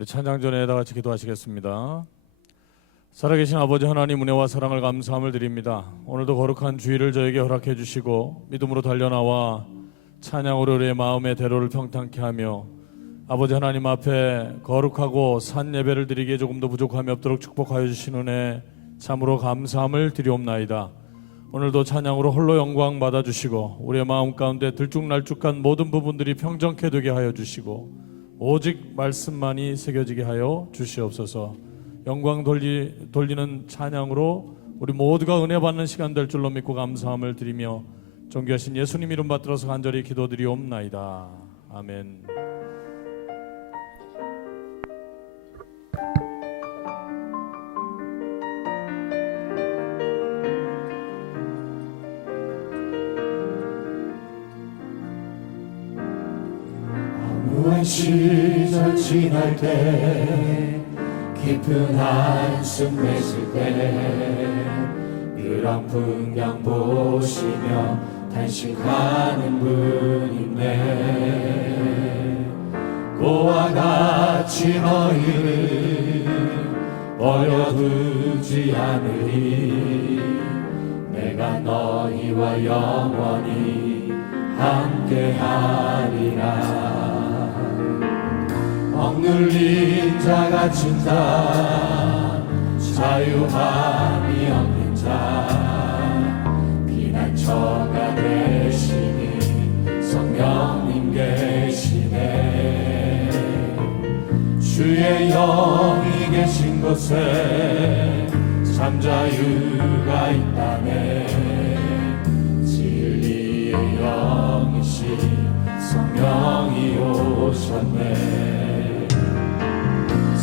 우리 찬양 전에 다 같이 기도하시겠습니다. 살아계신 아버지 하나님, 은혜와 사랑을 감사함을 드립니다. 오늘도 거룩한 주일을 저에게 허락해 주시고 믿음으로 달려나와 찬양으로 우리의 마음의 대로를 평탄케 하며 아버지 하나님 앞에 거룩하고 산 예배를 드리기에 조금도 부족함이 없도록 축복하여 주신 은혜 참으로 감사함을 드리옵나이다. 오늘도 찬양으로 홀로 영광 받아주시고 우리의 마음 가운데 들쭉날쭉한 모든 부분들이 평정케 되게 하여 주시고 오직 말씀만이 새겨지게 하여 주시옵소서. 영광 돌리는 찬양으로 우리 모두가 은혜 받는 시간 될 줄로 믿고 감사함을 드리며 존귀하신 예수님 이름 받들어서 간절히 기도드리옵나이다. 아멘. 무한 시절 지날 때 깊은 한숨 내쉴 때 그런 풍경 보시며 탄식하는 분 있네. 고와 같이 너희를 버려두지 않으리. 내가 너희와 영원히 함께하리라. 억눌린 자가 친다. 자유함이 없는 자. 피난처가 되시니 성령님 계시네. 주의 영이 계신 곳에 참 자유가 있다네. 진리의 영이신 성령이 오셨네.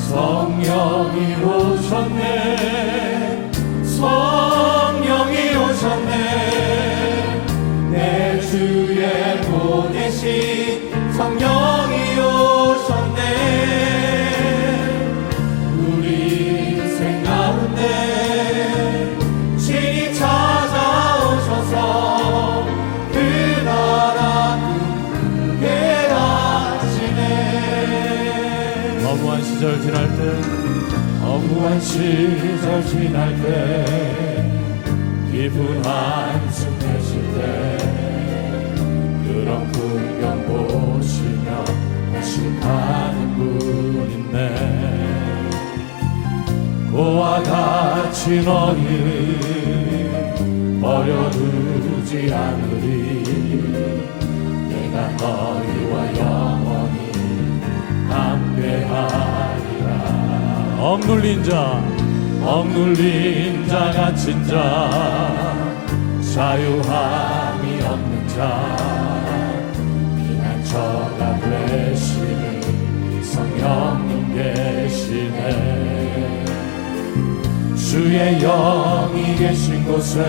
성령이 오셨네. 성령이 오셨네. 내 주에 보내신 성령이 오셨네. 우리 인생 가운데 친히 찾아오셔서 그 나라 꿈꾸게 하시네. 어무한 시절 지날 때 어무한 시절 지날 때 깊은 한숨 내쉴 때 그런 풍경 보시며 탄식하는 분 있네. 고와 같이 너희를 버려두지 않으리. 내가 너희와 영원히 함께하리라. 억눌린 자 갇힌 자 자유함이 없는 자. 피난처가 되시니 성령님 계시네. 주의 영이 계신 곳에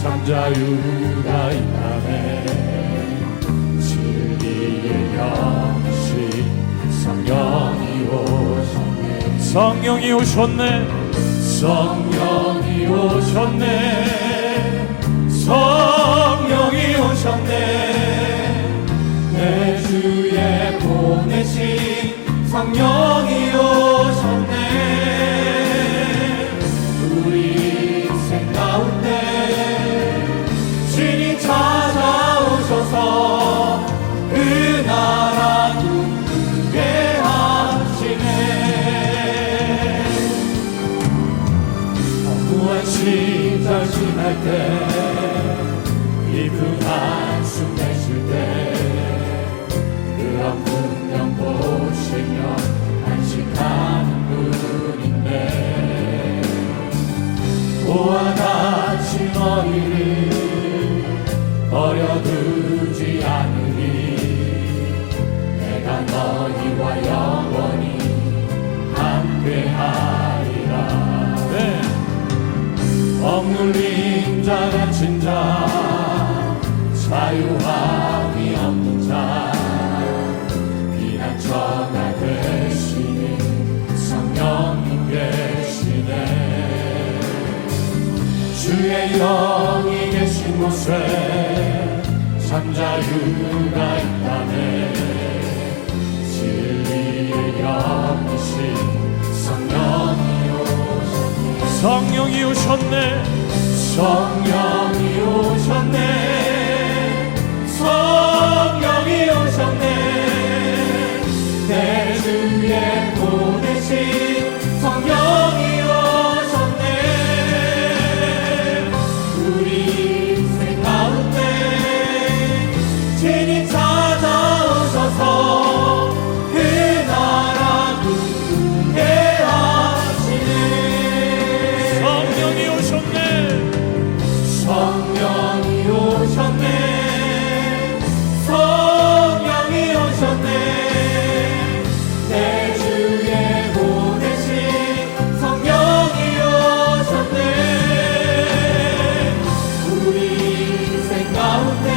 참 자유가 있다네. 진리의 영이신 성령이 오셨네. 성령이 오셨네. 성령이 오셨네. 성령이 오셨네. 내 주에 보내신 성령이 오셨네. 우리 인생 가운데 친히 찾아오셔서 그 나라 꿈꾸게 하시네. 무한 시절 지날 때 깊은 한숨 내쉴 때 그런 풍경 보시며 탄식하는 분 있네. 고와 같이 너희를 버려두지 않으리. 내가 너희와 영원히 함께하리라. 네. 억눌린 자 갇힌 자 자유함이 없는 자. 피난처가 되시니 성령님 계시네. 주의 영이 계신 곳에 참 자유가 있다네. 진리의 영 성령이 오셨네. 성령이 오셨네. 성령이 오셨네. 내 주에 보내신 성령이 오셨네. 우리 인생 가운데 친히 찾아오셔서 그 나라 누구게 하시네. 성령이 오셨네. 성령이 오셨네. 성령이 오셨네. 내 주에 보내신 성령이 오셨네. 우리 인생 가운데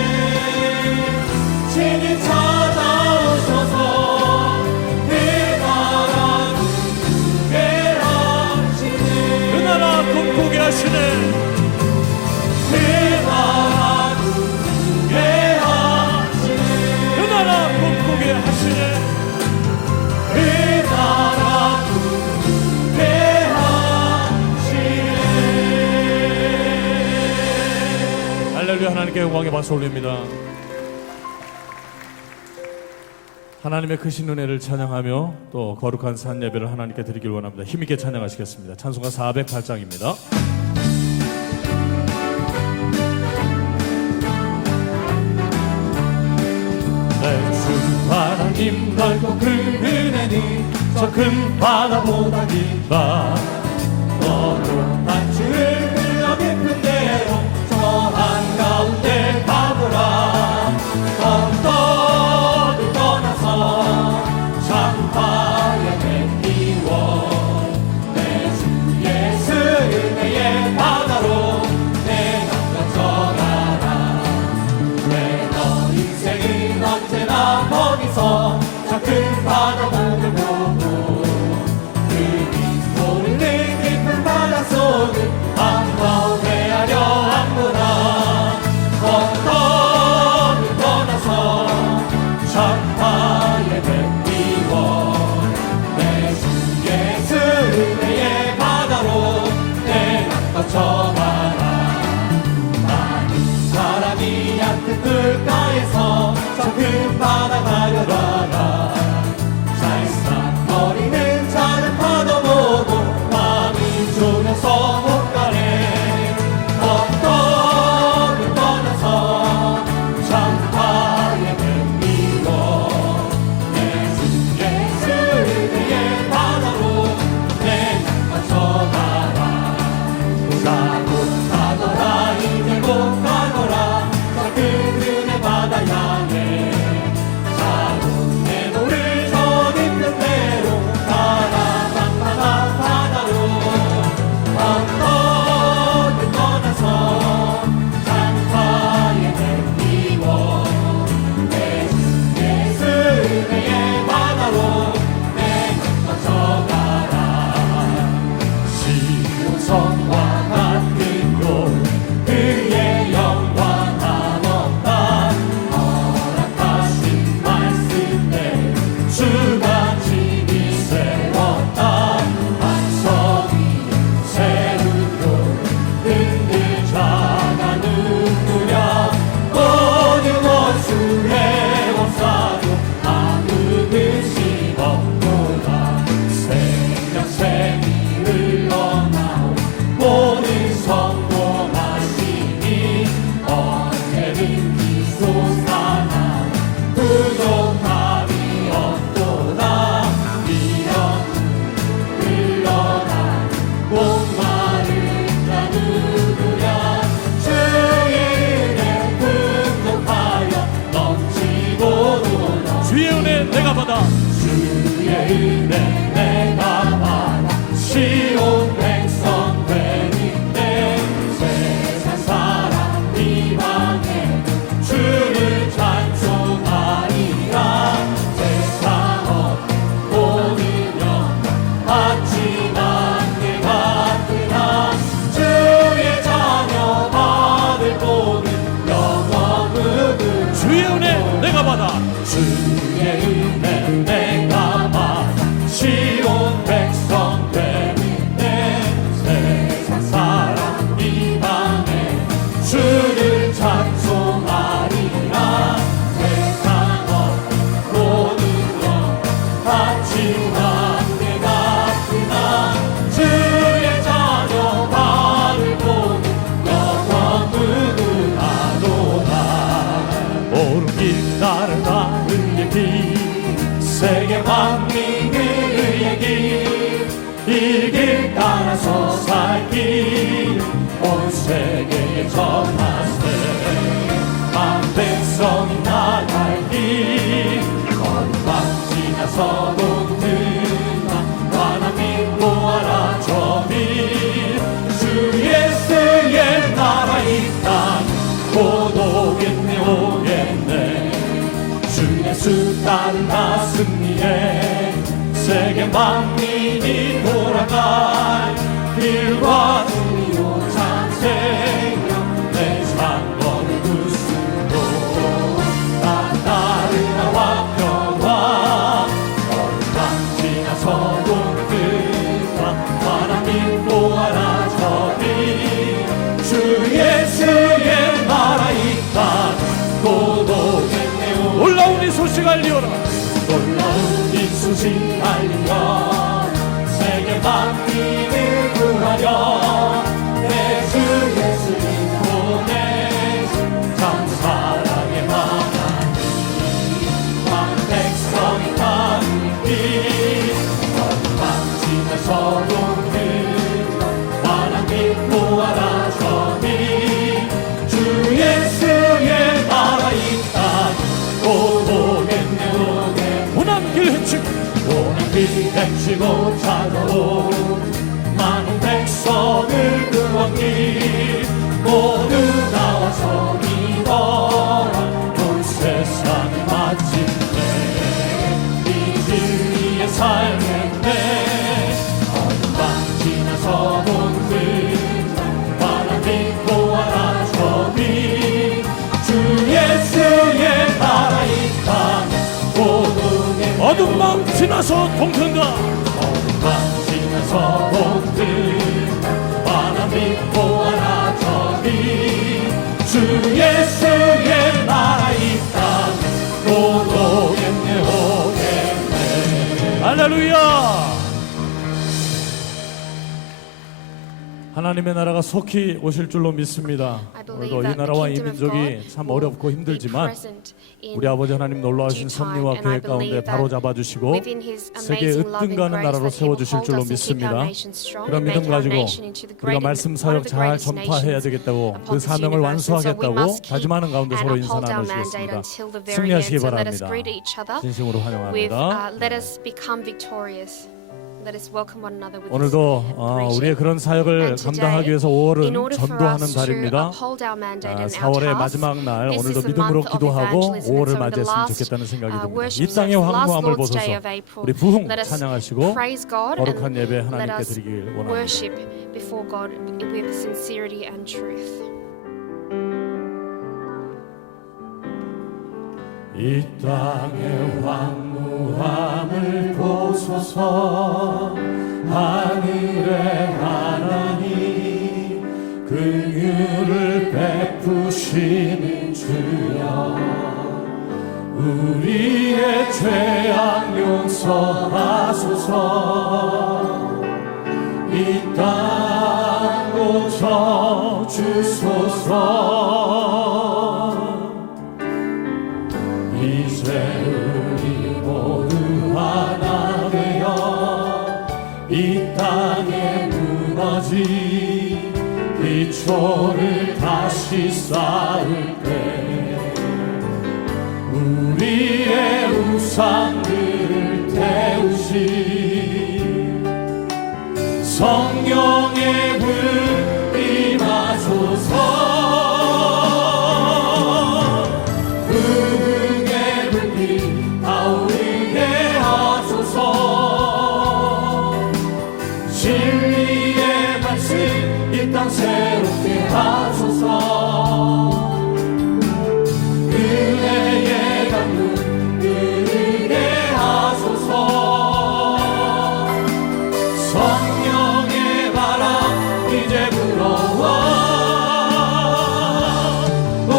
친히 찾아오셔서 그 나라 꿈꾸게 하시네. 그 나라 꿈꾸게 하시네. 그 나라 꿈꾸게 하시네. 그 나라 꿈꾸게 하시네. 그 나라 꿈꾸게 하시네. 할렐루야. 하나님께 영광의 박수 올립니다. 하나님의 크신 은혜를 찬양하며 또 거룩한 산 예배를 하나님께 드리길 원합니다. 힘있게 찬양하시겠습니다. 찬송가 408장입니다. 내 주 하나님 넓고 그 은혜니 저 큰 바다보다 깊다. 너도 단추를 끌어 깊은 데로 저 한가운데 가보라. 언덕을 떠나서 창파에 내띄워 내 주 예수 은혜의 바다로 내가 건져가라. 왜 너 인생은 언제나 거기서 저 큰 바다보를 보고 그 깊고 있는 깊은 바다 속을 만민을 의의 길, 이 길 따라서 살기 온 세계에 전하세. 만 백성이 나갈 길 어둠만 지나서도 든다. 나나 믿고 알아 저리 주 예수의 나라 이 땅 곧 오겠네 오겠네. 주 예수 따르다 승리해 세계 만민이 돌아갈 길과 진리로 찬생명 내 창건을 부수고 난 따르나와 평화 어둠만 지나서도 뜬다. 나라 믿고 알아 저리 주 예수의 나라 이 땅 곧 오겠네. 올라온 이 소식 알리오라. 놀라운 이 소식 알리며 세계 만민을 구하려 내 주 예수님 보내신 참 사랑의 하나님. 만 백성이 가는 길 어둠만 지나서도 든다. 나라 믿고 알아 저리 주 예수의 나라 이 땅 곧 오겠네 오겠네. 고난 길 헤치고 오는 길 헤치고 찾아온 많은 백성을 구한 길 모두 나와서 믿어라. 온 세상을 마침내 이 진리의 삶인데 어둠만 지나서도 든다. 나라 믿고 알아 저리 주 예수의 나라 이 땅 곧 오겠네. 어둠만 지나서 동편가. 어둠만 지나서 동들다. 나라 믿고 알아 저리 주 예수의 나라 이 땅 곧 오겠네 오겠네. 할렐루야. 하나님의 나라가 속히 오실 줄로 믿습니다. I believe 오늘도 이 that the 나라와 이 kingdom of 민족이 God 참 will 어렵고 be 힘들지만 present in 우리 아버지 하나님 놀라우신 due time, 섭리와 and I 계획 가운데 believe 바로 that 잡아주시고 within His 세계의 amazing love and 으뜸가는 grace 나라로 that He will 세워주실 hold 줄로 us and keep our 믿습니다. nation strong 그런 and 믿음 make our 가지고 nation into the 우리가 말씀 one 사역 of the 잘 greatest 전파해야 nations 되겠다고 그 upon the 사명을 universe. And so we 완수하겠다고 must keep 다짐하는 가운데 and 서로 인사 uphold our mandate 나누시겠습니다. until the very end. 승리하시기 So let us 바랍니다. greet each other 진심으로 with 환영합니다. let us become victorious. Let us welcome one another with 오늘도 우리의 그런 사역을 감당하기 위해서 5월은 전도하는 달입니다. 4월의 마지막 날 오늘도 믿음으로 기도하고 5월을 맞이했으면 좋겠다는 생각이 듭니다. 이 땅의 황무함을 보소서 우리 부흥 찬양하시고 거룩한 예배 하나님께 드리길 원합니다. worship before God with sincerity and truth. 이 땅의 황무함을 보소서. 하늘의 하나님 긍휼을 베푸시는 주여 우리의 죄악 용서하소서. 이 땅 고쳐 주소서. 이제 우리 모두 하나 되어 이 땅에 무너진 기초를 다시 쌓을 때 우리의 우상들을 태우신 성령의 불 임하소서. 진리의 말씀 이 땅 새롭게 하소서. 은혜의 강물 흐르게 하소서. 성령의 바람 이제 불어와. 오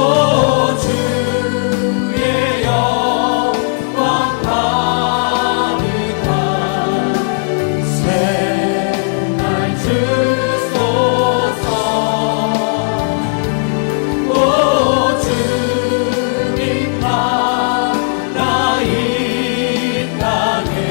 주의 영광 가득한 새날 주소서. 오 주님 나라 이 땅에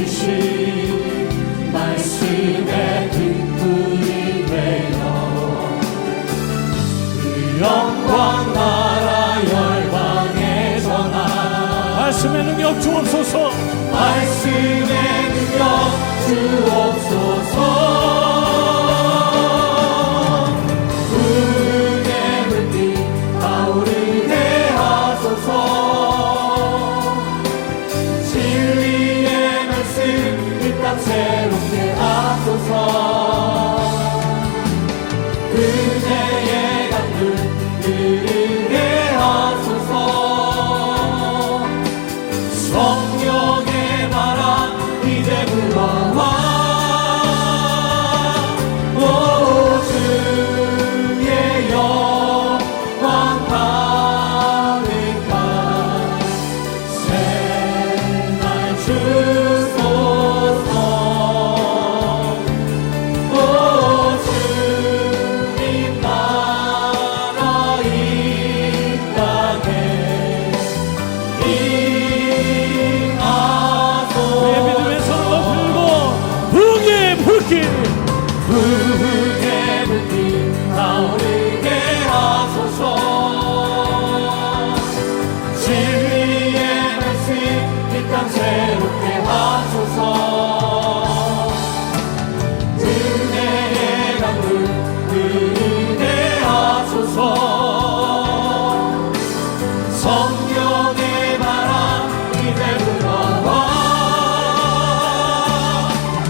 주신 말씀의 등불이 되어 그 영광 나라 열방에 전하 말씀의 능력 주옵소서. 말씀의 능력 주옵소서 새롭게 하소서 그대의 강물 흐르게 하소서 성령의 바람 이제 불어와 오 주의 영광 가득한 새날 주소서 성령의 바람 이제 불어와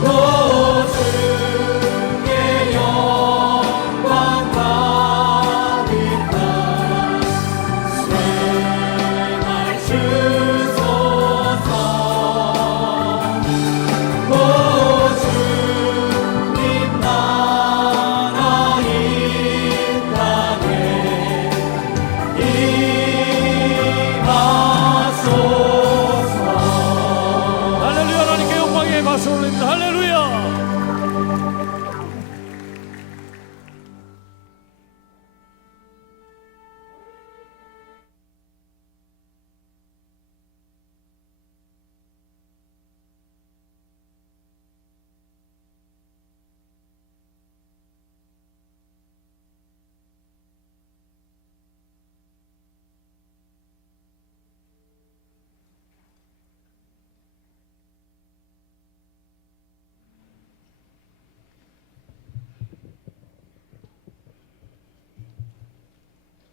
오 주의 영광 가득한 새날 주소서 오 주님 나라 이 땅에 할렐루야. 하나님께 영광의 박수 올립니다. 할렐루야.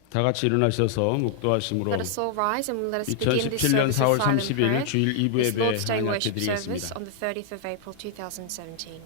다 같이 일어나셔서 묵도하심으로 Let us all rise and let us begin this 2017년 service 4월 of silent 30일 prayer. 주일 2부 This 예배 Lord's Day 환영해 worship service 드리겠습니다. on the 30th of April 2017.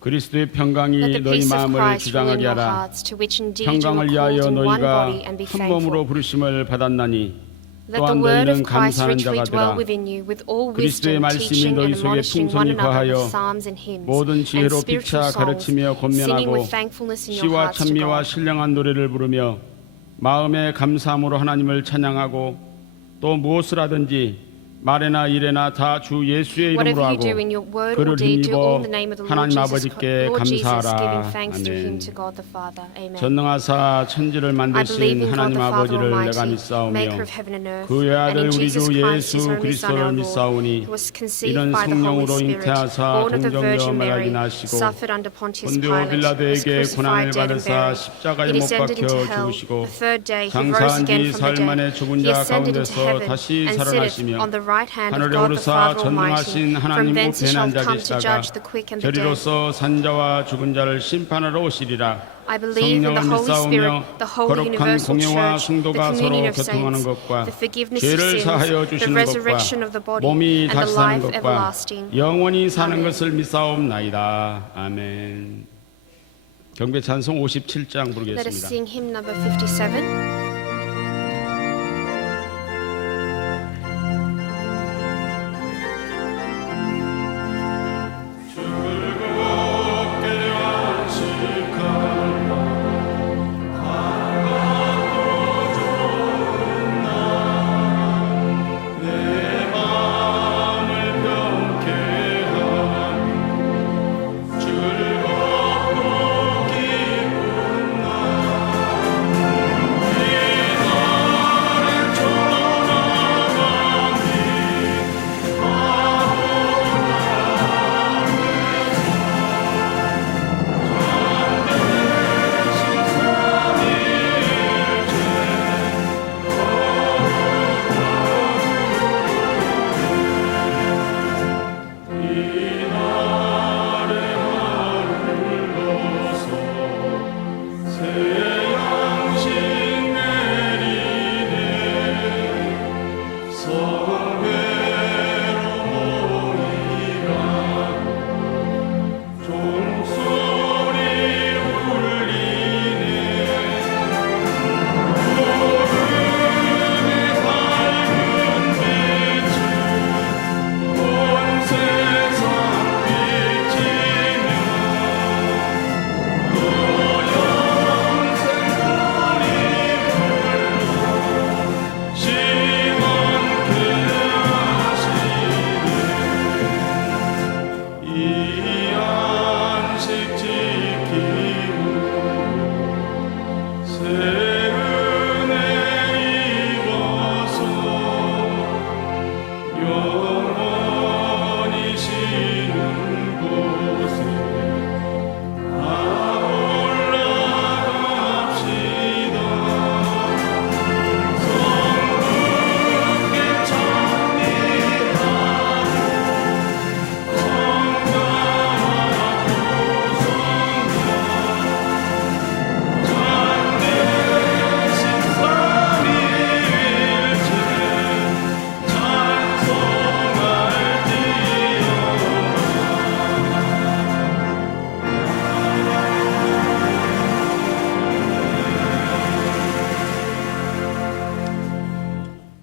그리스도의 Let 평강이 the 너희 peace of 마음을 Christ rule in 주장하게 your 하라. hearts, to which indeed you are 평강을 called 위하여 in one 너희가 body, and be 한 몸으로 thankful. 부르심을 받았나니 Let the 또한 word 너희는 of Christ 감사하는 richly 자가 dwell 되라. within you, with all 그리스도의 wisdom, 말씀이 teaching 너희 and 속에 admonishing one 풍성히 another 거하여 with psalms and hymns 모든 and 지혜로 spiritual 피차 songs, 가르치며 singing 권면하고 with thankfulness in your 시와 hearts to 찬미와 God. 신령한 노래를 부르며 마음의 감사함으로 하나님을 찬양하고 또 무엇을 하든지 말에나 일에나 다 주 예수의 이름으로 Whatever you 하고 do in your word 그를 or deed, do all 힘입어 in the name of the Lord 하나님 Jesus, 아버지께 Lord Jesus, 감사하라. giving thanks through him 아멘. to God the Father. Amen. 전능하사 천지를 I believe 만드신 in God 하나님 the Father 아버지를 내가 Almighty, 믿사오며 maker of heaven and earth, 그의 and 아들 in 우리 Jesus 주 Christ, his 예수 only Son, 그리스도를 our Lord, 믿사오니 who was conceived 이는 by the Holy 성령으로 Spirit, 잉태하사 born of the 동정녀 Virgin 마리아에게 Mary, 나시고 suffered under Pontius 본디오 Pilate, was 빌라도에게 crucified, 고난을 dead and 받으사 buried. 십자가에 He 못 descended 박혀 into hell. 죽으시고 The third day he 장사한 rose again 지 from 사흘 the 만에 dead. 죽은 He 자 ascended into 가운데서 heaven 다시 and sitteth 살아나시며 on the right hand of 하늘에 God the 오르사 Father 전능하신 Almighty. From 하나님 thence he 우편에 shall 앉아 come to 계시다가 judge the quick and the dead. 저리로서 산자와 죽은 자를 심판하러 오시리라. I believe in the 성령을 Holy Spirit, 믿사오며 the holy 거룩한 universal 공예와 church, the 성도가 communion 서로 of 교통하는 saints, 것과 the forgiveness of 죄를 sins, 사하여 the 주시는 resurrection of the 것과 body, 몸이 and the 다시 사는 life 것과 everlasting. 영원히 사는 아멘. 것을 믿사옵나이다. 아멘. 경배 찬송 57장 Let us 부르겠습니다. sing hymn number 57.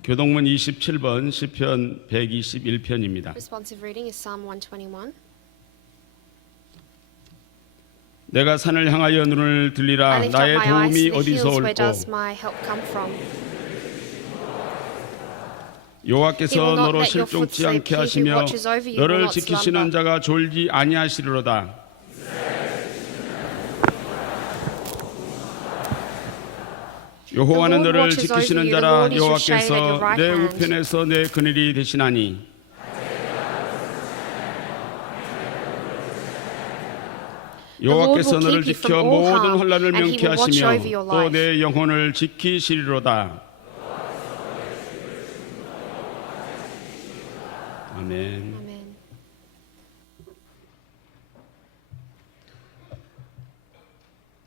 교동문 27번 시편 121편입니다. Responsive reading is Psalm 121. 내가 산을 향하여 눈을 I 들리라. lift up 나의 my eyes 도움이 to the 어디서 hills. Where does 올꼬? my help come from? He 여호와께서 will not 너로 let your foot 실족지 slip. 않게 He who 하시며 watches over you will 너를 not 지키시는 slumber. 자가 졸지 아니하시리로다. 여호와는 The Lord 너를 watches over 지키시는 you. The 자라. Lord is your shade at your 여호와께서 right 내 hand. 우편에서 내 그늘이 되시나니 여호와께서 will 너를 keep you 지켜 from all 모든 harm, 환난을 and he 명케 will watch over your 하시며 또 life. 내 영혼을 지키시리로다. 아멘. Amen.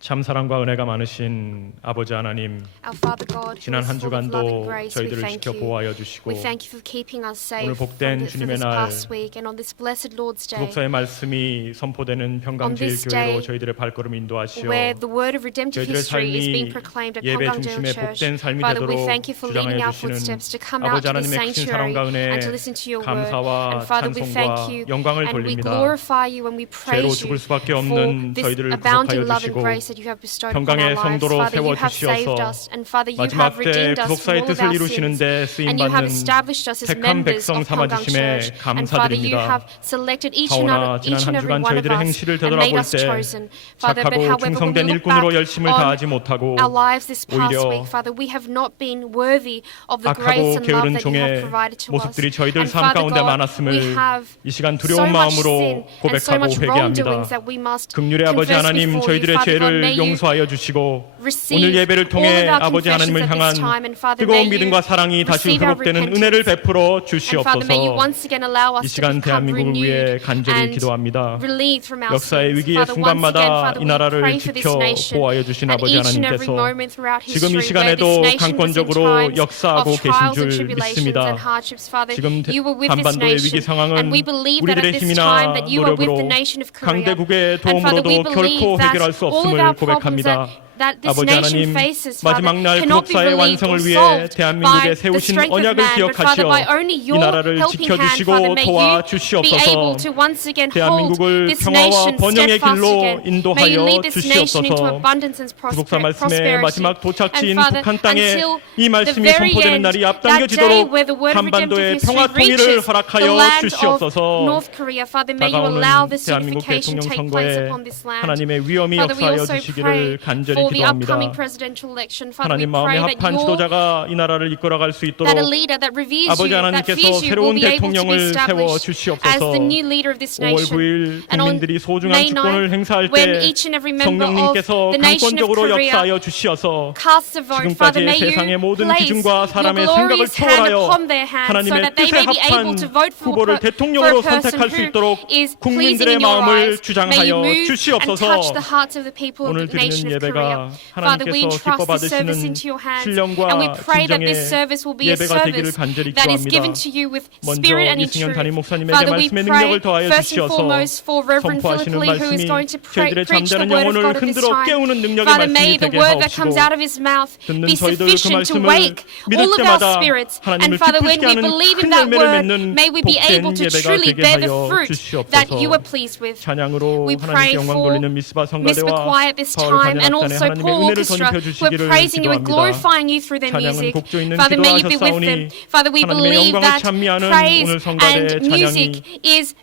참 사랑과 은혜가 많으신 아버지 하나님, Our Father God, who 지난 is 한 full of love and 주간도 grace, we 저희들을 thank 지켜 you. 보호하여 주시고 We thank you for keeping us safe 오늘 복된 for 주님의 this 날 past week and on this blessed Lord's Day, 구속사의 말씀이 선포되는 평강제일 this day, 교회로 저희들의 발걸음 인도하시어 where the word of redemptive 저희들의 history is being 삶이 proclaimed at 예배 Pyeonggangjil 중심의 Church. 복된 삶이 Father, we 되도록 thank you for leading 주장하여 our 주시는 footsteps to come out 아버지 to the 하나님의 크신 sanctuary 사랑과 은혜에 and to listen to your word. 감사와 And Father, we thank 찬송과 you 영광을 and we 돌립니다. glorify you and we 죄로 praise 죽을 you 수밖에 for 없는 this 저희들을 abounding 구속하여 love and 주시고 grace that that you have bestowed upon our 평강의 lives. 성도로 Father, you have saved 세워주시어서 us, and Father, you 마지막 have 때 redeemed us 구속사의 from all of 뜻을 our 이루시는데 sins, and you have 쓰임받는 established us as 택한 members 백성 of Pyeonggang 삼아주심에 Church. And Father, you 감사드립니다. have selected each and 하오나 지난 한 every 주간 one of 저희들의 us 행실을 and made 되돌아볼 us 때 chosen. Father, but 착하고 however, when 충성된 we look 일꾼으로 back 열심을 on 다하지 못하고 our lives this past 오히려 week, Father, we have not been worthy of the grace 악하고 and love 게으른 that you have 종의 provided to us. 모습들이 저희들 And 삶 Father 가운데 God, we 많았음을 have 이 시간 so 두려운 much 마음으로 sin and so 고백하고 much wrongdoings 회개합니다. that we must 긍휼의 아버지 confess 하나님, before you. 저희들의 Father God, may 죄를 you 용서하여 주시고 receive 오늘 예배를 all 통해 of our 아버지 하나님을 confessions at 향한 this time, and Father, 뜨거운 may you 믿음과 사랑이 다시 receive our 회복되는 repentance. 은혜를 베풀어 And Father, may you 주시옵소서. once again allow us 이 to 시간 become 대한민국을 위해 renewed 간절히 and 기도합니다. relieved from our 역사의 sins. 위기의 Father, once again, 순간마다 Father, 이 we 나라를 pray for this 지켜 nation 보호하여 주신 at 아버지 each and every 하나님께서 moment throughout 지금 이 history where this 시간에도 nation was in 강권적으로 times 역사하고 of 계신 trials and 줄 tribulations 믿습니다. and hardships. Father, 지금 you were with this 한반도의 위기 nation, 상황은 and we believe that 우리들의 at this 힘이나 time that you are with 노력으로 the nation of Korea. 강대국의 And Father, we 도움으로도 believe 결코 that 해결할 수 all of 없음을 our problems 고백합니다. that this 아버지 nation 하나님, faces, Father, 마지막 날 cannot be 구속사의 relieved or 완성을 위해 solved by 대한민국에 the 세우신 strength of 언약을 man, but Father, by 기억하시어 only 이 your 나라를 helping hand, 지켜주시고 Father, may you be 도와주시옵소서. able to once again hold 대한민국을 this 평화와 nation 번영의 steadfast 길로 again. May you 인도하여 lead this nation into 주시옵소서. abundance and 구속사 말씀의 prosperity. 마지막 And 도착지인 Father, 북한 땅에 until 이 the 말씀이 very 선포되는 end, 날이 that day 앞당겨지도록 where the word of 한반도의 redemptive 평화 history 통일을 reaches the 허락하여 land of 주시옵소서. North Korea, Father, may you allow 다가오는 this 대한민국 unification 대통령 take place 선거에 upon this land. 하나님의 위엄이 Father, we 역사하여 also pray 주시기를 간절히 for the upcoming 기도합니다. presidential election. Father, we 하나님 마음에 pray that 합한 your 지도자가 이 나라를 이끌어갈 수 있도록 that a leader that reveres 아버지 you, that 하나님께서 fears you, will 새로운 be able to be 대통령을 세워 established as 주시옵소서. the new leader of this 5월 nation. 9일 And on 국민들이 소중한 May 주권을 9th, 행사할 when 때 each and every member of 성령님께서 the nation of 강권적으로 Korea 역사하여 주시어서 casts a vote, Father, may 지금까지의 세상의 you 모든 place 기준과 your 사람의 생각을 glorious hand 초월하여 upon their hands so 하나님의 that they 뜻에 may be able 합한 to vote for 후보를 a 대통령으로 person 선택할 수 who 있도록 is pleasing 국민들의 in your 마음을 eyes. May you 주장하여 move and 주시옵소서. touch the hearts of the people of 오늘 the nation 드리는 of Korea. 예배가 Father, we 하나님께서 기뻐 entrust this service 받으시는 into your hands, 신령과 and we pray that 진정의 this service will be a 예배가 되기를 service 간절히 that is 기도합니다. given to you with 먼저 spirit and in 이승현 담임 truth. 목사님에게 Father, we 말씀의 pray 능력을 더하여 first and 주시어서 foremost for Reverend 선포하시는 Philip Lee, who is 말씀이 going to 저희들의 preach the 잠자는 word of 영혼을 God at this 흔들어 time. 깨우는 능력의 Father, may 말씀이 the 되게 word that comes 하옵시고 out of his mouth 듣는 be 저희들 그 sufficient to 말씀을 wake 믿을 all of our 때마다 spirits. 하나님을 And Father, when 기쁘시게 we 하는 believe in 큰 that 열매를 word, 맺는 may we be able 복된 to 예배가 truly 되게 bear the 하여 fruit that you are 주시옵소서. pleased with. 찬양으로 We pray 하나님께 영광 for 돌리는 미스바 Miss 성가대와 McQuay at this 바울 time, and 관현악단에 also 하나님의 Paul 은혜를 Orchestra. 전입해 We're 주시기를 praising you and 기도합니다. glorifying you through their 찬양은 music. 곡조 있는 Father, may you be with 기도하셨사오니 them. Father, we 하나님의 believe 영광을 that 찬미하는 praise 오늘 성가대 and music 찬양이 is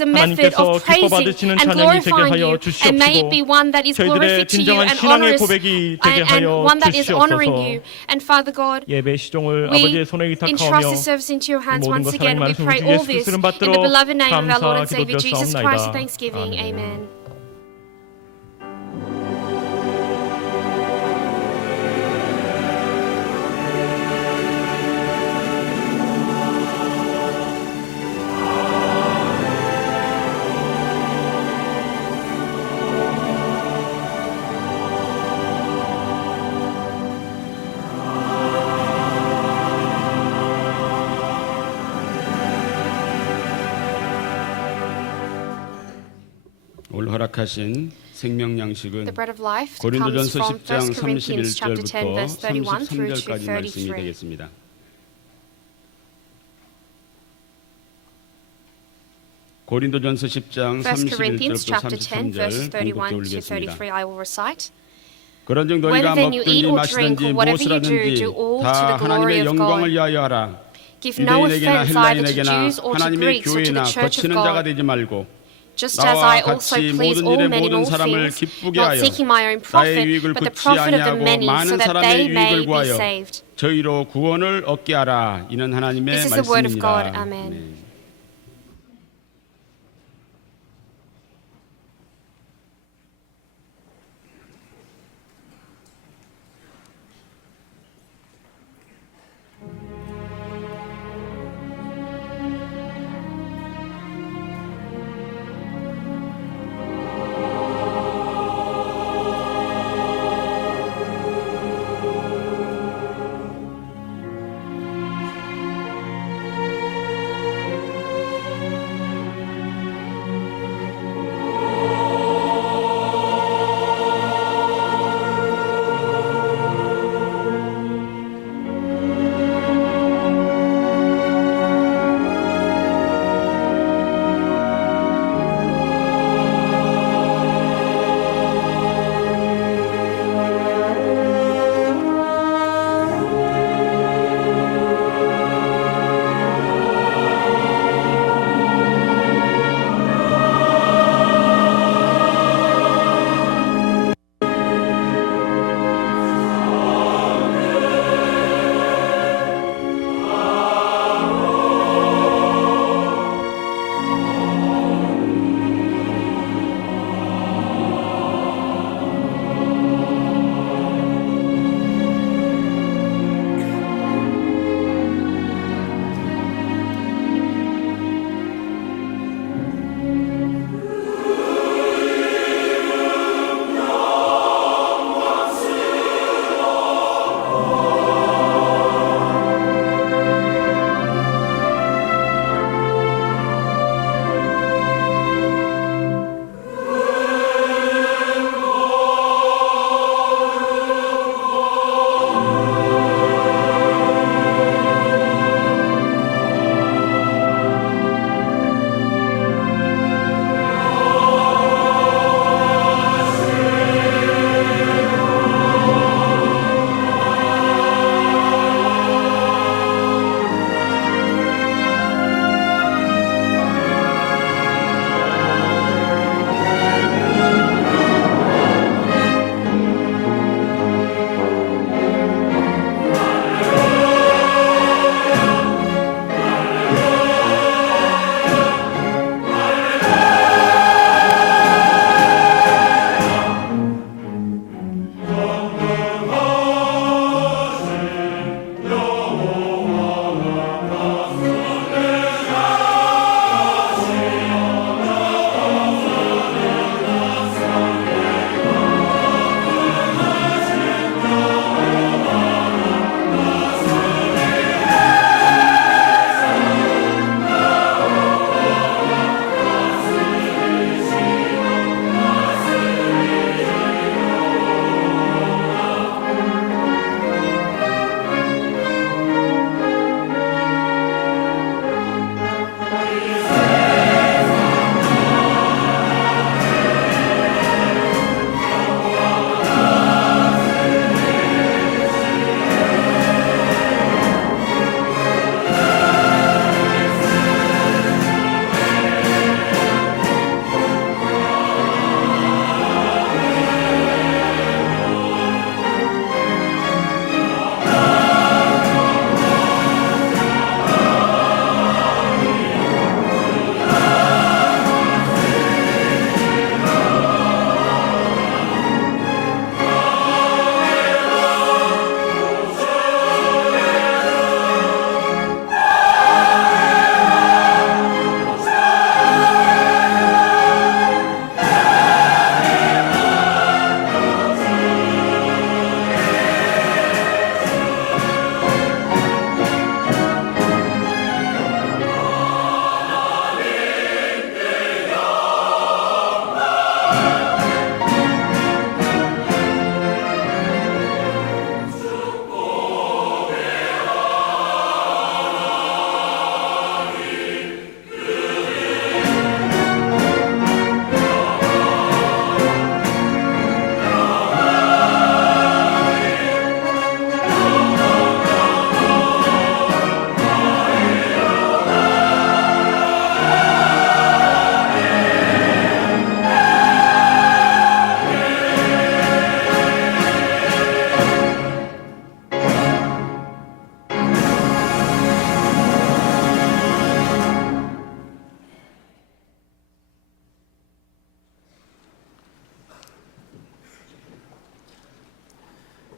a method 하나님께서 of praising 기뻐받으시는 and 찬양이 되게 glorifying 하여 you, and may it be 주시옵시고 one that is 저희들의 glorific to you 진정한 and 신앙의 honors, 고백이 되게 and 하여 one that is honoring 주시옵소서. you. And Father God, 예배 시종을 we 아버지의 손에 entrust 위탁하오며 this service into your hands 모든 once 것 again. 하나님 We 말씀 pray 우리 all 예수 this 그리스도를 in the 받들어 beloved name of our Lord and 감사 Savior Jesus Christ. 기도드렸사옵나이다. Thanksgiving. 아멘. Amen. 오늘 허락하신 생명 양식은 The bread of life comes 고린도전서 from 1 10장 Corinthians chapter 10 31절부터 verse 31 through to 33절까지 말씀이 33. 되겠습니다. 고린도전서 10장 1 Corinthians 31절부터 chapter 10 verses 33절 31 to 올리겠습니다. 33 I will recite. 그런 정 너희가 Whether then you 먹든지 eat or drink 마시든지 or whatever you do, 무엇을 do all 하든지 to 다 the glory 하나님의 of 영광을 God. 위하여 하라. Give no 유대인에게나 offense either to 헬라인에게나 Jews or to 하나님의 Greeks or to 교회나 the church of 거치는 자가 God. 되지 말고 Just as 나와 I also 같이 please 모든 all 일에 men in 모든 all 사람을 things, 기쁘게 not 하여 seeking my own 나의 profit, 유익을 but the 굳지 profit of the 아니하고 many, so 많은 that 사람의 they may 유익을 be 구하여 saved. 저희로 구원을 얻게 하라. 이는 하나님의 This is the word of God. 말씀입니다. Amen. 네.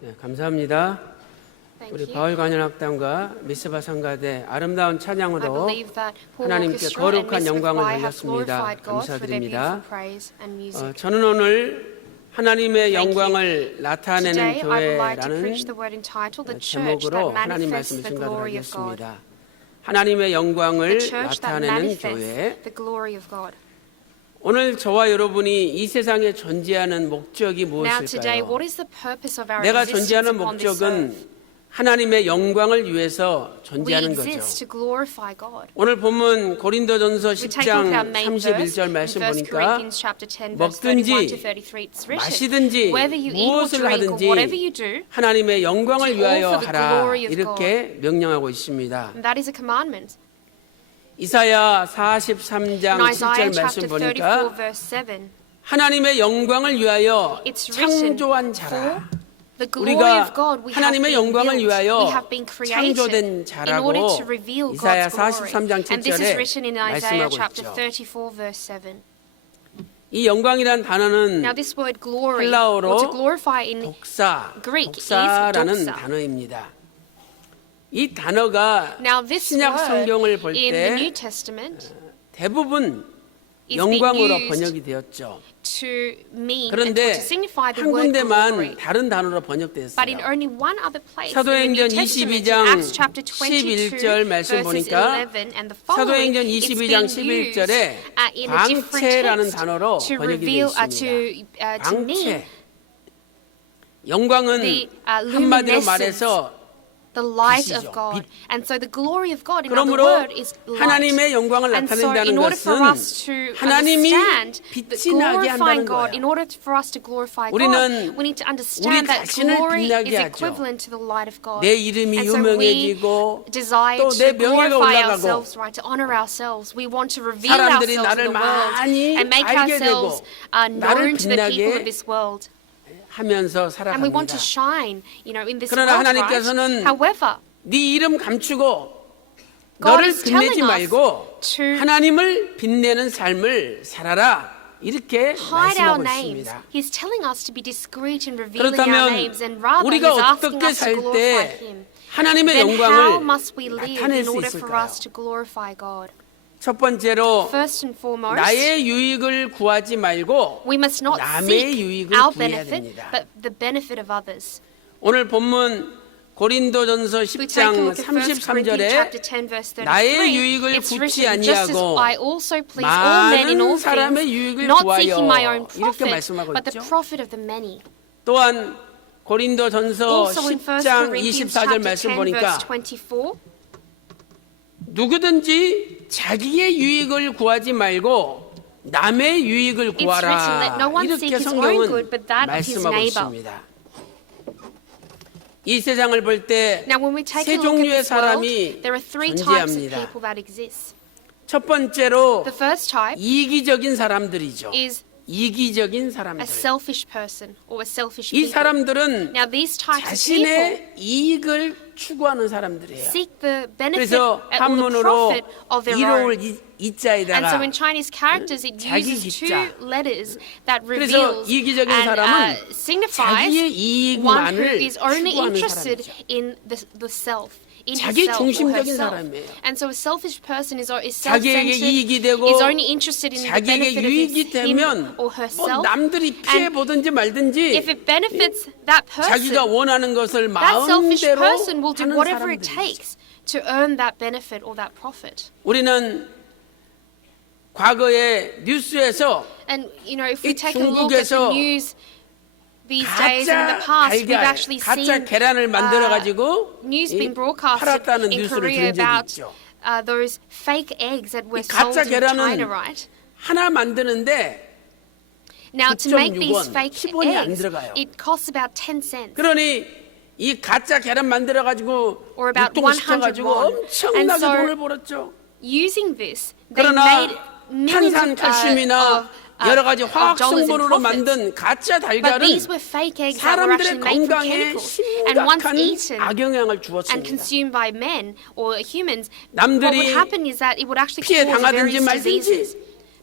네, 감사합니다. Thank 우리 you. 바울 관현악단과 미스바 상가대 아름다운 I 찬양으로 believe that Paul 하나님께 Orchestra and 거룩한 Miss 영광을 Fry have 돌렸습니다. glorified God for their beautiful 감사드립니다. praise and music. 저는 오늘 하나님의 Thank you. 영광을 나타내는 Today, I would like to 교회라는 preach the word entitled "The Church 제목으로 that 하나님 manifests 말씀을 the 생각을 glory of God." 하겠습니다. 하나님의 영광을 The church that 나타내는 manifests 교회. the glory of God. 오늘 저와 여러분이 이 세상에 존재하는 목적이 Now, today, 무엇일까요? what is the purpose of our 내가 existence 존재하는 upon this earth? 목적은 하나님의 영광을 위해서 We 존재하는 거죠. exist to glorify God. 오늘 본문 고린도전서 We take a look at our 10장 main verse 31절 in 말씀 1 보니까 Corinthians chapter 10 verse 먹든지 31 to 33. It's written, 마시든지 whether you eat or 무엇을 drink or 하든지 whatever you do, 하나님의 영광을 do all 위하여 for the 하라 glory of 이렇게 명령하고 있습니다. and that is a commandment. 이사야 In 43장 Isaiah 7절 chapter 말씀 34 보니까 verse 7, 하나님의 영광을 위하여 it's written, 창조한 for 자라. the glory 우리가 of God we have 하나님의 been 영광을 built, 위하여 we have been created 창조된 in order to 자라고 reveal 이사야 God's glory. 43장 And this is 7절에 written in Isaiah 말씀하고 chapter 있죠. 34 verse 7. 이 영광이란 단어는 Now this word glory, 헬라어로 or to glorify in 독사, Greek is 독사라는 doxa. 단어입니다. 이 단어가 Now this 신약 word 성경을 볼 in the New 때 Testament 대부분 is being 영광으로 used 번역이 되었죠. to mean and 그런데 to signify the 한 word 군데만 glory. 다른 단어로 But in 번역됐어요. only one other place in the 사도행전 New Testament, in 22장 Acts chapter 22, 11절 말씀 verses 보니까 11 and the following, 사도행전 it's 22장 being used 11절에 in a different 광채라는 text 단어로 to 번역이 되어 reveal, 있습니다. to mean 광채. 영광은 the 한마디로 luminescence, 말해서 the light 빛이죠, of God. 빛. And so the glory of God, in other 그러므로 words, is light. 하나님의 영광을 And so 나타낸다는 in order for us 것은 to 하나님이 understand that 빛이 나게 glorifying 한다는 God, 거예요. in order for us to glorify God, 우리는 we need to understand 우리 that 자신을 glory 빛나게 is 하죠. equivalent to the light of God. 내 이름이 And so we 유명해지고 desire 또 to 내 명예가 glorify 올라가고 ourselves, right? To honor ourselves. We want to reveal 사람들이 ourselves 나를 in the world 많이 and make 알게 ourselves 되고 known 나를 to the people of 빛나게 this world. 하면서 And we want to 살아갑니다. shine, in this 그러나 world, 하나님께서는 right? However, 네 이름 감추고 God 너를 is telling 빛내지 us 말고 to 하나님을 빛내는 삶을 살아라 이렇게 hide our 말씀하고 names. 있습니다. He's telling us to be discreet in revealing our 그렇다면 names, and rather 우리가 He's asking 어떻게 us to 살 glorify 때 Him. 하나님의 Then how 영광을 must we live 나타낼 in 수 order for 있을까요? us to glorify God? 첫 번째로 First and foremost, 나의 유익을 구하지 말고 we must not 남의 seek 유익을 our 구해야 benefit, 됩니다. but the benefit of others. 오늘 본문 고린도전서 We take a 10장 look at 1 Corinthians 33절에 chapter 10 verse 33. 나의 유익을 It's 굽지 written, just as 아니하고 I also please all men in all 많은 사람의 things, 유익을 not 구하여 seeking my own 이렇게 profit, 말씀하고 but the 있죠. profit of the many. 또한 고린도전서 Also in 1 10장 Corinthians 24절 chapter 말씀 10 보니까 verse 24, 누구든지 자기의 유익을 구하지 말고 남의 유익을 It's written, "Let no 구하라 one seek 이렇게 his own 성경은 good, but that of his 말씀하고 neighbor." 있습니다. 이 세상을 볼 때 Now, when we take 세 a look at 종류의 this world, 사람이 there are three types of 존재합니다. people that exist. 첫 번째로 The first type 이기적인 사람들이죠. is 이기적인 a 사람들. selfish person or a selfish 이 people. 사람들은 Now, these types of people 자신의 이익을 추구하는 사람들이에요. seek the benefit 그래서 or the 한문으로 profit of their 이로울 own. And 이자에다가 so in Chinese characters, it 자기 uses two 기자. letters that 그래서 reveals 이기적인 and 사람은 signifies 자기의 one who 이익만을 is only 추구하는 interested 사람이죠. in the self. In 자기 himself or 중심적인 herself. 사람이에요. And so a selfish person is 자기에게 self-centered, 이익이 되고 is only interested in the 자기에게 benefit of 유익이 him 되면 or 뭐 herself. 남들이 피해 And 보든지 if 말든지 it benefits that 자기가 person, 원하는 것을 that selfish 마음대로 person will do 하는 whatever it 사람들이죠. takes to earn that benefit or that profit. 우리는 과거에 뉴스에서 And if we 이 take a look at the 중국에서 news these days and in the 가짜 past, we've 달걀, actually 가짜 seen 계란을 만들어 가지고 news being broadcasted 팔았다는 in 뉴스를 Korea 들은 적이 about 있죠. those fake eggs that were 이 가짜 sold in 계란은 China, right? 하나 만드는데 Now, to make 9.6 these 원, fake 10원이 안 eggs, 들어가요. it costs about 10 cents. 그러니 이 가짜 계란 만들어 가지고 Or about 유통시켜 100 가지고 won. And 엄청나게 so 돈을 벌었죠. Using this, they 그러나 made millions 탄산 칼슘이나 여러 가지 화학 dollars in 성분으로 profits. 만든 가짜 But 달걀은 these were fake eggs that were actually 사람들의 made from 건강에 chemicals. And once 심각한 eaten 악영향을 and 주었습니다. consumed by men or humans, what 남들이 would happen is that it would actually 피해 cause 당하든지 various 말든지 diseases.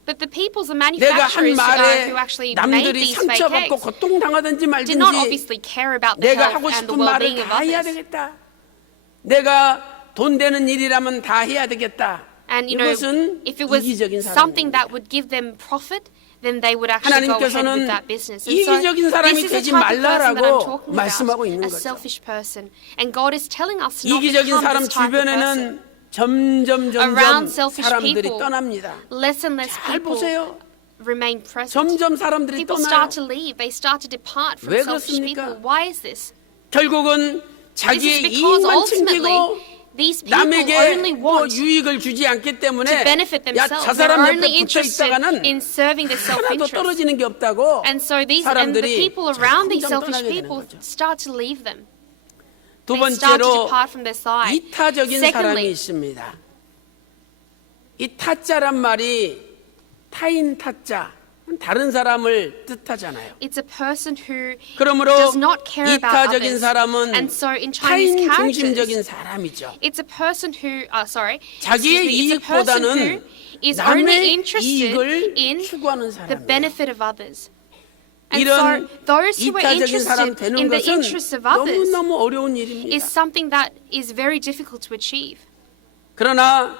But the peoples, the 내가 한 manufacturers 말에 who actually made 남들이 these fake 상처받고 eggs 고통당하든지 did not 말든지 obviously care about the 내가 health 하고 and the 싶은 말을 well-being of 다 해야 others. 되겠다. 내가 돈 되는 일이라면 다 해야 되겠다. And you know, 이것은 if it was 이기적인 something 사람입니다. that would give them profit, then they would actually go ahead with 하나님께서는 that business. And so 이기적인 사람이 this is the 되지 type of person that I'm 말라라고 talking 말씀하고 about, 있는 a 거죠. selfish person. And God is telling us not to 이기적인 become 사람 this type of person. 주변에는 점점 Around selfish 사람들이 people, 떠납니다. less and less 잘 people 보세요. remain present. 점점 사람들이 People 떠나요. start to leave. They start to depart from 왜 selfish 그렇습니까? people. Why is this? 결국은 This is 자기의 because 이익만 ultimately 챙기고 these people 남에게 only 뭐 want 유익을 주지 않기 때문에 to benefit 야, themselves. 저 They're 사람 옆에 only 붙어 interested 있다가는 in serving their 하나도 self-interest. 떨어지는 게 없다고 And so these and the 사람들이 people around these 점점 selfish 떠나게 되는 people 거죠. start to leave them. 두 They start to 번째로 depart from their side. 이타적인 사람이 Secondly, 있습니다. 이 타자란 말이 타인 타자, 다른 사람을 뜻하잖아요. it's a person who 그러므로 does not care about 이타적인 others. 사람은 And so in Chinese 타인 characters, 중심적인 사람이죠. it's a person who, 자기의 it's a person who 이익보다는 is only 남의 interested 이익을 in 추구하는 the 사람이에요. benefit of others. And 이런 so those who are 이타적인 사람 interested 되는 in the 것은 interests of others 너무너무 어려운 일입니다. is something that is very difficult to achieve. 그러나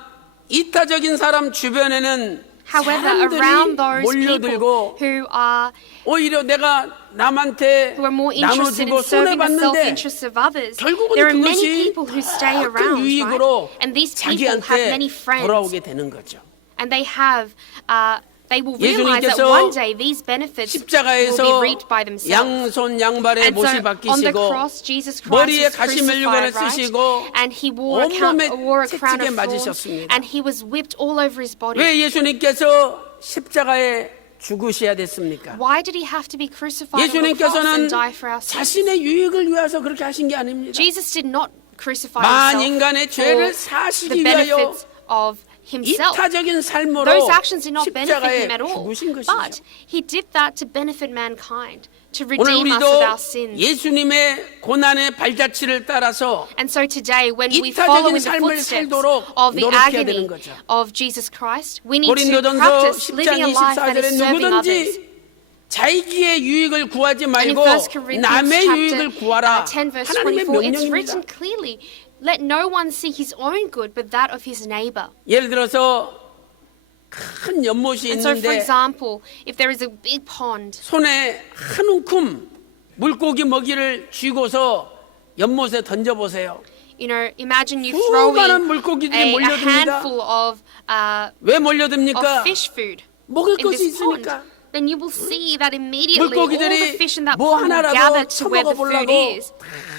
이타적인 사람 주변에는 However, 사람들이 around those 몰려들고 people who are 오히려 내가 남한테 more interested 나눠주고 in serving the 손해봤는데 self-interests of others, 결국은 there are many 그것이 people who stay 큰 around, 유익으로 right? And these people have many 자기한테 friends, 돌아오게 되는 거죠. and they will realize that 예수님께서 one day these benefits will 십자가에서 be reaped by themselves. 양손 양발에 And so 못이 on the 박히시고 cross, Jesus Christ 머리에 was 가시멜류관을 crucified, 쓰시고 right? And he wore a 온몸에 crown 채찍에 of thorns, 맞으셨습니다. and he was whipped all over his body. 왜 예수님께서 십자가에 죽으셔야 됐습니까? Why did he have to be crucified on the cross 예수님께서는 and die for our sins? 자신의 유익을 위해서 그렇게 하신 게 아닙니다. Jesus did not crucify 만 himself 인간의 for 죄를 the 사시기 위하여 benefits of himself. 이타적인 삶으로 Those actions did not benefit 십자가에 him at all. 죽으신 But 것이죠. he did that to benefit mankind, to 오늘 redeem us 우리도 of our sins. 예수님의 고난의 발자취를 따라서 And so today, when we 이타적인 follow in the 삶을 footsteps 살도록 of the 노력해야 agony 되는 거죠. of Jesus Christ, we need to 고린도전서 practice 10장 living a life that 24절에 is serving others. 누구든지 자기의 유익을 구하지 And in 말고 1 Corinthians 남의 chapter 유익을 구하라. 10 verse 하나님의 24, it's written 명령입니다. clearly, let no one seek his own good, but that of his neighbor. 예를 들어서 큰 연못이 And so, for 있는데 example, if there is a big pond, 손에 한 움큼 물고기 먹이를 쥐고서 연못에 던져보세요. you know, imagine you throwing 수많은 물고기들이 a 몰려듭니다. handful of 왜 몰려듭니까? fish food 먹을 in 것이 this pond. 있으니까. Then you will see that immediately all the 물고기들이 fish in that 뭐 pond will gather 하나라도 to where the food 처먹어보려고 is.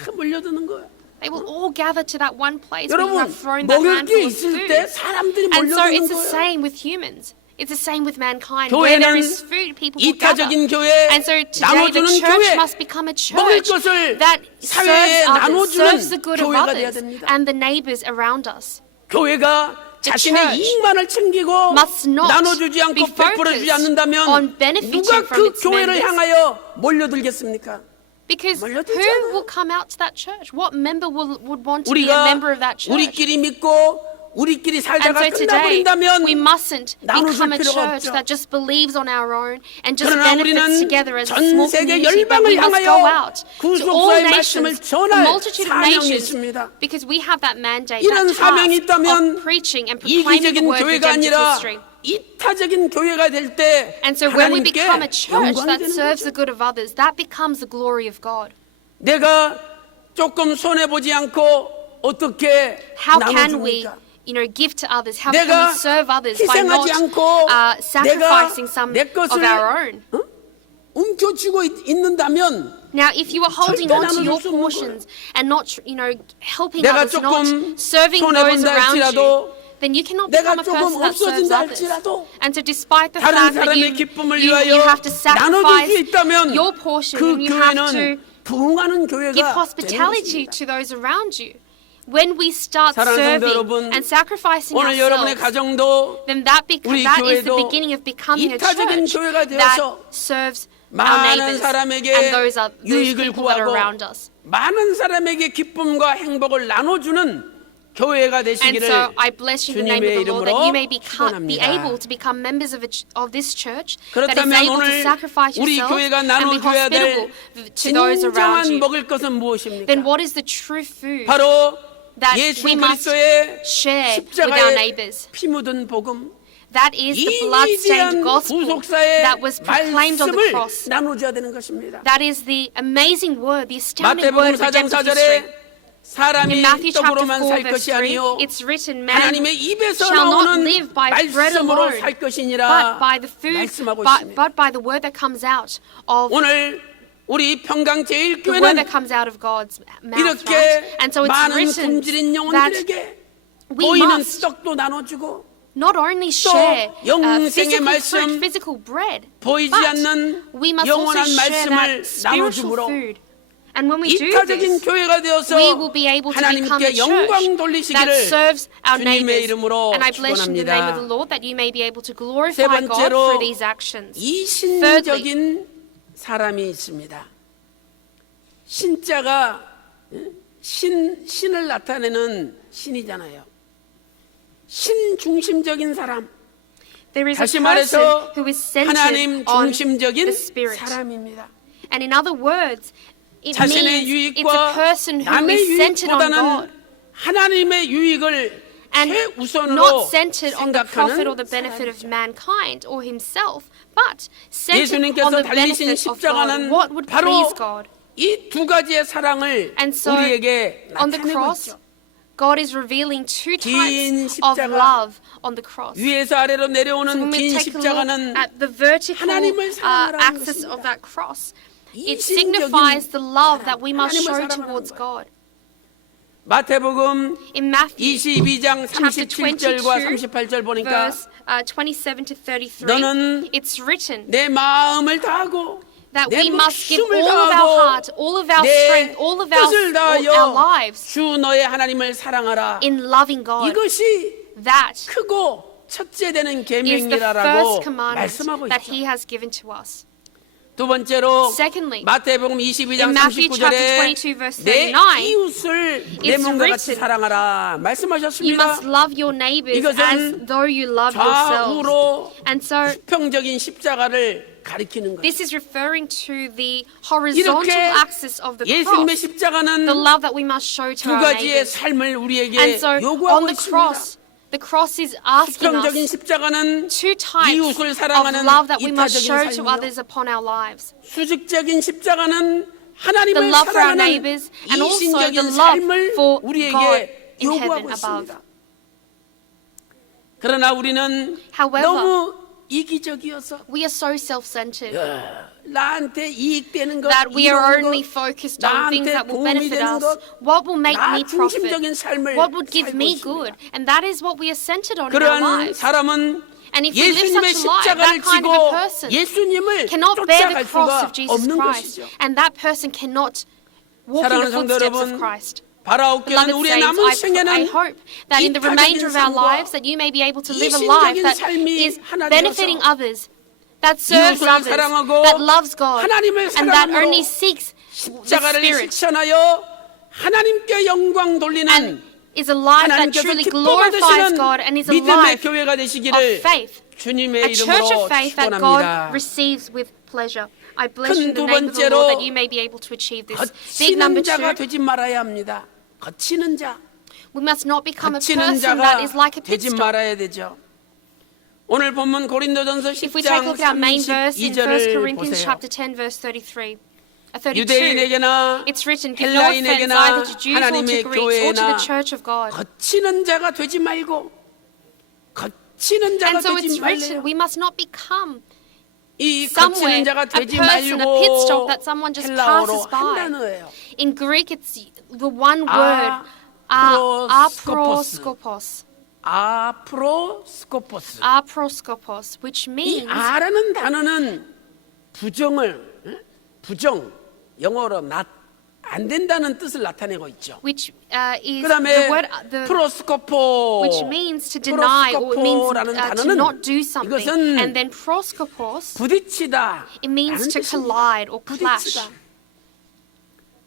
다 몰려드는 거예요. They will all gather to that one place where you 여러분, have thrown that 먹을 게 handful of 있을 때 food. 사람들이 And so 몰려드는 it's the 거예요. same with humans. It's the same with mankind. Where there 교회는 is food, people will gather. 이타적인 교회, And so today the 나눠주는 church 교회, must become a 먹을 church 것을 that 사회에 serves others, 나눠주는 serves the good of 교회가 돼야 others 됩니다. and the neighbors around us. 교회가 자신의 church 이익만을 챙기고 must not 나눠주지 않고 be 베풀어주지 focused 않는다면 on benefiting 누가 from 그 its 교회를 members. 향하여 몰려들겠습니까? Because 몰려들지 who 않아요. will come out to that church? What member would want to be a 우리가 member of that church? 우리끼리 믿고 우리끼리 And 살다가 so today, 끝나버린다면 we mustn't 나눠줄 become a 필요가 church 없죠. that just believes on our own and just 그러나 benefits 우리는 together as a 전 small 세계 community, but 열방을 we must 향하여 go out 그 to all 속사의 말씀을 nations, a 전할 multitude of 사명이 nations, 있습니다. because we have that mandate, 이런 that 사명이 task 있다면 of preaching and proclaiming the 이기적인 word of 교회가 redemptive 아니라 history. 이타적인 교회가 될 때 And so when we 하나님께 become a church 영광이 that 되는 serves 거죠. the good of others, that becomes the glory of God. 내가 조금 손해보지 않고 어떻게 How can we, 나눠줍니까? give to others? How can 내가 we serve others by 희생하지 not 않고 sacrificing some 내 of 것을 our own? 움켜쥐고 있는다면 Now, if you are holding 절대 on to your 나눠줄 수 없는 portions and not, helping 내가 others, not 조금 serving those 손해본다 around you, 할지라도 then you cannot 내가 become a 조금 person that serves 없어진다 others. 할지라도 And so despite the 다른 fact that 사람의 you 기쁨을 you 위하여 have to 나눠줄 sacrifice 수 있다면 your portion, 그 and you have to 교회는 부흥하는 give 교회가 되는 hospitality 것입니다. to those around you. When we start 사랑하는 성도 serving 여러분, and sacrificing 오늘 여러분의 ourselves, 가정도 then that is the 교회도 beginning of becoming a 이타적인 church 교회가 that 되어서 serves our 많은 neighbors 사람에게 and those 유익을 people that are 구하고 around us. 많은 사람에게 기쁨과 행복을 나눠주는 교회가 And 되시기를 so I bless you in the name 주님의 of the Lord that you may be 축원합니다. able to become members of this church that is 그렇다면 able to 오늘 sacrifice 우리 yourself 교회가 and be 나눠줘야 hospitable 될 to those around 진정한 you. 먹을 것은 무엇입니까? Then what is the true food 바로 that 예수 we must 그리스도의 share with our 십자가의 neighbors? 피 묻은 복음, That is the 이 blood-stained 위대한 gospel 구속사의 that was proclaimed on the 말씀을 cross. 나눠줘야 되는 것입니다. That is the amazing word, the astounding 마태복음 word of 4장 redemptive history. 4절에 사람이 In Matthew chapter 떡으로만 4 살 verse 것이 3, 아니요 it's written, man 하나님의 입에서 shall not 나오는 live by bread 말씀으로 alone, 살 but 것이니라 by the food, 말씀하고 있습니다. but by the word that comes out of 오늘 우리 the word 평강제일교회는 that comes out of God's mouth, 이렇게 right? And so it's 많은 written 굶주린 that 영혼들에게 we 보이는 must 떡도 나눠주고 not only share 영생의 physical 말씀, food, physical bread, 보이지 but 않는 we must also 영원한 share 말씀을 that spiritual 나눠줌으로 food. And when we do 이타적인 this, 교회가 되어서 we will be able to become a 하나님께 영광 church that 돌리시기를 serves our 주님의 neighbors. 이름으로 And I bless you in the name of the 축원합니다. Lord that you may be able to 세 glorify God 번째로 through these actions. 이신적인 사람이 있습니다. 신자가 신을 나타내는 신이잖아요. 신 중심적인 사람, There is a 다시 person 말해서 who is centered 하나님 on 중심적인 the Spirit. 사람입니다. And in other words, it 자신의 means it's a 유익과 person who 남의 is centered on God 유익보다는 하나님의 유익을 and 최우선으로 not centered on the profit or 생각하는 the benefit of 사람이죠. mankind or himself, but centered 예수님께서 on the 달리신 benefit of God. 십자가는 What would 바로 please God? 이 두 가지의 사랑을 And so, 우리에게 on the 나타내고 cross, 있죠. God is revealing two 긴 types of 십자가, love on the cross. 위에서 아래로 So 내려오는 when we 긴 take a look 십자가는 at the vertical 하나님을 사랑하라는 axis 것입니다. of that cross, it 이신적인 signifies the love that we must 하나님을 show 사랑하는 towards 거예요. God. 마태복음 In Matthew 22장 chapter 37절과 22, 38절 보니까 verse 27 to 33, 너는 it's written 내 마음을 다하고 that 내 we must give 목숨을 all of our 다하고 heart, all of our 내 strength, all of 뜻을 our 다하여 lives 주 너의 하나님을 사랑하라. in loving God. 이것이 That 크고 첫째 되는 is the 계명이라고 first commandment 말씀하고 that 있죠. He has given to us. 두 번째로 Secondly, 마태복음 22장 in Matthew 39절에 chapter 22 verse 내 39, 이웃을 내 it's 몸과 같이 written, 사랑하라 You 말씀하셨습니다. must love your neighbors 이것은 as though you love yourselves. 좌우로 And so 수평적인 십자가를 가리키는 거예요. this is referring to the horizontal 이렇게 axis of the 예수님의 cross, 십자가는 the love that we must show to 두 our 가지의 neighbors. 삶을 우리에게 And so on 요구하고 the 있습니다. cross is asking 수평적인 us 십자가는 two types 이웃을 of 사랑하는 love that we must 이타적인 show to 삶이요. others upon our lives. 수직적인 십자가는 The 하나님을 love for our 사랑하는 neighbors and also the 이신적인 love 삶을 for God 우리에게 in 요구하고 heaven above. 있습니다. 그러나 우리는 However, 너무 이기적이어서 We are so self-centered 나한테 이익되는 것, that we are 이로운 only 것, focused on things 나한테 that will 도움이 benefit 되는 us. 것, What will make 나 me profit? 중심적인 삶을 What would give 살고 me 있습니다. good? And that is what we are centered on in our 그러한 lives. 사람은 And if we live 예수님의 such a life, 십자가를 that kind of a 지고 person 예수님을 cannot bear the 쫓아갈 cross 수가 of Jesus 없는 Christ. 것이죠. And that person cannot walk in 사랑하는 the 성도 footsteps 여러분, of Christ. 바라옵기는 Beloved 우리의 saints, 남은 I 생애는 hope that in the remainder of our lives that you may be able to live a life that is benefiting others, that serves 이웃을 others, 사랑하고 that loves God, 하나님을 and that 사랑함으로 only seeks the 십자가를 Spirit, 실천하여 하나님께 영광 돌리는 and is a life that 하나님께서 truly 기뻐 glorifies 받으시는 God and is a 믿음의 life 교회가 of 되시기를 faith, 주님의 a church 이름으로 of faith that God 축원합니다. receives with pleasure. I bless you in 큰 the 두 name of the Lord that 번째로 you may be able to achieve this. Big 거치는 number 자가 2, 되지 말아야 합니다. 거치는 자, we must not become a 거치는 person that 자가 is like a pit 되지 stop. 말아야 되죠. 오늘 본문 고린도전서 If we take a 10장 look at our main verse in 1 32절을 Corinthians 보세요. chapter 10 verse 32, 32, 유대인에게나 it's written, give no offense 헬라인에게나 either to Jews or to 하나님의 Greeks or to the 교회나 church of God. 거치는 자가 되지 말고 거치는 자가 And so 되지 it's written, 말래요. we must not become 이 somewhere 거치는 자가 a 되지 person, a pit stop 말고 that someone just 헬라어로 passes 한 by. 단어예요. In Greek, it's the one word, 아프로스코포스. aproskopos, 아프로스코포스. aproskopos, which 이 means 아라는 단어는 부정, 영어로 안 된다는 뜻을 나타내고 있죠. which is the 그다음에 word 프로스코포, which means to deny or it means 프로스코포라는 to 단어는 not do something. 이것은 And then proskopos, 부딪히다. it means 라는 to 뜻입니다. collide or clash. 부딪히다.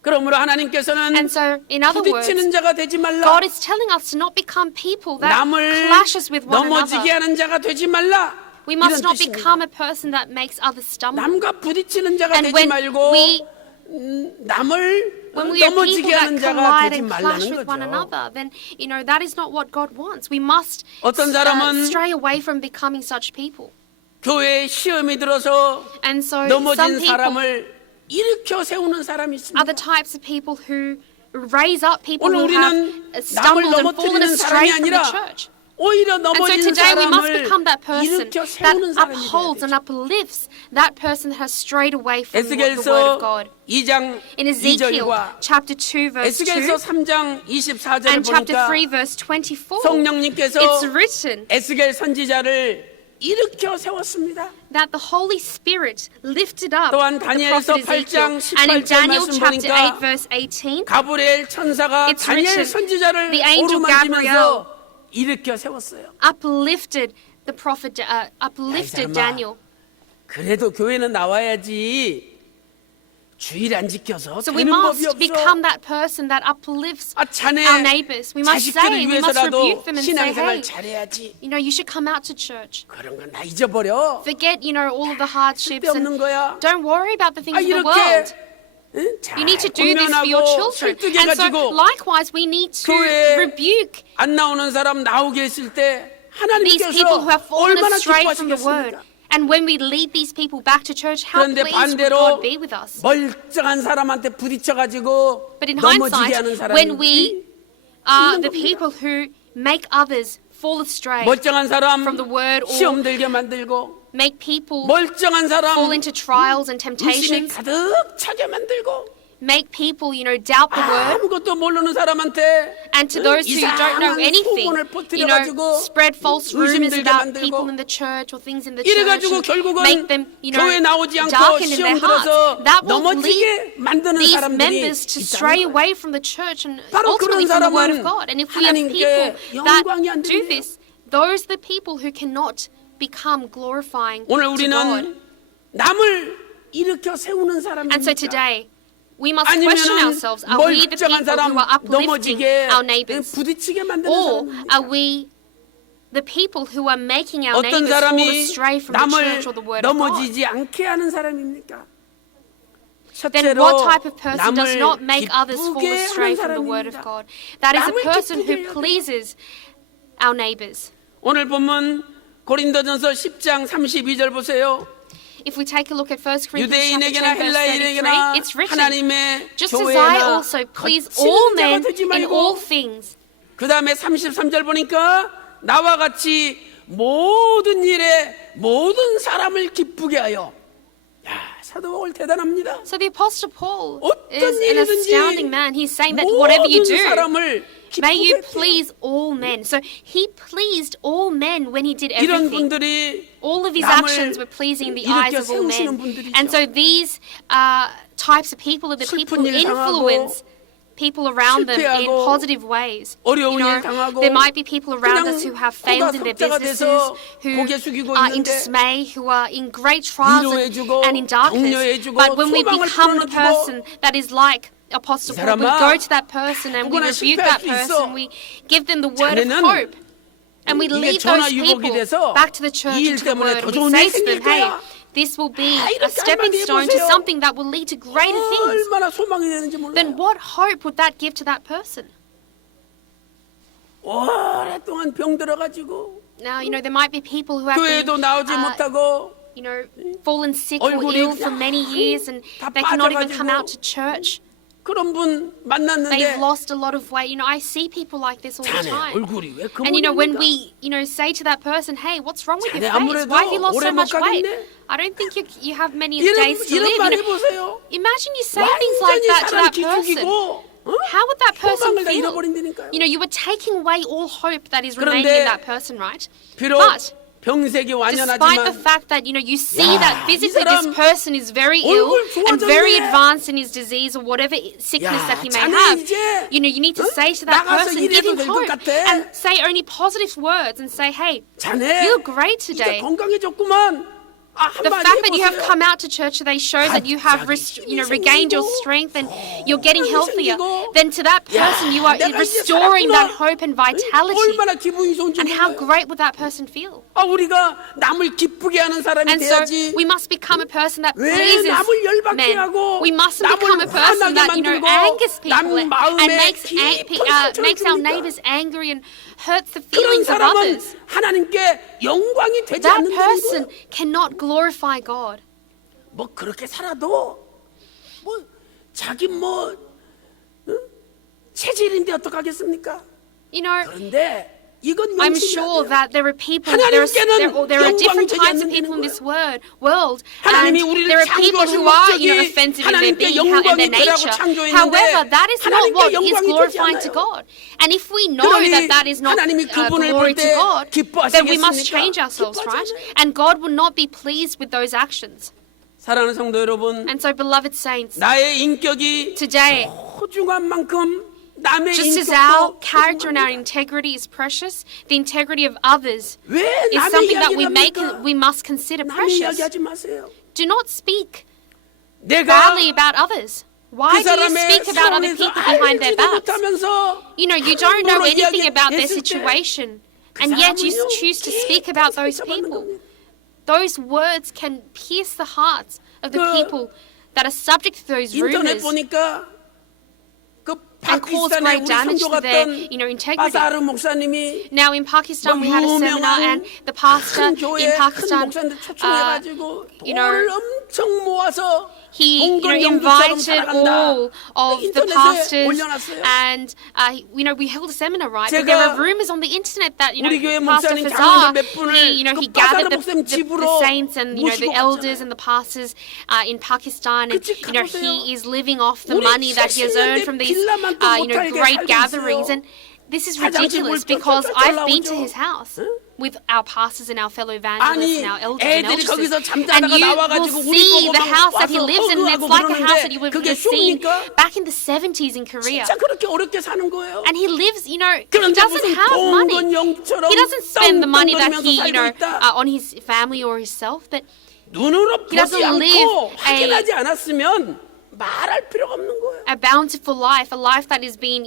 그러므로 하나님께서는 And so, in other words, 부딪히는 자가 되지 말라. God is telling us to not become people that 남을 clashes with one 넘어지게 another. 하는 자가 되지 말라. We must 이런 not become 뜻입니다. a person that makes others stumble. 남과 부딪히는 자가 And 되지 when 말고 we 남을 when we are 넘어지게 people that 하는 자가 collide 되지 and clash 말라는 with one 거죠. another, then that is not what God wants. We must 어떤 사람은 stray away from becoming such people. 교회에 시험이 들어서 And so some 넘어진 people 사람을 일으켜 세우는 사람이 있습니다. are the types of people who raise up people 오늘 who have 우리는 남을 stumbled and fallen 넘어뜨리는 사람이 astray from the 아니라 church. 오히려 And so 넘어진 today we must 사람을 become that person 일으켜 that 세우는 사람이 upholds and 되어야 되죠. uplifts that person that has strayed away from the word of 에스겔서 God. 2장 In Ezekiel 2절과 chapter 2 verse 2 에스겔서 3장 24절을 and chapter 보니까 3 verse 24, 성령님께서 it's written 에스겔 선지자를 일으켜 세웠습니다. that the Holy Spirit lifted up 또한 the 다니엘서 prophet 8장 Ezekiel. And in 18절 Daniel 말씀 chapter 보니까 8 verse 18, 가브리엘 천사가 It's 다니엘 written, 선지자를 the angel 오르만지면서 일으켜 세웠어요. uplifted the prophet, uplifted 사람아. Daniel. 그래도 교회는 나와야지 주일 안 지켜서 So we 되는 법이 must 없어. become that person that uplifts 자네 our neighbors. We must 자식들을 say, we must 위해서라도 rebuke them and say, 신앙생활 hey, 잘해야지. you should come out to church. 그런 건 다 잊어버려. Forget, all of the hardships 쓸데없는 and 거야. don't worry about the things of the 이렇게 world. 응? You need to 잘 do this for your 권면하고 children. 설득해 And so 가지고 likewise, we need to 교회에 rebuke 안 나오는 사람 나오게 했을 때 these people who have 하나님께서 fallen 얼마나 astray from the word. 기뻐하시겠습니까? And when we lead these people back to church, how 그런데 pleased would 반대로 God be with us? 멀쩡한 사람한테 부딪혀가지고 But in 넘어지게 하는 hindsight, when 사람이 we are 있는 the 겁니다. people who make others fall astray, 멀쩡한 사람 from the word or 시험 들게 만들고 make people 멀쩡한 사람 fall into trials and 의심이 temptations, 가득 차게 만들고 make people, doubt the word, 아무것도 모르는 사람한테 and to those who don't know 이상한 anything, 소문을 퍼뜨려가지고 spread false rumors 의심들게 about 만들고 people in the church or things in the church, 이래가지고 and 결국은 make them, 교회 나오지 않고 darken in 시험 their 들어서 hearts. That will 넘어지게 lead 만드는 these 사람들이 members to stray 있다는 거예요. away from the church and 바로 ultimately 그런 from the word 사람은 of God. And if we have 하나님께 people 영광이 안 that do 된대요. this, those are the people who cannot become glorifying 오늘 to God. 우리는 남을 일으켜 세우는 And so 사람입니까? today, we must question 아니면은 ourselves. Are we the 멀쩡한 people who are 사람 uplifting 넘어지게 our neighbors? 부딪히게 만드는 Or 사람입니까? are we the people who are making our 어떤 neighbors fall 사람이 astray from the 남을 church or the word of God? 넘어지지 않게 하는 사람입니까? Then 첫째로 what type of person does 남을 not make others fall 기쁘게 astray 하는 from the word of 사람입니다. God? That is a 남을 person 기쁘게 who 해야 돼요. pleases our neighbors. 오늘 본문 고린도전서 10장 32절 보세요. If we take a look at 1 Corinthians chapter 유대인에게나 10 verse 헬라인에게나 33, it's written, 하나님의 just as I 교회나 also please 거치는 all 자가 men 되지 in 말고 all things. 그 다음에 33절 보니까 나와 같이 모든 일에 모든 사람을 기쁘게 하여. 야, 사도 바울 대단합니다. So the Apostle Paul 어떤 is an 일이든지 astounding man. He's saying that whatever you 모든 do, 사람을 may you 기쁘게 해요. please all men. So he pleased all men when he did 이런 everything. 분들이 All of his 남을 actions were pleasing the eyes 일으켜 of all 세우시는 men. 분들이죠. And so these types of people are the people 슬픈 who 일 당하고 influence people around them in 실패하고 positive ways. 어려운 일 당하고 There might be people around 그냥 us who have 코가 failed in their 석자가 businesses, 돼서 who 고개 숙이고 are in 있는데 dismay, who are in great trials 위로해주고 and in darkness. 격려해주고 But when we 소망을 become the 불어넣어주고 person that is like Apostle Paul, we 사람아, go to that person and we 누구나 rebuke 실패할 that 수 있어. person, we give them the word of 자네는 hope. And we 이게 lead those 전화유복이 people 돼서 back to the church 이 일 and to the 때문에 word. 더 And 좋은 we say 일이 to them, 생길 hey, 거야. this will be 이렇게 a stepping 한마디 stone to 해보세요. something that will lead to greater things. 얼마나 소망이 되는지 몰라요. Then what hope would that give to that person? 오랫동안 병 들어가지고 Now, there might be people who have been, 교회도 나오지 못하고 fallen sick or 얼굴이 ill for many years and 다 they cannot even come 빠져가지고 out to church. 그런 분 They've 만났는데 lost a lot of weight. I see people like this all the 자네 time. 얼굴이 왜 그 And when 모양입니까? we, say to that person, hey, what's wrong with your 자네 face? 아무래도 Why have you lost 오래 so 못 much weight? 가겠네? I don't think you have many 이런 days to 이런 말 live. 해보세요. Imagine you say things like 완전히 that to 사람 that person. 기죽이고 How would that person 소망을 다 feel? 잃어버린다니까요. You were taking away all hope that is remaining 그런데 in that person, right? 비록 But 병색이 despite the 완연하지만 fact that you see 야, that physically 이 사람 this person is very ill 얼굴 and very 좋아졌네. advanced in his disease or whatever sickness 야, that he may 자네 have, 이제, you need to say to that 나가서 person, give 일해도 him 될 것 hope 같아. and say only positive words and say, hey, 자네 you're great 이제 today. 건강해졌구만. The 한마디 fact that you have 해보세요. come out to church today shows that you have regained your strength and you're getting healthier. Then to that person, you are 내가 이제 restoring that 살았구나. hope and vitality. 얼마나 기분이 좋은지 And how 몰라요. great would that person feel? 우리가 남을 기쁘게 하는 사람이 And so 돼야지. we must become a person that 왜 pleases 남을 열받게 men. 하고 We mustn't become a 남을 person 화나게 that 만들고 angers 남 people and 마음에 makes 깊은 상처를 makes our 줍니까? neighbors angry and hurts the 그런 feelings of 사람은 others. 하나님께 영광이 되지 That 않는다는 person 거예요. cannot glorify God. 뭐 그렇게 살아도 뭐 자기 뭐 체질인데 어떡하겠습니까? You know, 그런데 이건 I'm 명심해야 sure 돼요. that there are people, 하나님께는 there are different 영광이 되지 types of 않는 people in 거예요. this world, and 하나님이 우리를 there are people 창조하신 who are, 목적이 offensive in their 하나님께 being, in 영광이 their 되라고 nature. 창조했는데 However, that is not 하나님께 what is 영광이 되지 glorifying to 않아요. God. And if we know 그러니 that that is not 하나님이 그분을 glory 볼 to 때 God, then we must 기뻐하시겠습니까? change ourselves, right? 기뻐하잖아요. And God will not be pleased with those actions. 사랑하는 성도 여러분, And so, beloved saints, 나의 인격이 today, 소중한 만큼 남의 just as our 인격도 character and our 소중합니다. integrity is precious, the integrity of others 왜 is 남의 something that 이야기를 we 합니까? must consider 남의 precious. 이야기하지 마세요. Do not speak 내가 badly about others. 그 Why do you 사람의 speak about other 상황에서 people behind their 알지도 backs? 못하면서 You know, you don't know 함부로 anything about their 이야기했을 때 situation, and yet you 사람은요, choose to speak about those 상처받는 people. 겁니다. Those words can pierce the hearts of the 그 people that are subject to those 인터넷 rumors 보니까 그 and cause 파키스탄에 great 우리 damage 선교 to their, 갔던 integrity. 바사르 목사님이 Now in Pakistan, we had a 유명한 seminar, and the pastor 큰 교회 in 큰 Pakistan, 목사님들 초청해가지고 you know, 돈을 엄청 모아서 he 동굴 영주처럼 invited 살아간다. all of the 인터넷에 pastors, 올려놨어요. and we held a seminar, right? But 제가 there are rumors on the internet that 우리 교회 Pastor 목사님 Fazar, 장로들 몇 분을 he 그 gathered 바사르 목사님 the 집으로 saints and the 모시고 elders 갔잖아요. and the pastors in Pakistan, and 그치, 가보세요. he is living off the 우리 money that he has 70년대 earned from these 빌라만 또 못하게 great 살고 gatherings, 있어요. and this is 화장실 ridiculous 물 because 쫄쫄쫄 I've been to 나오죠. his house 응? with our pastors and our fellow evangelists 아니 and our elders and 애들이 eldresses, 거기서 and 잠자다가 you will 나와가지고 우리 see 보고 the 막 house that he 와서 lives in, and it's 허그하고 like a house that you would 그러는데 그게 have seen 쇼입니까? back in the 70s in Korea. 진짜 그렇게 어렵게 사는 거예요. And he lives, he 그런데 doesn't 무슨 have money. 동건 영처럼 He doesn't spend the money that 떵떵거리면서 he, 살고 있다. on his family or himself, but 눈으로 he doesn't 보지 않고 live 확인하지 않았으면 말할 필요가 없는 거예요. a bountiful life, a life that is being,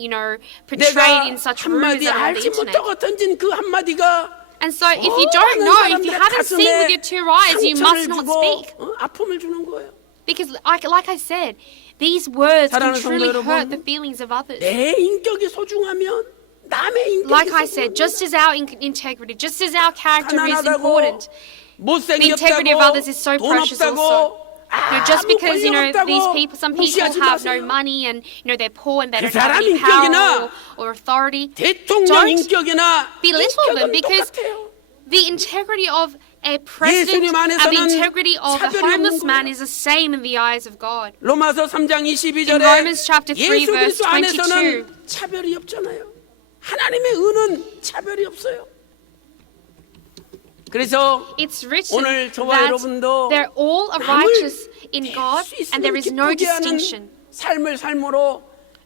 portrayed 내가 in such rumors 한마디 and on the 알지 internet. 못하고 던진 그 한마디가 And so if you don't 많은 know, if you 사람들의 haven't seen with your two eyes, you 상처를 must not 주고 speak. 아픔을 주는 거예요. Because like I said, these words can 사랑하는 truly 성도 hurt 여러분, the feelings of others. 내 인격이 소중하면 남의 인격이 Like I said, 소중하면 just as our integrity, just as our character is 가난하다고 important, the integrity of others is so 못생겼다고 돈 precious also. 없다고 Just 아무 because 권력 없다고 these people, some people 무시하지 have no 마세요. money and they're poor and they 그 don't have 사람 any power 인격이나 or authority. 대통령 Don't 인격이나 belittle them 인격은 because 똑같아요. the integrity of a president 예수님 and the 안에서는 integrity of a 차별이 homeless 없는 man 거예요. is the same in the eyes of God. 로마서 3장 22절에 In Romans chapter 3 예수 verse 그리스도 22. 안에서는 차별이 없잖아요. 하나님의 은은 차별이 없어요. 그래서 It's written 오늘 저와 that 여러분도 they're all righteous in God 수 and there is 있으면 no 기쁘게 하는 distinction 삶을 삶으로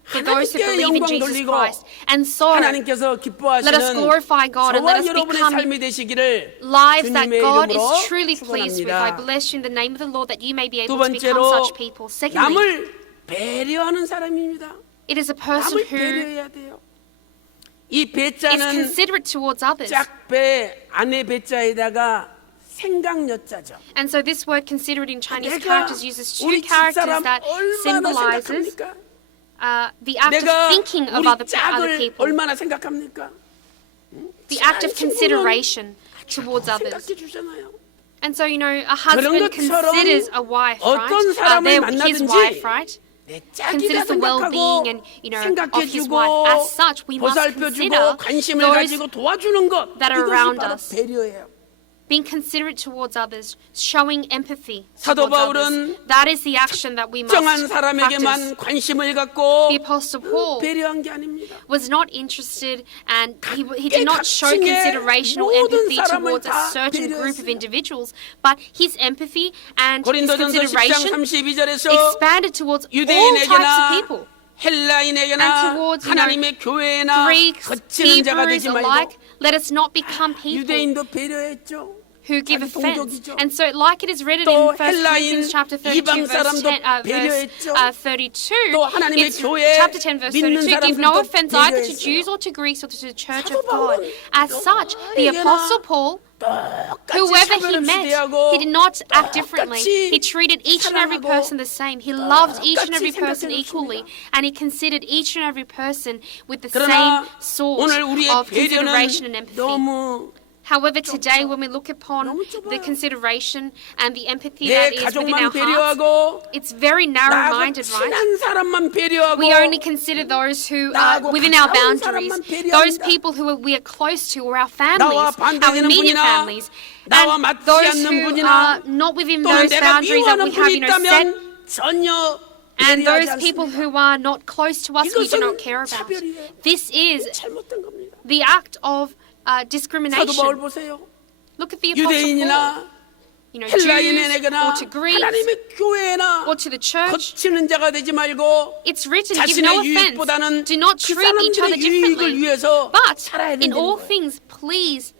for those who 하나님께 believe in 영광 Jesus 돌리고 Christ. And so 하나님께서 let us 기뻐하시는 glorify God and let 저와 us 여러분의 become 삶이 되시기를 lives that 주님의 God 이름으로 is truly pleased with. I 축원합니다. bless you in the name of the Lord that you may be 두 able to become 번째로 such people. Secondly, 남을 배려하는 사람입니다. it is a person 남을 who 배려해야 돼요. 이 is 배자는 considerate towards others. 짝배 안에 배자에다가 생각여자죠. And so this word considerate in Chinese 내가 characters uses two 우리 characters 집사람 that 얼마나 symbolizes 생각합니까? the act 내가 of thinking of 우리 other 짝을 people, 얼마나 생각합니까? the act of 잘 consideration towards others. 생각해 주잖아요. And so, a 그런 husband 것처럼 considers a wife, 어떤 right? 사람을 His 만나든지 wife, right? 내 짝이다 Considers the 생각하고 well-being and, of his 생각해주고 wife. As such, we must 보살펴주고 consider 관심을 those 가지고 도와주는 것 that are 이것이 around 바로 us. 배려예요. being considerate towards others, showing empathy 사도 towards others. 바울은 That is the action that we must 특정한 practice. 사람에게만 관심을 갖고 The Apostle Paul 배려한 게 아닙니다. was not interested and he did not show 각층의 consideration or 모든 empathy 사람을 towards a 다 certain group of 배려했어요. individuals, but his empathy and his 고린도전서 10장 consideration 32절에서 expanded towards all types of 유대인에게나 people, 헬라인에게나 And towards, 하나님의 교회나 Greeks, 거치는 자가 Hebrews 되지 말고 alike. Let us not become people. 유대인도 배려했죠. who give 자기 offense. 동족이죠. And so, like it is written 또 in 1 Corinthians chapter 32, 이방 사람도 배려했죠. verse 32, 또 하나님의 it's 교회 chapter 10, verse 믿는 32, give no 사람들도 offense either to 배려했어요. Jews or to Greeks or to the church 사도 of God. 바울은 As such, the 누구에게나 Apostle Paul, 똑같이 whoever he 차별 없이 met, 대하고 he did not act differently. 똑같이 He treated each and every 사랑하고 person the same. He loved each and every 똑같이 person 생각해 equally, 줬습니다. and he considered each and every person with the 그러나 same sort 오늘 우리의 of consideration and 배려는 empathy. 너무 However, today when we look upon 너무 the 좁아요. consideration and the empathy 내 that is within our 가족만 hearts, 배려하고 it's very 나하고 narrow-minded, right? 친한 사람만 배려하고 We only consider those who are 나하고 within our 가까운 boundaries, 사람만 배려합니다. those people who we are close to, or our families, 나와 our 반대되는 immediate 분이나 families, 나와 and 맞지 those 않는 who 분이나 are not within 또는 those 내가 boundaries that 미워하는 we have, 분이 set, 있다면 전혀 and 배려하지 those people 않습니다. who are not close to us, we do 이것은 not care about. 차별이에요. This is 잘못된 겁니다. the act of 사도 바울 discrimination. 보세요. Look at the Apostle Paul. 유대인이나 You know, Jews 헬라인에게나 or to Greeks 하나님의 교회나 or to the church. 거치는 자가 되지 말고 It's written, give no 자신의 offense. 유익보다는 Do not 그 treat each other 사람들의 유익을 differently. 위해서 But 살아야 in 된다는 all 거예요. things, please,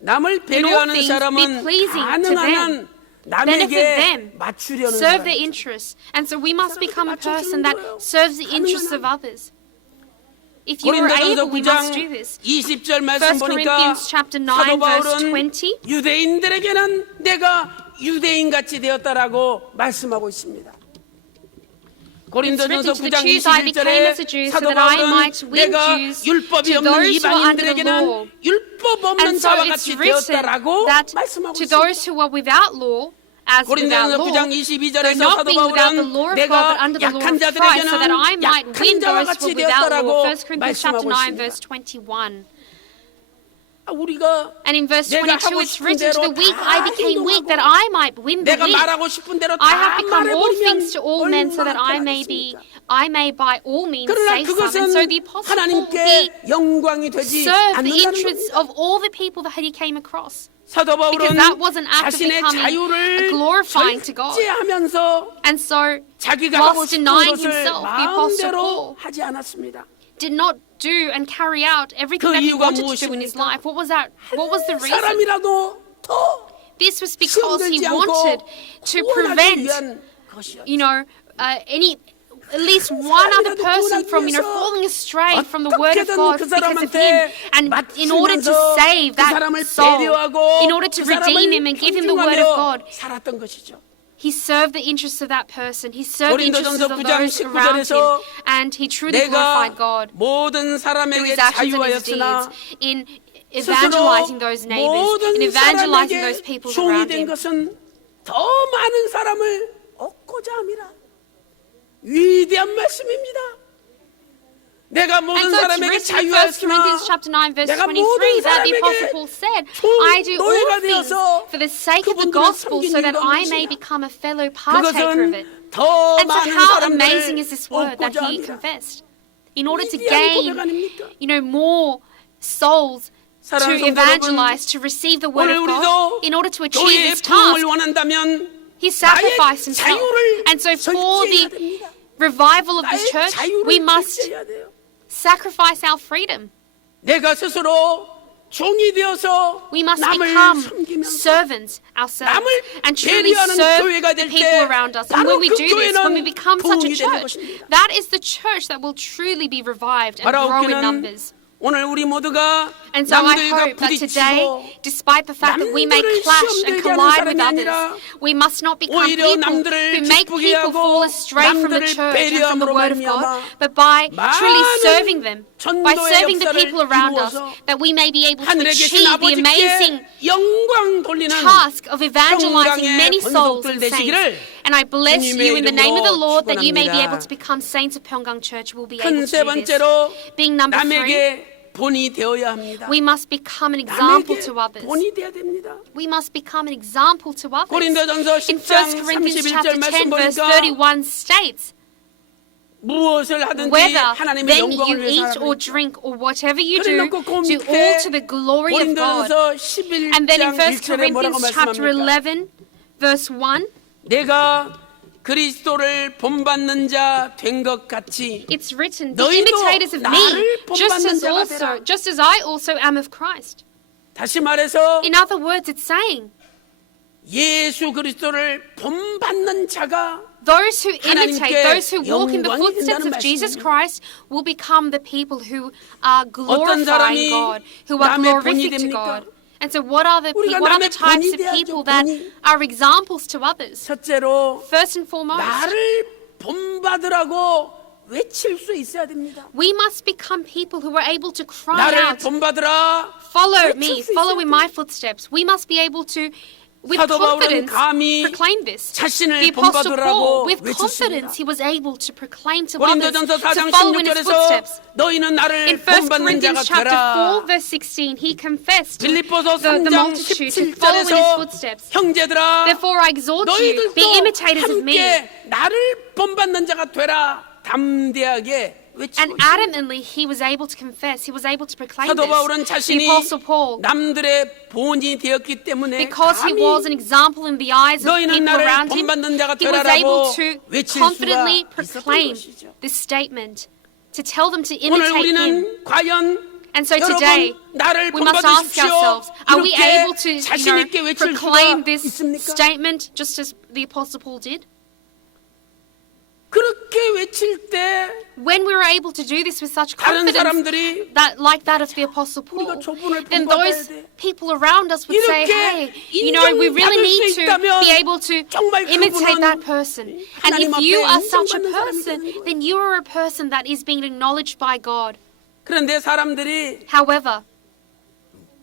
남을 배려하는 things 사람은 be pleasing to 가능하면 benefit 남에게 them, 맞추려는 serve their 사람. interests. And so we must become a person 맞춰주는 that 거예요. serves the interests of others. If you are 고린도전서 able, we 9장 must do this. 20절 1 말씀 보니까 Corinthians chapter 9, 사도 verse 바울은 20. 유대인들에게는 내가 유대인같이 되었다라고 말씀하고 있습니다. 고린도전서 It's written to the 9장 Jews, I became as a Jew 21절에 so 사도 that I 바울은 might win 내가 Jews 율법이 to 없는 those who are under the 이방인들에게는 law. 율법 없는 And so 자와 it's 같이 written 되었다라고 that 말씀하고 to 있습니다. those who are without law, as without 고린도전서 law, 9장 though 22절에서 not 사도 being without the 바울은 law of God, but 내가 under the law 약한 of Christ, so that I 자들에게는 might 약한 win 자와 those 같이 who are without 되었다라고 law. 1 Corinthians chapter 말씀하고 9, 있습니다. verse 21. 우리가 And in verse 내가 22, 하고 it's 싶은 written, to 대로 the weak 다 I became weak, that 행동하고 I might win the 내가 weak. 말하고 싶은 대로 I 다 have become all 말해버리면 things to all men, so that I may by all means 그러나 save some. And 그것은 so the Apostle Paul, he 하나님께 영광이 되지 served the 않는다는 interests 겁니다. of all the people that he came across. 사도 Because 바울은 that was an act of 자신의 becoming 자유를 glorifying to God. 절제하면서 And so, 자기가 하고 whilst 싶은 denying 것을 himself, the Apostle 마음대로 Paul 하지 않았습니다. did not do and carry out everything 그 that he 이유가 wanted to do in his 무엇입니까? life. What was that? What was the reason? 사람이라도 더 This was because he 시험들지 wanted 않고 to 구원하기 prevent, 위한 것이었죠. you know, at least one other person from, you know, falling astray from the word of God 그 because of him. 사람한테 And in order to 맞추면서 save 그 that 사람을 soul, 배려하고 in order to 그 사람을 redeem him and give him the word of God, 존중하며 살았던 것이죠. he served the interests of that person. He served the interests 고린도전서 of 9장 those around him. 19절에서 And he truly 내가 glorified God 모든 through 사람에게 his actions and his 자유하였으나 deeds in 스스로 evangelizing those neighbors, in 모든 evangelizing those 사람에게 people 종이 around 된 him. 것은 더 많은 사람을 얻고자 함이라. 위대한 말씀입니다. 내가 모든 And so it's 사람에게 written in 1 Corinthians 자유하였으나 chapter 9, verse 내가 23 모든 that the Apostle 사람에게 Paul said, 종 I do all 노예가 things 되어서 for the sake of the 그분들을 gospel so that 섬기는 I may 것이다. become a fellow partaker of it. 그것은 더 And so 많은 how 사람들을 amazing is this word that 얻고자 he 합니다. confessed? In order to 위대한 gain, 고백 아닙니까? you know, more souls to 사랑하는 성도 evangelize, 여러분, to receive the word 오늘 of God, 우리도 in order to achieve 교회의 this 부흥을 task, 원한다면 he sacrificed 나의 himself. 자유를 And so for 절제해야 the 됩니다. revival of 나의 this church, 자유를 we must 절제해야 돼요. sacrifice our freedom. 내가 스스로 종이 되어서 We must 남을 become 섬기면서 servants ourselves 남을 and truly 배려하는 serve 교회가 the 될 people 때 around us. And 바로 when we 그 do this, when we 교회는 become such a 부흥이 되는 church, 것입니다. that is the church that will truly be revived and grow in 바라옵기는 numbers. 오늘 우리 모두가 And so I 남들과 hope that today, 부딪히고 despite the fact that we may 남들을 clash and 시험들게 하는 collide with 사람이 others, 아니라 we must not become 오히려 people 남들을 who make 기쁘게 people 하고 fall astray from the 남들을 church and from the 배려함으로 word of God, 말미암아 but by truly 많은 serving them, by 전도의 serving the 역사를 people around us, 이루어서 that we may be able to 하늘에 계신 achieve the amazing 아버지께 영광 돌리는 task of evangelizing 평강의 many souls 권속들 and saints. 되시기를 And I bless 주님의 you in the name of the 이름으로 Lord that you may be 축원합니다. able to become saints of Pyeonggang Church. We'll be able 큰 to 세 do this. 번째로 Being number 3, 남에게 본이 되어야 합니다. we must become an example 남에게 to others. 본이 되어야 됩니다. We must become an example to others. 고린도전서 In 10장 1 Corinthians 31절 chapter 10 말씀 verse 보니까 31 states, 무엇을 하든지 whether 하나님의 then 영광을 you 위해서 eat or 하라. drink or whatever you do, 그래놓고 그 do 밑에 all to the glory of God. 고린도전서 11장 And then in 1 1절에 뭐라고 Corinthians chapter 말씀합니까? 11 verse 1, 내가 그리스도를 본받는 자 된 것 같이 it's written, be 너희도 imitators of me, 나를 본받는 자가 되라. just as I also am of Christ. 다시 말해서 In other words, it's saying 예수 그리스도를 본받는 자가 those who 하나님께 imitate, those who walk in the 영광이 footsteps 된다는 of Jesus 말씀이에요. Christ will become the people who are 어떤 glorifying 사람이 God, who are 남의 본이 glorific to 됩니까? God. And so what are the 우리가 what are 남의 the types 본이 of people 돼야죠, that 본이. are examples to others? 첫째로 First and foremost, 나를 본받으라고 외칠 수 있어야 됩니다. we must become people who are able to cry 나를 out, 본받으라. follow 외칠 me, 수 follow 있어야 in my footsteps. We must be able to, with 사도 바울은 confidence, 감히 proclaim this. 자신을 The Apostle 본받으라고 Paul, with 외쳤습니다. confidence, he was able to proclaim to others 고린도전서 4장 to follow in his 16절에서 footsteps. 너희는 나를 In 1 본받는 자가 Corinthians chapter 되라. 4, verse 16, he confessed to 빌립보서 the 3장 multitude to follow in his 17절에서 footsteps. 형제들아 Therefore I exhort you, 너희들도 be imitators of me. 함께 나를 본받는 자가 되라. 담대하게 외치고 And 있습니다. adamantly he was able to confess, he was able to proclaim 사도 this. 바울은 The 자신이 Apostle Paul, 남들의 본이 되었기 때문에 because he 감히 was an example in the eyes of 너희는 people 나를 around him, 본받는 자가 he was able 되라라고 to 외칠 confidently 수가 있었던 proclaim 것이죠. this statement, to tell them to 오늘 imitate him. 우리는 과연 And so today, 여러분 나를 we must ask 본받으십시오 ourselves, are we 이렇게 able to 자신 있게 외칠 proclaim 수가 this 있습니까? statement just as the Apostle Paul did? 그렇게 외칠 때 When we were able to do this with such 다른 confidence, 사람들이 that like that of the Apostle 우리가 Paul, 저분을 then 본받아야 those 돼. people around us would say, hey, 이렇게 we really 인정받을 need 수 to 있다면 be able to 정말 imitate 그분은 that person. And 하나님 if you 앞에 are such a 인정받는 사람이 person, 되는 거예요. then you are a person that is being acknowledged by God. 그런데 사람들이 However,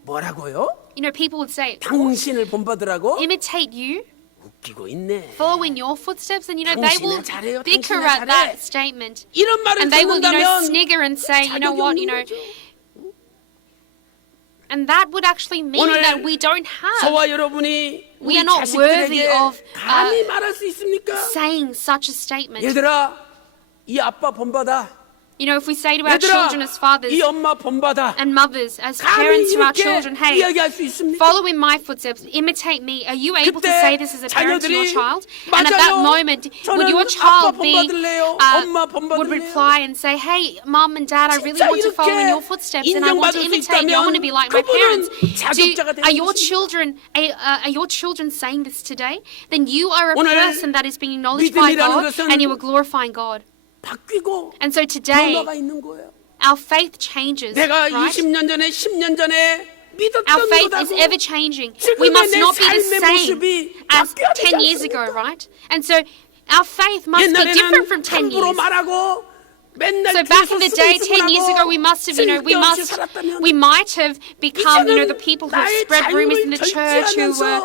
뭐라고요? people would say, 당신을 본받으라고 imitate you, 웃기고 있네. follow in your footsteps, and they will 당신은 잘해요, bicker 당신은 at 잘해. that statement. 이런 말을 And they will, 듣는다면 snigger and say, you know 자격이 what, 없는 거죠. and that would actually mean 오늘 that we don't have 저와 여러분이 We 우리 are not worthy 자식들에게 of, 감히 말할 수 있습니까? saying such a statement. 얘들아, 이 아빠 본받아. If we say to our 얘들아, children as fathers 이 엄마 본받아. and mothers, as 감히 parents to our 이렇게 children, hey, 이야기할 수 있습니까? follow in my footsteps, imitate me. Are you able to 그때 say this as a parent to your 자녀들이 child? And at that 맞아요. moment, would 저는 your 아빠 child be, 본받을래요. 엄마 본받을래요. would reply and say, hey, mom and dad, I really 진짜 want to follow in 이렇게 your footsteps and I want to 인정받을 수 imitate you. I want to be like my 있다면 parents. 그분은 자격자가 되는 Are your 것입니다. children saying this today? Then you are a 오늘 person that is being acknowledged by 믿음이라는 God 것은 and you are glorifying God. 바뀌고 And so today, 변화가 있는 거예요. our faith changes, 내가 right? 20년 전에 10년 전에 믿었던 Our faith is 거다고 ever changing. We must 지금의 내 not be the 삶의 same 모습이 as 바뀌어야 되지 10 years ago, 않습니까? right? And so our faith must be different from 10 함부로 years. 말하고 맨날 So back in 뒤에서 the day, 10 years ago, we must have, 쓸데없이 살았다면 we might have become, the people who 나의 spread rumors in the 자유를 church, who were,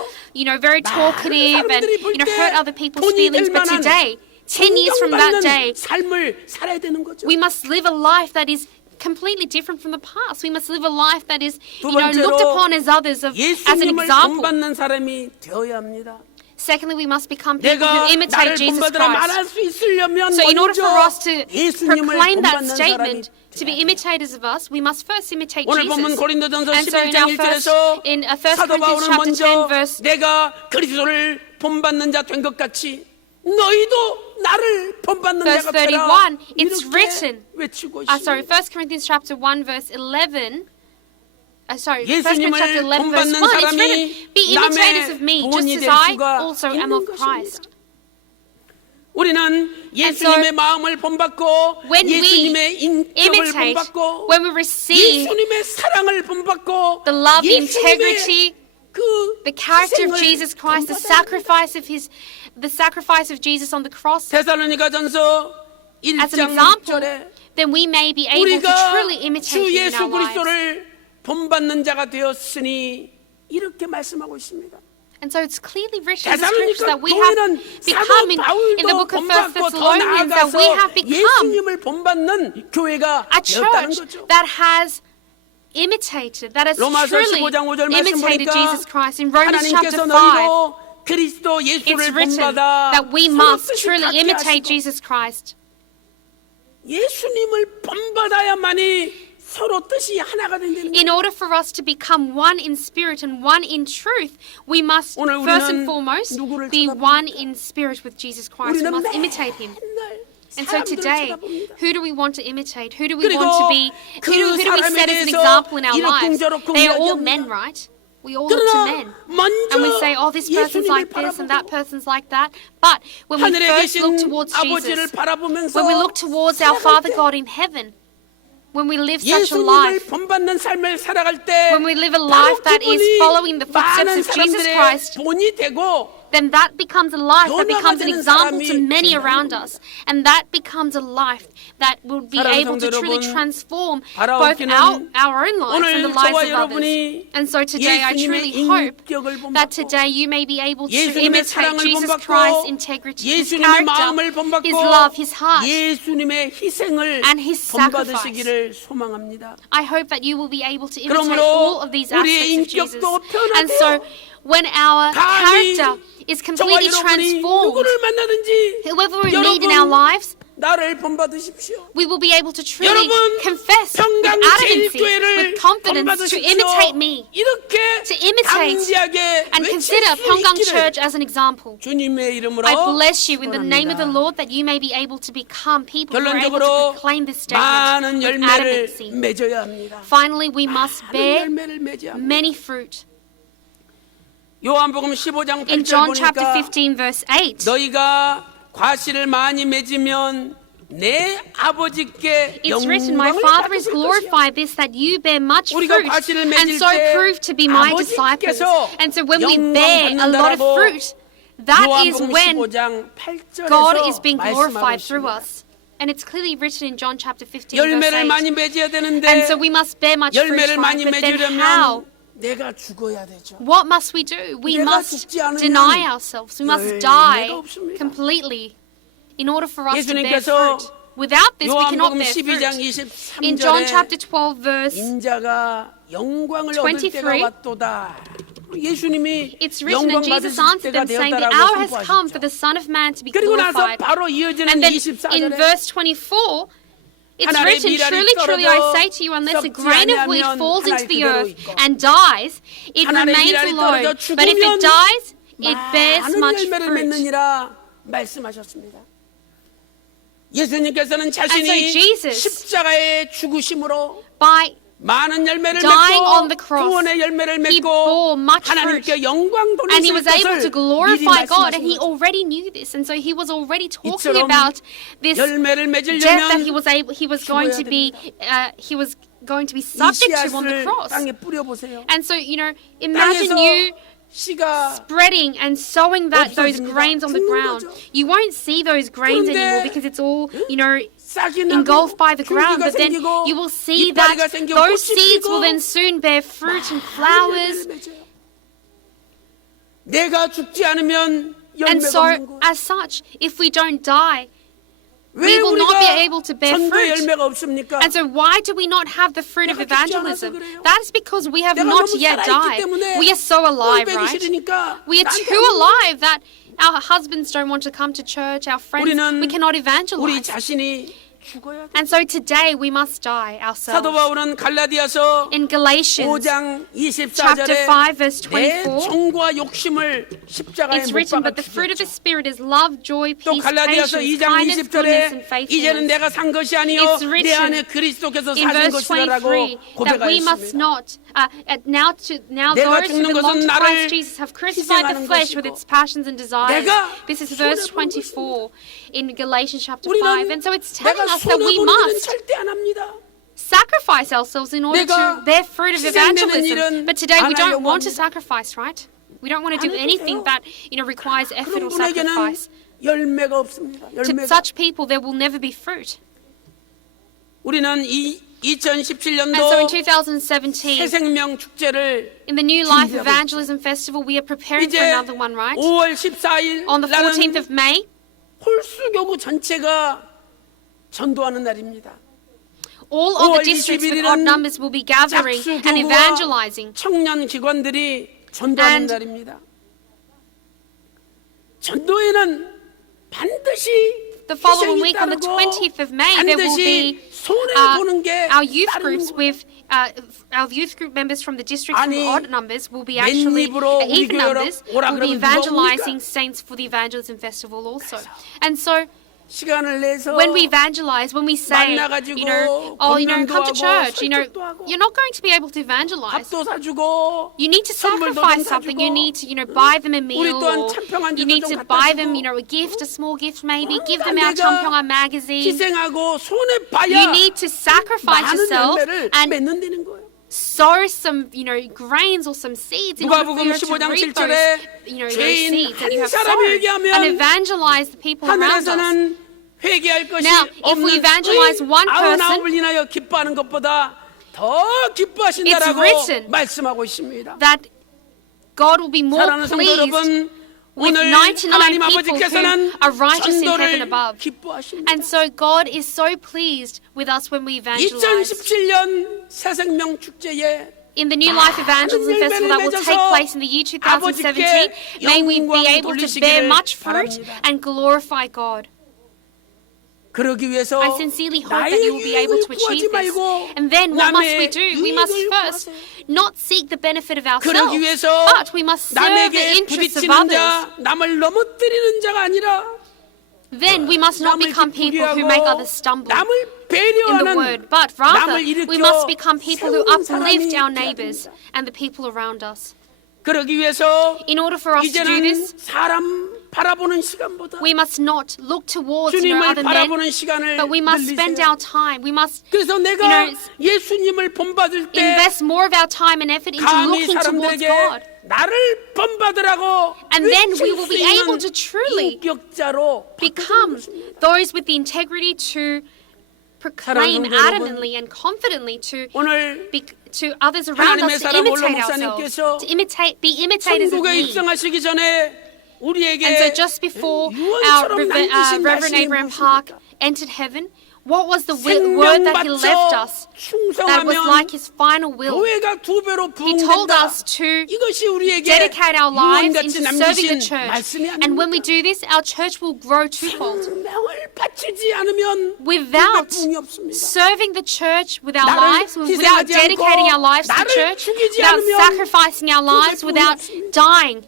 very talkative and, 사람들이 볼 때 hurt other people's 본이 feelings. 될 But 만한 today, 10 years from that day, 존경받는 삶을 살아야 되는 거죠. we must live a life that is completely different from the past. We must live a life that is, 두 looked 번째로 upon as others, as an 예수님을 example. 본받는 사람이 되어야 합니다. Secondly, we must become people 내가 who imitate 나를 Jesus 본받으라 Christ. 말할 수 있으려면 So in order for 먼저 us to 예수님을 proclaim that 본받는 사람이 statement, to be 돼야 돼요. imitators of us, we must first imitate 오늘 본문 Jesus. 고린도전서 And so in 11장 our first, 1절에서 in 1 사도 Corinthians 바울은 chapter 10 먼저 verse, 내가 그리스도를 본받는 자 된 것 같이 너희도 나를 본받는 verse 자가 되라 31, it's 이렇게 written. 외치고 sorry, 있습니다. 1 Corinthians chapter 1 verse 11, 1 Corinthians 예수님을 chapter 11 verse 1, 본받는 it's 사람이 written, be imitators of me, 남의 just 본이 as 될 I 수가 also am 있는 of 것입니다. Christ. 우리는 예수님의 마음을 본받고 when we 예수님의 인격을 imitate, 본받고 when we receive 예수님의 사랑을 본받고 the love, the 예수님의 integrity, 그 the character of 희생을 Jesus Christ, the 본받아야 sacrifice of Jesus on the cross, 데살로니가전서 as an 1장 example, 6절에 then we may be able to 우리가 truly imitate 주 Him in 예수 our lives. 그리스도를 본받는 자가 되었으니 이렇게 말씀하고 있습니다. And so it's clearly written in the scriptures 데살로니가 that we have 교회는 become 사도 in the 바울도 book of 1 본받고 더 Thessalonians that we 나아가서 have become 예수님을 본받는 교회가 a 되었다는 church 거죠. that has imitated, that has 로마서 truly 15장 5절 말씀 imitated 보니까 Jesus Christ. In Romans 하나님께서 chapter 5, 너희로 그리스도 it's 예수를 written 본받아 that we 서로 must 뜻이 truly 같게 imitate 하시고 Jesus Christ. 예수님을 본받아야만이 서로 뜻이 하나가 된다는 거예요. In order for us to become one in spirit and one in truth, we must 오늘 first and 우리는 foremost 누구를 be 찾아봅니까? one in spirit with Jesus Christ. We 우리는 must imitate Him. 맨날 And so 사람들을 today, 쳐다봅니다. who do we want to imitate? Who do we 그리고 want to be? 그 Who do we 사람에 set as an 대해서 example in our 이러쿵 lives? 저러쿵 They are all 이야기합니다. men, right? We all look to men. 그러나 And we 먼저 say, oh, this person's 예수님을 like this and that 바라보고 person's like that. But when we 하늘에 first look 계신 towards 아버지를 Jesus, 바라보면서 when we look towards our 살아갈 Father 때 God in heaven, when we live such a 예수님을 life, 본받는 삶을 살아갈 때 when we live a 바로 life that is 그분이 following the footsteps 많은 of Jesus 사람들의 Christ, 본이 되고 then that becomes a life that becomes an 변화가 되는 example to 사람이 many 된다는 around us. And that becomes a life that will be 사랑하는 able to 성도 truly 여러분, transform both 바라옵기는 our own lives and 오늘 the lives 저와 of others. 여러분이 And so today I truly 예수님의 hope 인격을 that 본받고 today you may be able to 예수님의 imitate 사랑을 Jesus 본받고 Christ's integrity, His 예수님의 마음을 character, 본받고 His love, His heart. 예수님의 희생을 And His sacrifice. 본받으시기를 소망합니다. I hope that you will be able to imitate 그러므로 all of these 우리의 aspects of Jesus. 인격도 변화돼요. And so when our 감히 character is 저와 completely 여러분이 transformed, 누구를 만나든지 whoever we meet in our lives, 나를 본받으십시오. we will be able to truly 여러분 confess with 평강 arrogancy, 제일교회를 with confidence to 본받으십시오. imitate me, 이렇게 to imitate 담대하게 and 외칠 consider 수 Pyeonggang 있기를 Church as an example. 주님의 이름으로 I bless you in the name of the 축원합니다. Lord that you may be able to become people who are able 결론적으로 to proclaim this 많은 statement with 열매를 adamantly. 맺어야 합니다. Finally, we must 많은 bear 열매를 맺어야 합니다. many fruit. 요한복음 15장 In 8절 John chapter 보니까 15 verse 8, 너희가 과실을 많이 맺으면 내 아버지께 it's written, My 영광을 Father is 받으실 것이야. glorified this, that you bear much fruit, 우리가 과실을 and 맺을 so 때 prove to be my disciples. 아버지께서 And so when we 영광 bear a lot of 받는다라고 fruit, that is 요한복음 when 15장 8절에서 God is being 말씀하고 glorified through 있습니다. us. And it's clearly written in John chapter 15 verse 열매를 8. 많이 맺어야 되는데 And so we must bear much fruit, 열매를 right? 많이 But then how? 맺으려면 내가 죽어야 되죠. What must we do? We 내가 must 죽지 않으면 deny ourselves. We must 열매가 die 없습니다. completely in order for us to bear 예수님께서 fruit. Without this, we cannot 요한복음 bear 12장 fruit. In John 23절에 chapter 12 verse, 인자가 영광을 얻을 23, 때가 왔도다. 예수님이 it's written, 영광 and Jesus 받으실 answered 때가 them, saying, The 되었다라고 hour has come for 선포하셨죠. the Son of Man to be 그리고 나서 glorified. 바로 이어지는 And then in 24절에 verse 24, it's 하늘의 written, 미랄이 Truly, truly, I 떨어져 say to you, unless a 썩지 grain of wheat 아니하면 falls into 하나의 the 그대로 earth 있고 and dies, it 하늘의 remains 미랄이 alone. 떨어져 But if 죽으면 it dies, it bears 많은 much 열매를 fruit. 맺느니라 말씀하셨습니다. 예수님께서는 자신이 Jesus, 십자가의 죽으심으로 By 많은 열매를 dying 맺고 on the cross, 구원의 열매를 he 맺고 bore much 하나님께 영광 and he 돌리실 was able to 것을 미리 glorify God, 말씀하신 and he 거죠. already knew this, and so he was already talking 이처럼 about this 열매를 death that 맺으려면 he was going to be 이 subject to on the 씨앗을 cross. 땅에 뿌려보세요. And so, you know, imagine 땅에서 you 씨가 spreading and sowing those 없어집니다. grains on the 죽는 ground. 거죠. You won't see those grains 그런데 anymore because it's all, you know, 싹이 나고 engulfed by the ground. 줄기가 But then 생기고 you will see 이파리가 that 생기고 those 꽃이 seeds 피고 will then soon bear fruit and 많은 flowers. 열매를 맺어요. 내가 죽지 않으면 And 열매가 so, 없는 거예요. as such, if we don't die, 왜 we will not be 우리가 able to bear 전도의 fruit. 열매가 없습니까? And so why do we not have the fruit of 내가 죽지 않아서 evangelism? 그래요. That is because we have 내가 not 너무 yet 살아있기 died. 때문에 We are so alive, 꼴 보기 right? 싫으니까 We are 나한테 too 안 alive that our husbands don't want to come to church, our friends, 우리는 we cannot 우리 evangelize. 자신이 죽어야 돼. And so today we must die 사도 ourselves. 바울은 갈라디아서 In Galatians 5장 chapter 5 verse 24절에 내 24, 정과 욕심을 십자가에 it's 못 written, But the fruit of the 박아 Spirit is love, joy, 또 peace, 갈라디아서 patience, 2장 kindness, goodness, and 20절에 이제는 faithfulness. 내가 산 것이 아니요 It's 내 written 안에 그리스도께서 In 사신 verse 것이라고 23, that we must 고백하였습니다. not, now 내가 those who 죽는 belong 것은 to 나를 Christ Jesus have crucified the 희생하는 flesh with 것이고 its passions and desires. 내가 This is verse 손해보는 24 in Galatians chapter 5. 우리는 And so it's telling 내가 us that we 손해보는 일은 must 절대 안 합니다. sacrifice ourselves in order 내가 to bear fruit of 희생되는 일은 evangelism. But today we 안 don't 하려고 want to 합니다. sacrifice, right? We don't want to do 안 해도 anything 돼요. that, you know, requires effort 그런 or 분에게는 sacrifice. 열매가 없습니다. To 열매가. such people, there will never be fruit. 우리는 이 And so in 2017년도 2017, 새생명 축제를 in the New Life 준비하고 Evangelism Festival, we are preparing for 이제 another one, right? 5월 14일 On the 14th of May, 홀수교구 전체가 전도하는 날입니다. all of 5월 the districts with 21일은 odd numbers will be gathering and 작수교구와 evangelizing. 청년 기관들이 전도하는 And 날입니다. 전도에는 반드시 The following 희생이 week, on the 따르고 20th of May, there will 반드시 be 손해 보는 게 our youth 따르는 groups 거예요. with our youth group members from the districts with 아니, odd numbers will be actually 맨입으로 우리 even 교회로 numbers 오라 will be 그러면 누가 evangelizing 옵니까? saints for the evangelism festival also. And so 시간을 내서 When we evangelize, when we say, 만나가지고 come to 권면도 church, 하고 설득도 하고 you're not going to be able to evangelize. 밥도 사주고 You need to 선물도 sacrifice 좀 something. You 사주고 need to, buy them a 우리 meal. 또한 Or 참평한 you 주도 need 좀 to 갖다 buy them, 주고. a gift, a small gift maybe. Give them 내가 our 참평한 magazine. 희생하고 손에 봐야 You need to sacrifice 많은 yourself 열매를 and 맺는다는 거예요. sow some, grains or some seeds in order for 누가복음 you to 15장 reap 7절에 those 죄인 seeds that you 한 have 사람이 sown 얘기하면 and evangelize the people around us. 하늘에서는 회개할 것이 Now, if we 없는 evangelize one person, 99을 인하여 기뻐하는 것보다 더 기뻐하신다라고 It's written 말씀하고 있습니다. That God will be more 사랑하는 성도 pleased 여러분, with 오늘 99 하나님 people 아버지께서는 who are righteous in heaven 전도를 above. 기뻐하십니다. And so God is so pleased with us when we evangelize. 2017년 새생명 축제에 In the New Life Evangelism Festival that will take place in the year 2017, may we be able to bear much fruit and glorify God. 그러기 위해서 I sincerely hope that 나의 you will be able to 유익을 구하지 achieve this. 말고 And then what must we 남의 do? We must 유익을 first 구하세요. not seek the benefit of 그러기 ourselves, 위해서 but we must serve the 남에게 interests of 부딪히는 others. 자, 남을 넘어뜨리는 자가 아니라 Then we must not 남을 become people who 기쁘게 make 하고 others stumble 남을 in the 배려하는 word, but rather 남을 일으켜 we must become people who 세우는 uplift 사람이 our 되어야 neighbors 됩니다. and the people around us. 그러기 위해서 In order for us to do 이제는 this, 사람 바라보는 시간보다 we must not look towards 주님을 other men, 바라보는 시간을 but we must spend 늘리세요. our time. We must 그래서 내가 예수님을 본받을 때 invest more of our time and effort into 감히 looking towards 사람들에게 God. 나를 본받으라고 And then 외칠 we will 수 be 있는 able to truly 인격자로 Become 바꿔주는 것입니다. those with the integrity to proclaim 사랑하는 성도 여러분, adamantly and confidently 오늘 to others around 하나님의 us to 사람 올로 imitate ourselves, 목사님께서 be imitators of 천국에 me. 입성하시기 전에 우리에게 And so just before our 유언처럼 남기신 Reverend 말씀이 Abraham Park 무엇입니까? entered heaven, what was the word that he left us that was like 충성하면 his final will? 교회가 두 배로 He told 부흥된다. us to 이것이 우리에게 dedicate our lives 유언같이 into serving the 남기신 church. 말씀이 And when we 아닙니까? do this, our church will grow twofold. 생명을 바치지 않으면 Without 부흥이 없습니다. serving the church with our 나를 lives, without 희생하지 dedicating 않고 our lives to the 나를 church, 죽이지 without 않으면 sacrificing our lives, 부흥이 without 없습니다. dying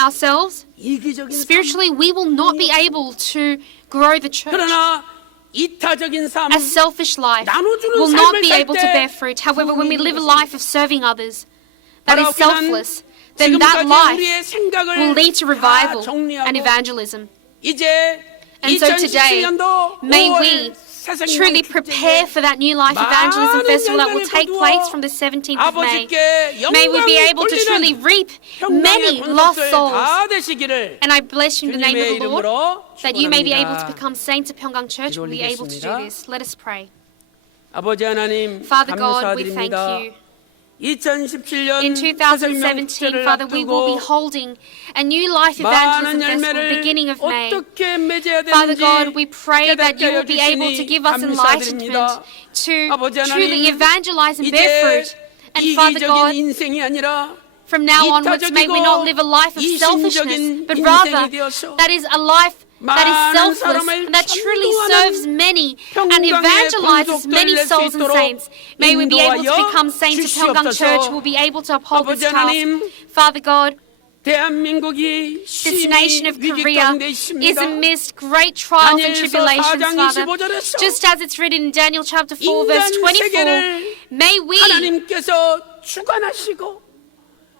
ourselves, 이기적인 삶. spiritually we will not be able to grow the church. 그러나 이타적인 삶, A selfish life 나눠주는 will not 삶을 be 살 able to 때 bear fruit. However, when we 부흥이 live a 있습니다. life of serving others that is 바라옵기는 selfless, then that 지금까지 life 우리의 생각을 will lead to 다 revival 정리하고 and evangelism. 이제 And so today, 2017년도 may 5월 we truly prepare for that New Life Evangelism Festival that will take place from the 17th of May. May we be able to truly reap many lost souls. 다 되시기를 And I bless you in the name 주님의 of the Lord 이름으로 that you may be able to 축원합니다. become saints of Pyeonggang Church. Will be able to do 기도드리겠습니다. this. Let us pray. 아버지 하나님 Father God, we thank 감사드립니다. you. 2017년 In 2017, Father, we will be holding a New Life Evangelism 많은 Festival 열매를 beginning of May. 어떻게 맺어야 Father 되는지 God, we pray that 깨닫게 you 하여 will be able to 주시니 give us enlightenment 감사드립니다. to 아버지 truly 하나님, evangelize and bear 이제 fruit. And Father 이기적인 God, 인생이 아니라 from now onwards, may we not live a life of 이타적이고 selfishness, but 이신적인 rather 인생이 되어서 that is a life that is 많은 selfless 사람을 and that truly 전도하는 serves many and 평강의 evangelizes 권속들을 many 낼수 souls and 있도록 saints. May we be able to 인도하여 become saints of Pyeonggang 주시옵소서. Church. We'll be able to uphold this 아버지 하나님, task. Father God, 대한민국이 this nation of 심히 위기 Korea 가운데 is 있습니다. amidst great trials and 다니엘서 tribulations, 4장 Father. 25절에서 Just as it's written in Daniel chapter 4, verse 인간 24, 세계를 may we, 하나님께서 주관하시고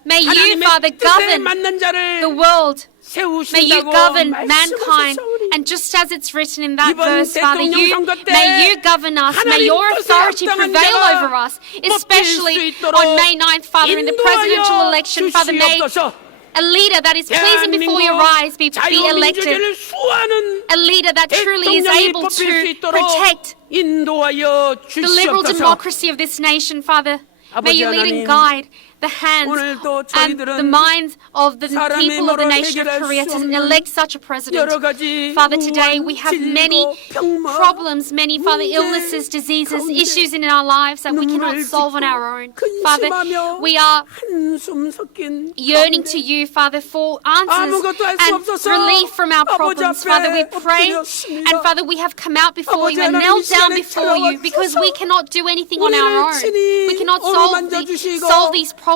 may you, 하나님의 Father, 뜻에 govern 맞는 자를 the world. May you 세우신다고 govern mankind, 말씀하셨사오니 and just as it's written in that 이번 verse, Father, 대통령 선거 때 may you govern us, may 하나님 your 뜻에 authority 합당한 prevail 자가 over us, 뽑힐 수 especially 있도록 on May 9th, Father, in the presidential 인도하여 election, Father, may 주시옵소서. a leader that is pleasing before your eyes be elected, 자유민주주의를 수호하는 a leader that truly is 대통령이 able 뽑힐 수 to 있도록 protect 인도하여 the liberal 주시옵소서. democracy of this nation, Father. May 아버지 you lead and 하나님, guide the hands 오늘도 and 저희들은 the minds of the 사람의 people of the 힘으로 nation of 해결할 Korea 수 to 없는 elect such a president. 여러 가지 Father, today we have 질고, many 병마, problems, many, Father, 문제 illnesses, diseases, 가운데 issues in our lives that we cannot 눈물을 solve on 짓고 our own. Father, 근심하며 we are 한숨 섞인 yearning 가운데 to you, Father, for answers 아무것도 할수 and 없어서 relief from our 아버지 problems. 앞에 Father, we pray, 엎드렸습니다. and Father, we have come out before 아버지 you and 하나님, knelt 이 down 시간에 before you because we 찾아와주셔서 cannot do anything on our 우리를 own. 친히 We cannot 어루만져 주시고 solve these problems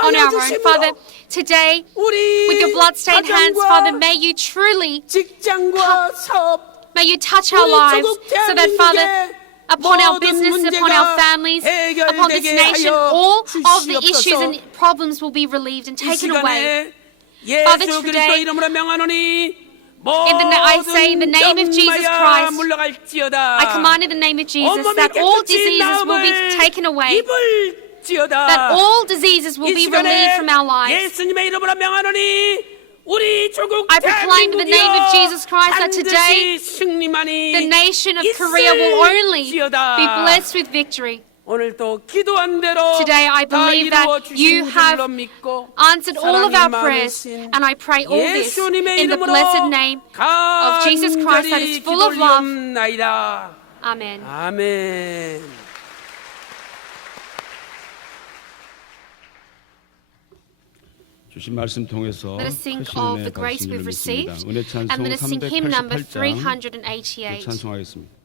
on our own. 안수하여 Father, today, 우리 with your bloodstained hands, 가정과 Father, may you truly 직장과 사업 May you touch our 우리 lives 조국 so that, Father, 대한민국의 upon our 모든 business, upon our 문제가 families, upon this 해결되게 nation, 하여 all of the issues 주시옵소서. and problems will be relieved and 이 taken away. 시간에 Father, 예수 그리스도 today, 이름으로 명하노니 I say in the name of Jesus Christ, 물러갈지어다. I command in the name of Jesus that all diseases will be taken away, that all diseases will be relieved from our lives. 예수님의 이름으로 명하노니 우리 조국 I proclaim in the name of Jesus Christ that today 승리만이 the nation of Korea will only be 있을지어다. blessed with victory. 오늘도 기도한 대로 Today I 다 believe 이루어 that you 주신 have 줄로 믿고 answered all of our 사랑이 prayers, 많으신 and I pray all this 예수님의 in the 이름으로 blessed name of Jesus Christ that is full of love. 기도리옵나이다. Amen. 아멘. 주신 말씀 통해서 Let us think 크신 of 은혜 the grace 받으신 줄 we've 믿습니다. received, 은혜 and 찬송 let us sing hymn number 388장 388. 찬송하겠습니다.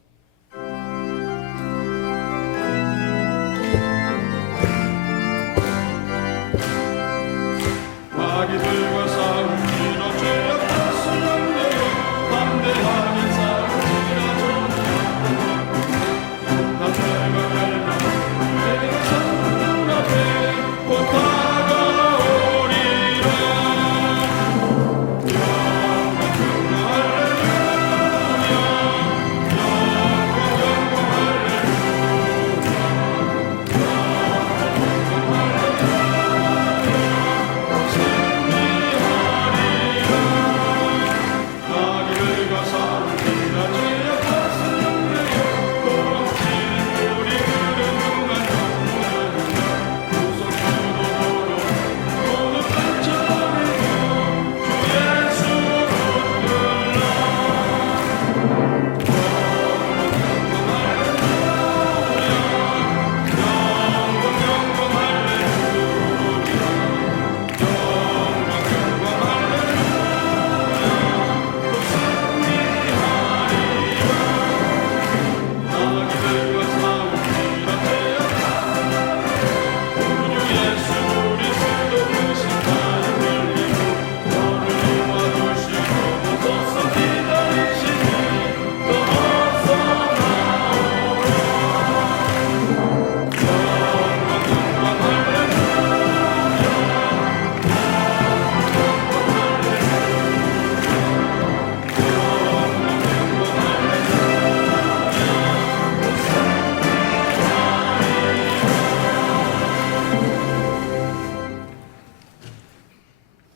마귀들과 싸우리라 죄악 다스려 내어 담대하게 싸우리라 전쟁 남들과 갈라 내가 선 눈앞에 곧 다가오리라 마귀들과 싸우리라 죄악 다스려 내어 도망치는 우리 그는 순간 정문을 구속주도 모두 펼쳐내고 주 예수 마귀들과 싸우리라 죄악 우주 예수 그리스도 그 심판을 흘리고 너를 도와주시고 서서 기다리시니 또 어서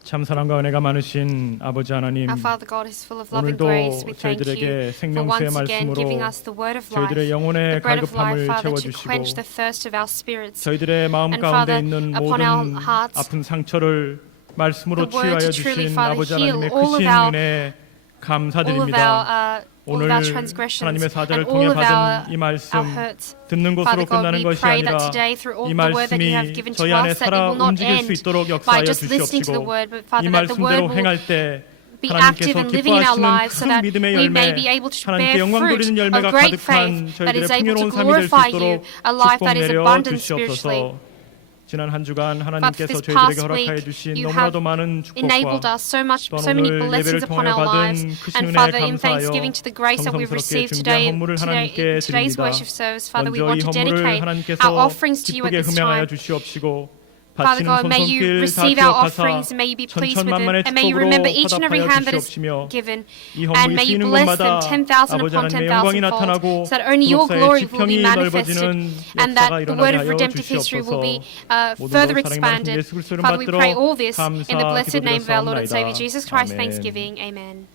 참 사랑과 은혜가 많으신 아버지 하나님, Our Father God is full of love and 오늘도 grace. We thank 저희들에게 you for 생명수의 once again 말씀으로 giving us the word of life, 저희들의 영혼의 the bread of life, 갈급함을 Father, to quench 채워주시고 the thirst of our spirits. 저희들의 마음 And 가운데 Father, 있는 upon our 모든 hearts, 아픈 상처를 말씀으로 the word 치유하여 to truly, 주신 Father, 아버지 heal 하나님의 all of 크신 our- 은혜 all of 감사드립니다. all of our 오늘 transgressions 하나님의 사자를 and 통해 all of 받은 our 이 말씀 hurts. 듣는 Father 것으로 God, 끝나는 we 것이 pray 아니라 that today through all 이 the word that you have 말씀이 given to 저희 안에 us, that it 살아 will not 움직일 수 end 있도록 by 역사하여 just listening to the 주시옵시고 word, but Father, 이 that the word 말씀대로 will 행할 때 be active 하나님께서 and living in our 기뻐하시는 lives so 큰 that 믿음의 we may 열매, be able to 하나님께 bear 영광 fruit 돌리는 of 열매가 great 가득한 faith that 저희들의 is able to 풍요로운 삶이 될 수 glorify you, 있도록 a life 축복 that is 내려 abundant spiritually. 주시옵소서. 지난 한 주간 Father, 하나님께서 this 저희들에게 past 허락하여 week 주신 you have 너무나도 많은 enabled 축복과 us so 또한 many 오늘 blessings 예배를 upon 통하여 our lives. 받은 크신 And 은혜에 Father, in 감사하여 thanksgiving to the grace that we've 정성스럽게 received 준비한 헌물을 하나님께 today's 드립니다. worship service, Father, we 먼저 want 이 to 헌물을 dedicate 하나님께서 our offerings to you at 기쁘게 this 흠양하여 time. 주시옵시고 Father 바치는 God, may you 손손길 다 receive our 기억하사 offerings, and may you be pleased with 천천만만의 it, and may you 축복으로 remember each and every 화답하여 hand that is 주시옵시며 given, 이 and 헌물이 may you 쓰이는 bless 곳마다 them 10,000 아버지 upon 하나님의 영광이 10,000 fold, 나타나고 so that only your glory will be 지평이 manifested, 넓어지는 and 역사가 that the word 일어나게 of 하여 redemptive history will be 주시옵소서. 모든 further 것 사랑의 말씀 expanded. 예수 그리스도를 Father, we 받들어 pray all this in the 감사 blessed name of our Lord and Savior 기도드렸사옵나이다. Jesus Christ. 아멘. Thanksgiving. Amen.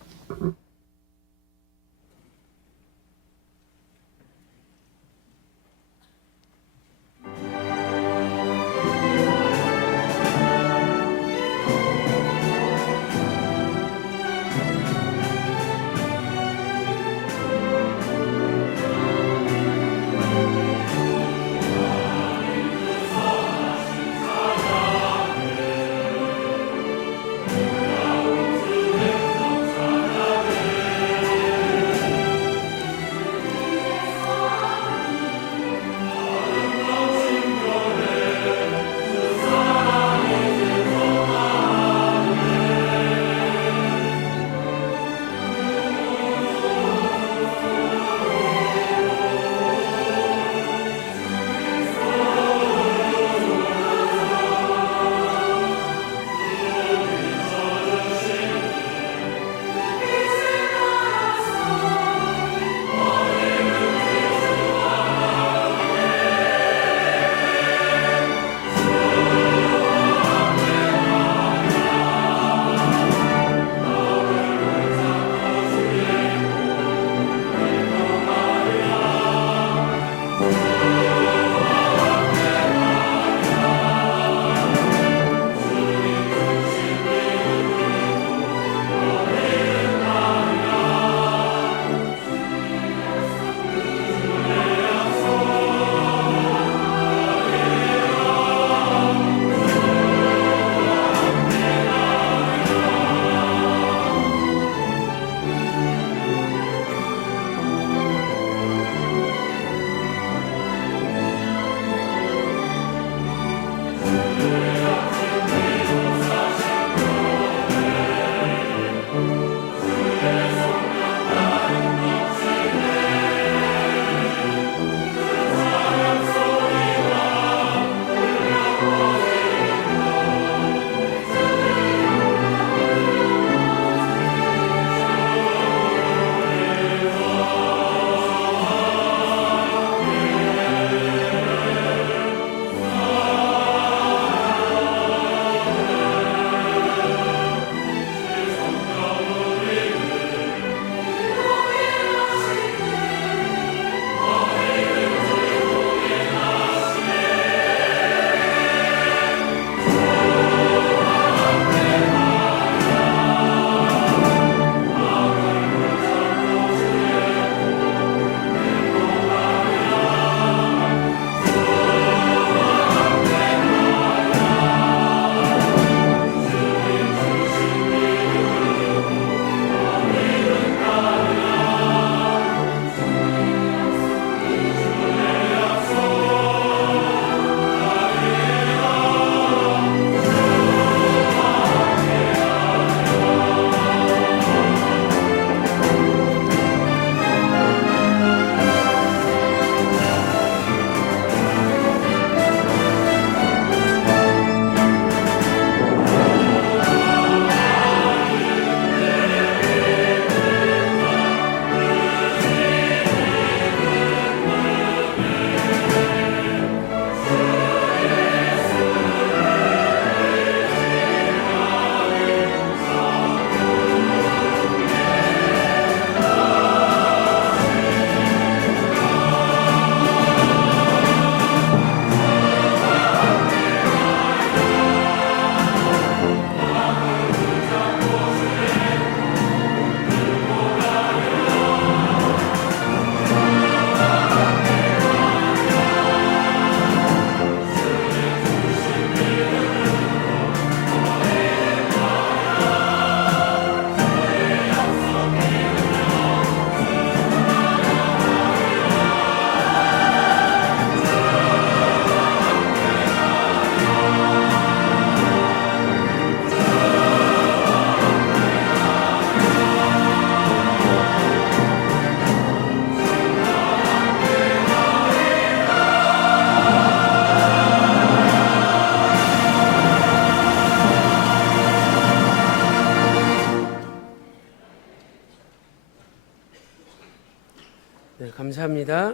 감사합니다.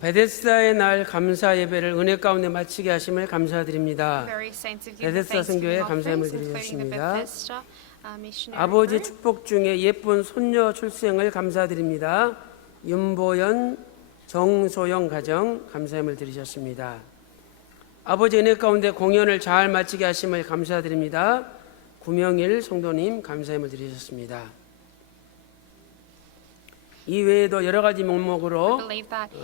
베데스다의 날 감사 예배를 은혜 가운데 마치게 하심을 감사드립니다. Various saints have given 베데스다 선교회 thanksgiving 감사함을 offerings, including the 드리겠습니다. Bethesda missionary 아버지 group. 축복 중에 예쁜 손녀 출생을 감사드립니다. 윤보연, 정소영 가정 감사함을 드리셨습니다. 아버지 은혜 가운데 공연을 잘 마치게 하심을 감사드립니다. 구명일 성도님 감사함을 드리셨습니다. 이 외에도 여러 가지 목록으로 Believe that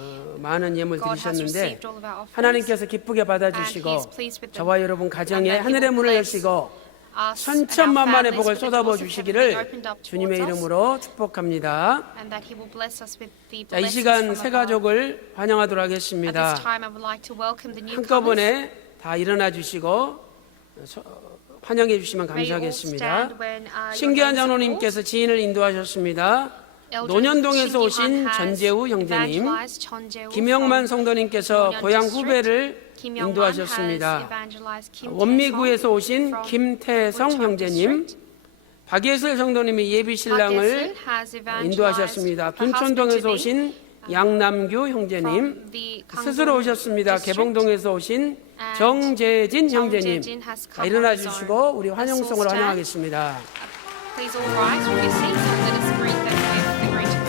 많은 예물 God has 드리셨는데 received all of our offerings. 하나님께서 기쁘게 And He 받아주시고 is pleased with them. 저와 여러분 가정에 And that He 하늘의 will 문을 bless 여시고 us and our 천천만만의 families 복을 with the 쏟아부어 doors of heaven 주시기를 opened up 주님의 towards us. 이름으로 축복합니다. And that He will bless us with the 자, 이 blessings 시간 from 새 above. 가족을 환영하도록 At 하겠습니다. this time, I would like to welcome the newcomers. 한꺼번에 다 일어나 주시고 환영해 주시면 May you all 감사하겠습니다. stand when, 신기한 your names are 장로님께서 지인을 인도하셨습니다. called. 논현동에서 오신 신기한 has 전재우 형제님, evangelized 전재우 김영만 from 성도님께서 논현 고향 district. 후배를 김영만 인도하셨습니다. has evangelized 김태성 원미구에서 오신 from 김태성 Bucheon 형제님, district. 박예슬 성도님이 예비 신랑을 박예슬 has evangelized 인도하셨습니다. her 둔촌동에서 husband to 오신 양남규 형제님, from the 스스로 Gangneung 오셨습니다. district. 개봉동에서 오신 And 정재진 형제님, 정재진 has 자, come 일어나 on his 주시고 own. 우리 Let's all 환영성으로 stand. 환영하겠습니다. Please all rise from your seats and let us greet them with the greetings.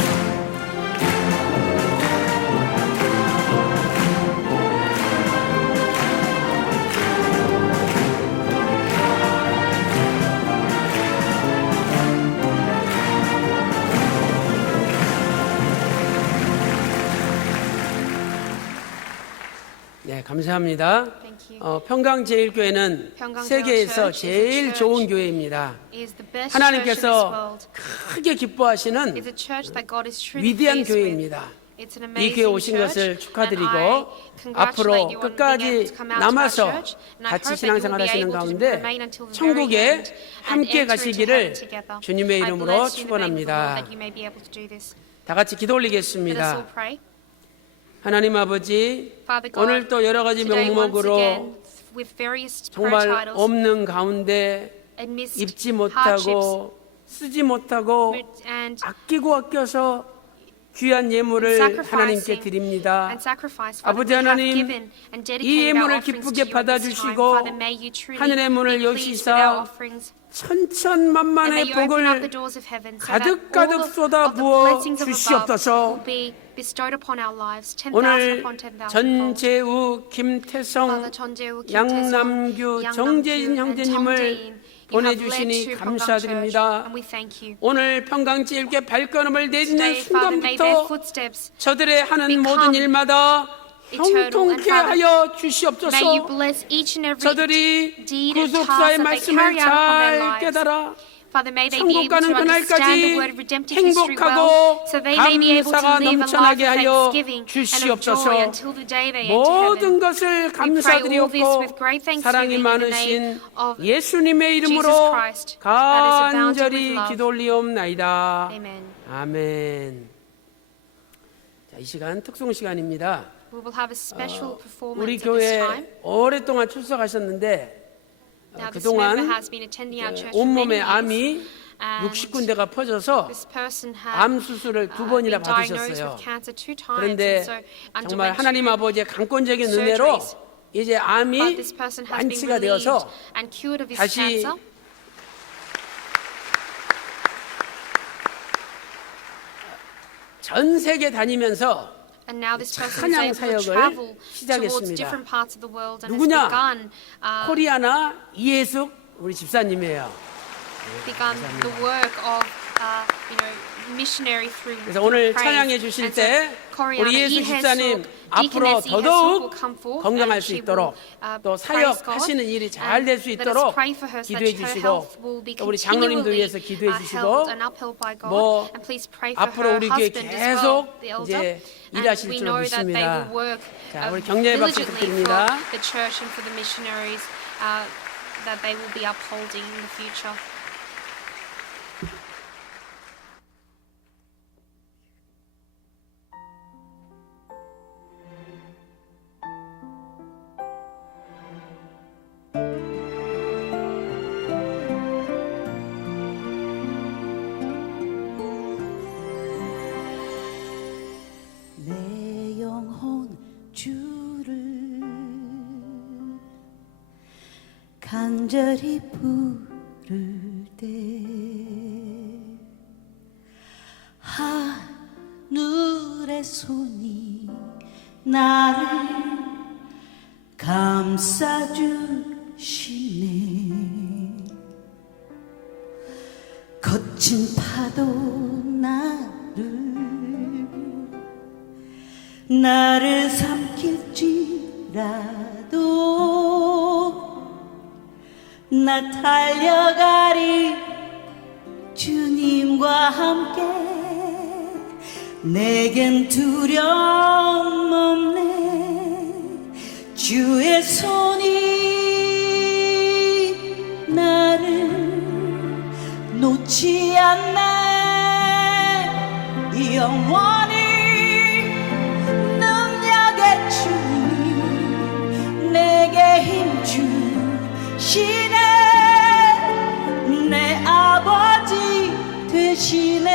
네, 감사합니다. Thank you. 평강제일교회는 평강제일 세계에서 Church 제일 is a 좋은 church. 교회입니다. Is the best church in this 하나님께서 world. 크게 기뻐하시는 It's a church that God is truly 위대한 pleased with. 교회입니다. It's an 이 교회 amazing 오신 church, 것을 and 축하드리고 I congratulate 앞으로 you on being able 끝까지 to come out to our 남아서 church, and I 같이 hope that you 신앙생활 will be 하시는 able to 가운데 remain until the very 천국에 end and 함께 enter into 가시기를 heaven together. 주님의 I 이름으로 bless you in the name of the Lord 축원합니다. that you may be able to do this. 다 같이 기도 Let us all 올리겠습니다. pray. 하나님 아버지, Father God, 오늘 또 여러 가지 today once 명목으로 again with various prayer 정말 titles 없는 가운데 amidst 입지 hardships 못하고 쓰지 못하고 and 아끼고 아껴서 귀한 예물을 하나님께 드립니다. and sacrifice, Father, 아버지 we have 하나님, given and 이 dedicated our 예물을 offerings 기쁘게 to you at this time. 받아주시고 Father, may you truly 하늘의 문을 be pleased with our 여시사 offerings, and 천천만만의 may you open up 복을 the doors of heaven so 가득 that all 쏟아 of the 부어 blessings of above 주시옵소서. will be bestowed upon our lives, 10,000 오늘 upon 10,000 fold. 전재우, 김태성, Father, 전재우, 김태성, 양남규, 양남규, 정재진 and 형제님을 정재인, you have led 보내주시니 to Pyeonggang 감사드립니다. Church, and we thank you. 오늘 평강제일교회 발걸음을 내딛는 Today, Father, may their 순간부터 footsteps 저들의 하는 become 모든 일마다 eternal. 형통케 And Father, 하여 may you 주시옵소서. bless each and every 저들이 deed and task 구속사의 that they 말씀을 carry out upon their 잘 lives. 깨달아 Father, may they 천국 be able 가는 to understand the word 그날까지 of redemptive history 행복하고 well, so they may be able to 감사가 live a life of 넘쳐나게 하여 thanksgiving and of 주시옵소서. joy until the day they enter 모든 heaven. 것을 We pray all this 감사드리옵고 with great 사랑이 thanksgiving in the 많으신 name of 예수님의 이름으로 Jesus Christ, that is abounded 간절히 with love. 기도 올리옵나이다. Amen. 아멘. 자, 이 시간 특송 시간입니다. We will have a special performance 우리 at this time. 교회 오랫동안 출석하셨는데 Now, this member 그동안 has been attending our church for many 온몸에 years. 암이 And 60군데가 퍼져서 this person 암 had 수술을 2번이나 been diagnosed 받으셨어요. with cancer 2 times, 그런데 and so 정말 underwent 하나님 two 아버지의 강권적인 은혜로 surgeries. 이제 But 암이 this person has been 완치가 relieved 되어서 and cured of his 다시 cancer. 전 세계 다니면서 And now this person is 찬양 able to 사역을 travel towards 시작했습니다. different parts of the world and has 누구냐? 코리아나 이예숙 우리 집사님이에요. begun the work of missionary through 그래서 오늘 praise. 찬양해 주실 And so 때 Koreana 우리 예수 Lee 집사님 Hae-suk, 앞으로 Deaconess Lee Hae-suk 더더욱 will come forth 건강할 and 수 she 있도록 will, 또 praise God. 사역하시는 일이 잘 될 수 And let us 있도록 pray for her so 기도해 that her 주시고 health will be 또 우리 장로님도 continually, 위해서 기도해 주시고 held and upheld by God. 뭐 And please pray for 앞으로 her 우리 교회 husband as 계속 well, the elder. 이제 And 일하실 we 줄 know that they 믿습니다. will work 자, 우리 격려의 박수 diligently for 부탁드립니다. the church and for the missionaries that they will be upholding in the future. 간절히 부를 때 하늘의 손이 나를 감싸주시네. 거친 파도 나를 삼킬지라도 나 달려가리 주님과 함께. 내겐 두려움 없네. 주의 손이 나를 놓지 않네. 영원히 능력의 주님 내게 힘 주시네. 내 아버지 되시네.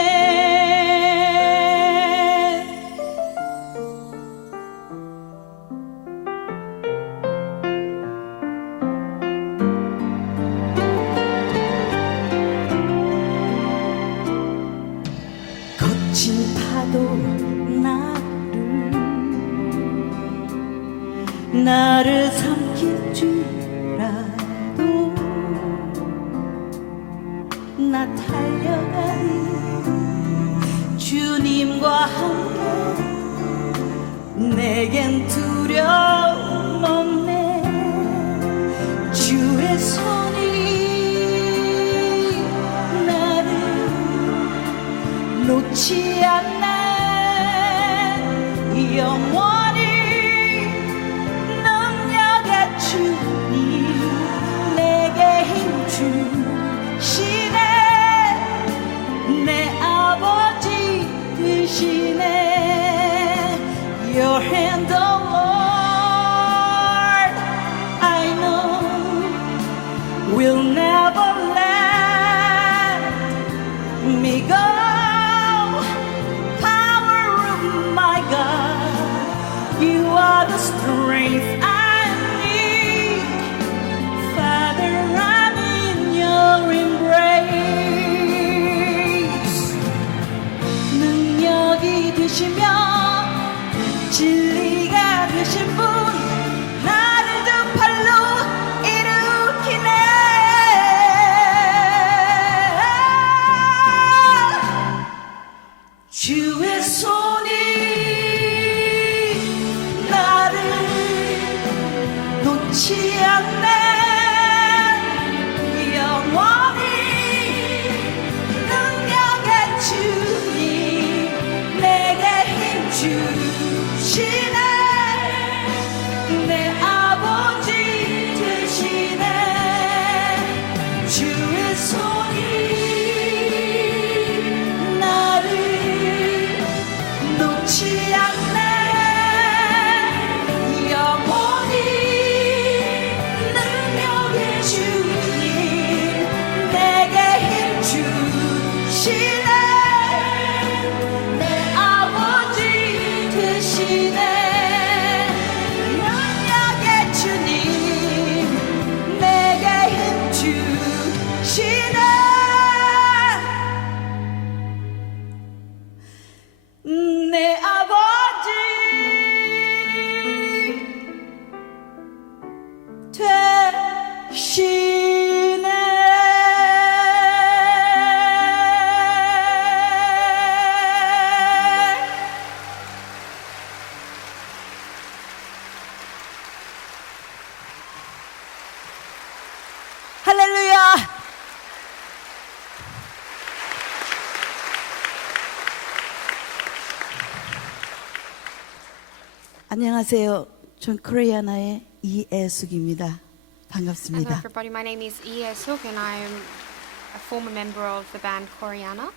거친 파도 나를 삼킬지라도 나 달려가리 주님과 함께. 내겐 두려움 없네. 주의 손이 나를 놓지 않네. 영원히 능력의 주님 내게 힘 주시네. 내 아버지 되시네. Your hand, oh Lord, I know will never let me go. You are the strength I need. Father, I'm in your embrace. 능력이 되시며 진리가 되신 분 나를 두 팔로 일으키네. 주의 손이 놓지 않네. 영원히 능력의 주님 내게 힘 주시네. 내 아버지 되시네. 주의 손이 나를 놓지 않네. 영원히 주님 내게 힘 주시네. 내 아버지 되시네. 능력의 주님 내게 힘 주시네. 내 아버지 되시네. 할렐루야. 안녕하세요. 전 코리아나의 이애숙입니다. Hello 반갑습니다. everybody, my name is Lee Suk and I am a former member of the band Koreana.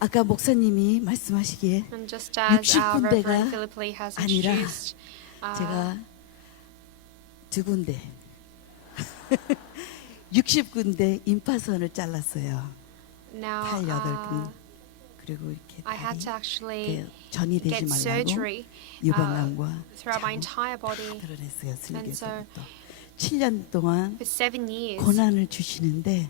아까 목사님이 말씀하시기에 And just as our 60군데가 Reverend Philip Lee has 아니라 introduced, 제가 2군데 60군데 임파선을 잘랐어요. now 8군 그리고 이렇게 I had to 다리 actually 전이 되지 get 말라고 surgery 유방암과 throughout my 장 entire body. 다 들어냈어요. And so 슬개서부터 7년 동안 For 7 years, 고난을 주시는데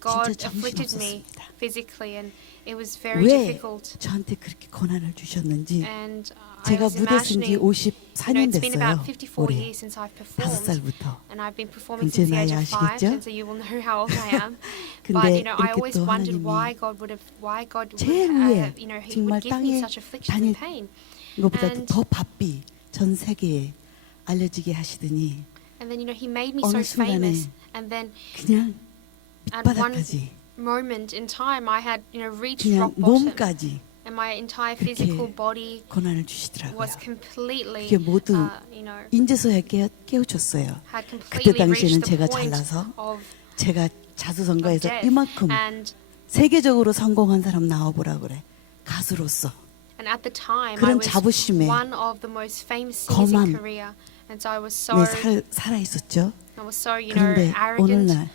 God 진짜 afflicted me 정신없었습니다. physically, and it was very 왜 difficult. 저한테 그렇게 고난을 주셨는지 And I 제가 was 무대 쓴 지 imagining, you know, 54년 it's been about 됐어요. 54 올해 years since I've 5살부터. performed, and I've been performing 제 since the age 나이 of 5, 아시겠죠? and so you will know how old I am. 근데 But you know, I 이렇게 always 또 wondered 하나님이 why God would, 제일 위에 you know, He 정말 would give me 땅에 such affliction and 다닐 pain. 이것보다도 And- 더 바삐 전 세계에 알려지게 하시더니 And then you know He made me 어느 so famous, 순간에 and then 그냥 at one 밑바닥까지 moment in time, I had you know reached 그냥 rock bottom, 몸까지 and my entire 그렇게 physical body 고난을 주시더라고요. was completely, 그게 모두 you know, 인제서야 깨우쳤어요. had 그때 completely 당시에는 reached the 제가 point 잘나서 of 제가 자수성가에서 death. 이만큼 And 세계적으로 성공한 사람 나와보라 그래. 가수로서 at the time, I 그런 was 자부심에 one of the most famous singers 거만 in Korea, and so I was so 살아 있었죠. you know 그런데 arrogant. 오늘날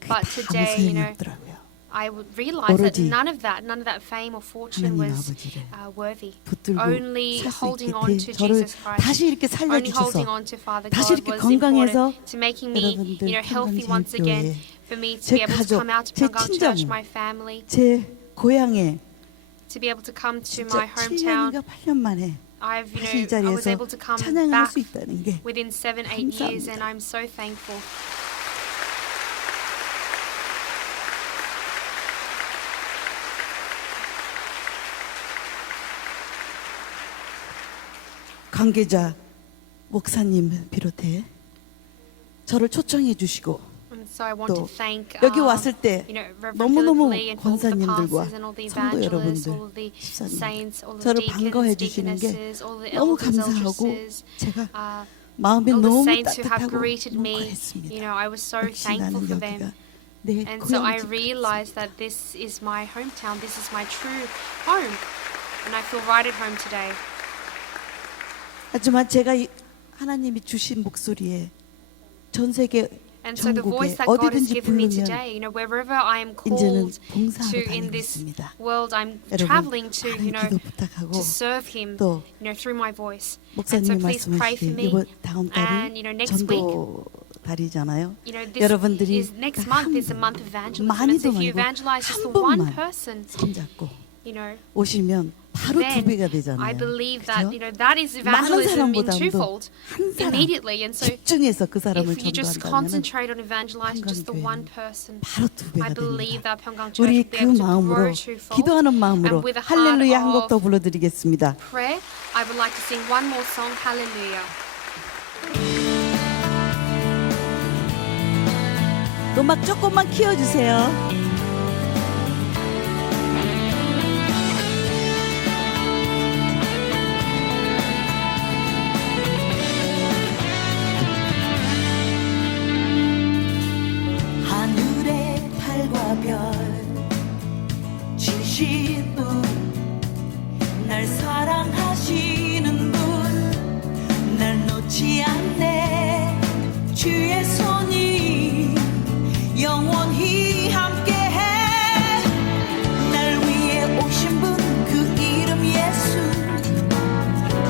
그게 But 다 아무 today, you 소용이 know, 없더라고요. I would realize that 오로지 none of that fame or fortune 하나님 was 아버지를 worthy. 붙들고 Only 살 수 holding 있게 on to 저를 Jesus Christ. 다시 이렇게 Only holding 살려주셔서 on to Father 다시 God 이렇게 was 건강해서 important to making me, 여러분들 you know, healthy once 평강제일교회 again. For me to 제 be able to 가족, come out to 제 Pyeonggang 친정, Church, my family, 제 고향에 to be able to come to 진짜 my hometown. 7년인가 8년 만에 I've, 다시 이 I was 자리에서 able to come 찬양할 back 수 있다는 게 within 7-8 years, 감사합니다. and I'm so thankful. 관계자 목사님 비롯해 저를 초청해 주시고 And so I want 또 to thank 여기 왔을 때 you know, Reverend 너무너무 Philip Lee and all the 권사님들과 pastors and all the 성도 evangelists, 여러분들, all of the 집사님들 saints, all the 저를 deacons, 반가워해 주시는 게 deaconesses, all the 너무 elders, 감사하고 eldresses, 제가 uh, 마음이 all the 너무 saints who have 따뜻하고 greeted me. 뭉클했습니다. You know, I was so 역시 thankful 나는 for 여기가 them. 내 And so I 고향집 realized that this is my hometown, this is my true home, and I feel right at home today. 하지만 제가 하나님이 주신 목소리에 전 세계 And so the voice 전국에 that God has 어디든지 given me 부르면 today, you know, wherever I am 이제는 called 봉사하러 to in 다니고 this 있습니다. world, I'm 여러분 traveling to, you 많은 know, 기도 부탁하고 to serve Him, 또 you know, through my voice. And so 목사님이 please pray for 말씀하시길 me. 이번 다음 And 달이 you know, next week, 전도 달이잖아요. you know, this 여러분들이 is next month is a month of evangelism. And 많이도 so if you 말고 evangelize just 한 for one 번만 person, 손잡고 you know, 오시면 바로 두 then 배가 되잖아요. I believe that, 그죠? you know, that is 많은 evangelism in 사람보다도 twofold, 한 사람 immediately. And so 집중해서 그 사람을 if you just 전도한다면 concentrate on evangelizing just the 평강교회는 one person, 바로 두 배가 I believe 됩니다. that Pyeonggang Church 우리 will be 그 able to 마음으로 grow twofold. 기도하는 마음으로 And with a heart 할렐루야 한 곡 더 of 불러드리겠습니다. prayer, I would like to sing one more song, Hallelujah. 음악 조금만 키워주세요. 하늘의 달과 별 주신 분, 날 사랑하시는 분, 날 놓지 않네. 주의 손이 영원히 함께해. 날 위해 오신 분, 그 이름 예수.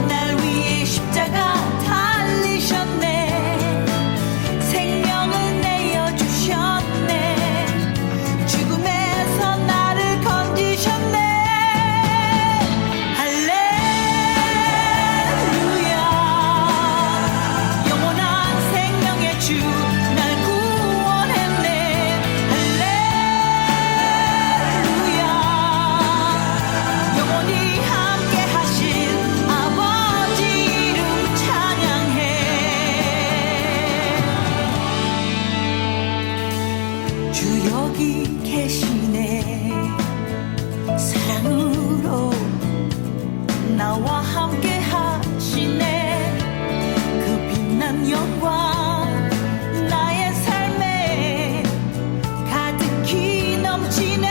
날 위해 십자가 달리셨네. 생명을 내어주셨네. 죽음에서 나를 건지셨네. 할렐루야. 영원한 생명의 주 날 구원했네. 할렐루야. 영원히 함께 하신 아버지 이름 찬양해. 주 여기 계시네. 사랑으로 나와 함께 하시네. 그 빛난 영광 나의 삶에 가득히 넘치네.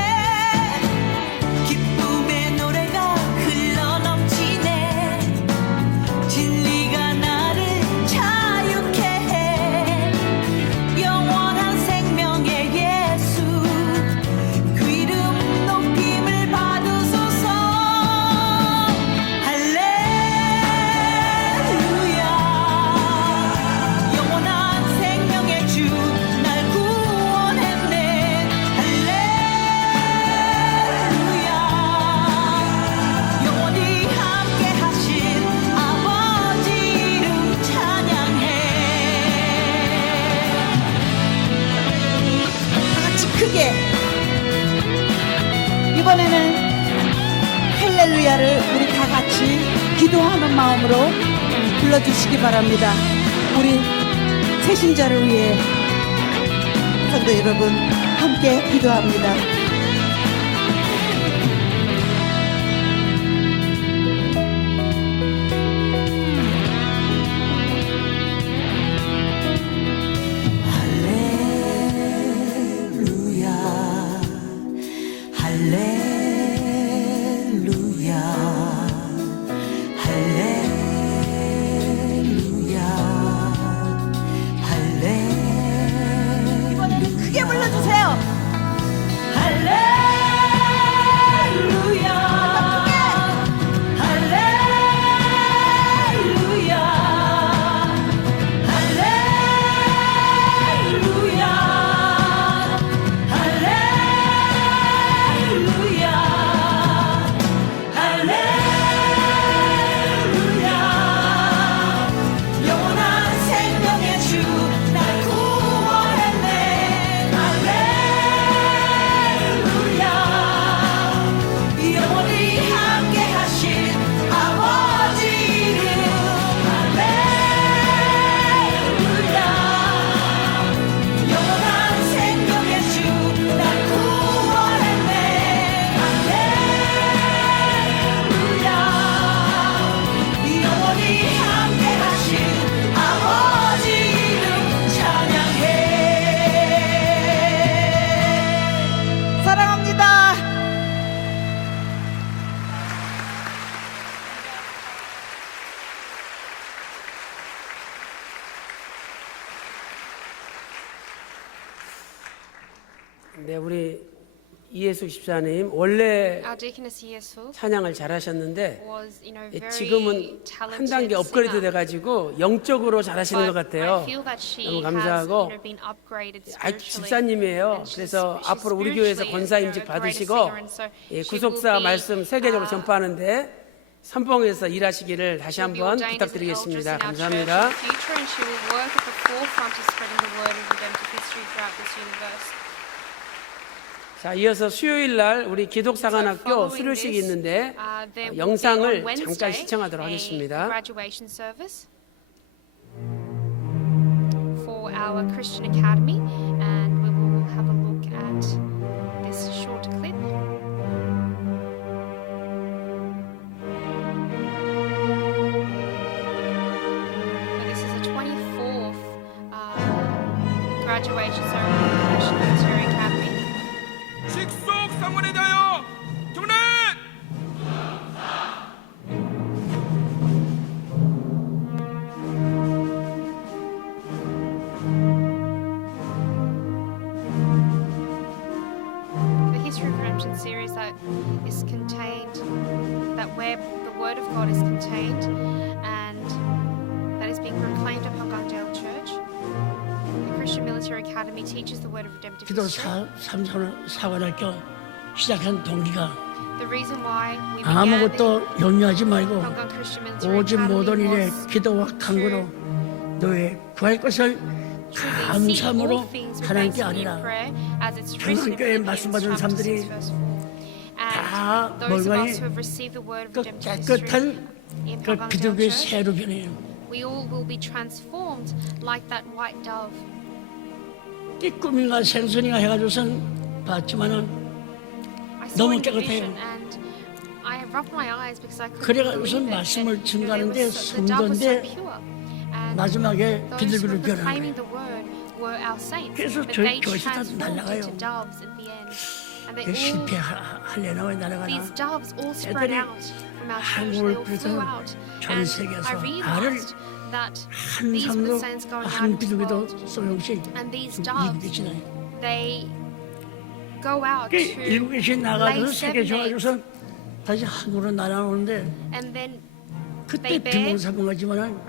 기쁨의 노래가 흘러넘치네. 진리가 나를 자유케 해. 영원한 생명의 예수, 그 이름 할렐루야를 우리 다 같이 기도하는 마음으로 불러주시기 바랍니다. 우리 새신자를 위해 성도 여러분 함께 기도합니다. 할렐루야 할렐루야 할렐루야 할렐루야 이번에는 크게 불러주세요. 할렐루야 할렐루야 할렐루야 할렐루야 영원한 생명의 주 날 구원했네. 할렐루야 영원히 함께 하신 아버지 이름. 할렐루야 영원한 생명의 주 날 구원했네. 할렐루야 영원히 함께 하신 아버지 이름 찬양해. 사랑합니다. 네, 우리 이예숙 집사님 원래 Our deaconess Yesu 찬양을 잘하셨는데 was, 지금은 very 한 단계 talented 업그레이드 singer. 돼가지고 영적으로 잘하시는 것 But 같아요. I feel that she 너무 has, 감사하고 been upgraded 아주 spiritually. 집사님이에요. And she's- 그래서 she's 앞으로 우리 교회에서 spiritually, 권사임직 a greater 받으시고 singer, and so 예, she 구속사 will be, 말씀 세계적으로 전파하는데 선봉에서 일하시기를 다시 she'll be 한번 ordained as an 부탁드리겠습니다. elders in our 감사합니다. church in the future, and she will work at the forefront of spreading the word of redemptive history throughout this universe. 자, 이어서 수요일 날 우리 기독사관학교 Following 수료식이 this, 있는데 there will be 영상을 on Wednesday 잠깐 시청하도록 a 하겠습니다. graduation service for our Christian Academy, and we will have a look at this short clip. So this is the 24th graduation ceremony for the Christian Military Academy. 직속 상관에 대하여 경례! The History of Redemption series that is contained, that where the Word of God is contained and that is being proclaimed at Hongkongdale Church. The Christian Military Academy teaches the Word of redemptive 기도 history. 사관학교 시작한 동기가 The reason why we began the 아무것도 염려하지 말고 Hong Kong Christian Military 오직 모든 Academy 일에 was 기도와 간구로 너의 구할 것을 감사함으로 하나님께 아뢰라. 평안교회 말씀 받은 사람들이 다 멀거니 그 깨끗한 그 비둘기의 새로 변해요. We all will be transformed like that white dove. 이 꿈인가 생선인가 해가지고선 봤지만은 I saw 너무 in the 깨끗해요. vision and I rubbed my eyes because I couldn't 그래가지고서 believe it. 말씀을 And, 증거하는데 the dove was so 성도인데 pure. And 마지막에 those who 비둘기로 were 변하는 proclaiming 거예요. the word were our saints, 그래서 but 저희 they 교회에서 다 transformed 날아가요. into doves at the end. And they 그 all, 실패하려나 왜 날아가나. these doves all spread 애들이 out from our church. They 한국을 all flew 비롯해서 out. 전 And 세계에서 I realized that 한 these were the 상도 saints going out 한 into the 비둘기도 world. 소용없이 And these 이익이 doves, 되지나요. they go out 그 to 일곱 개씩 lay 나가서 세계 7 eggs. 좋아져서 다시 한국으로 날아오는데 And then 그때 they bear 비몽사몽하지만은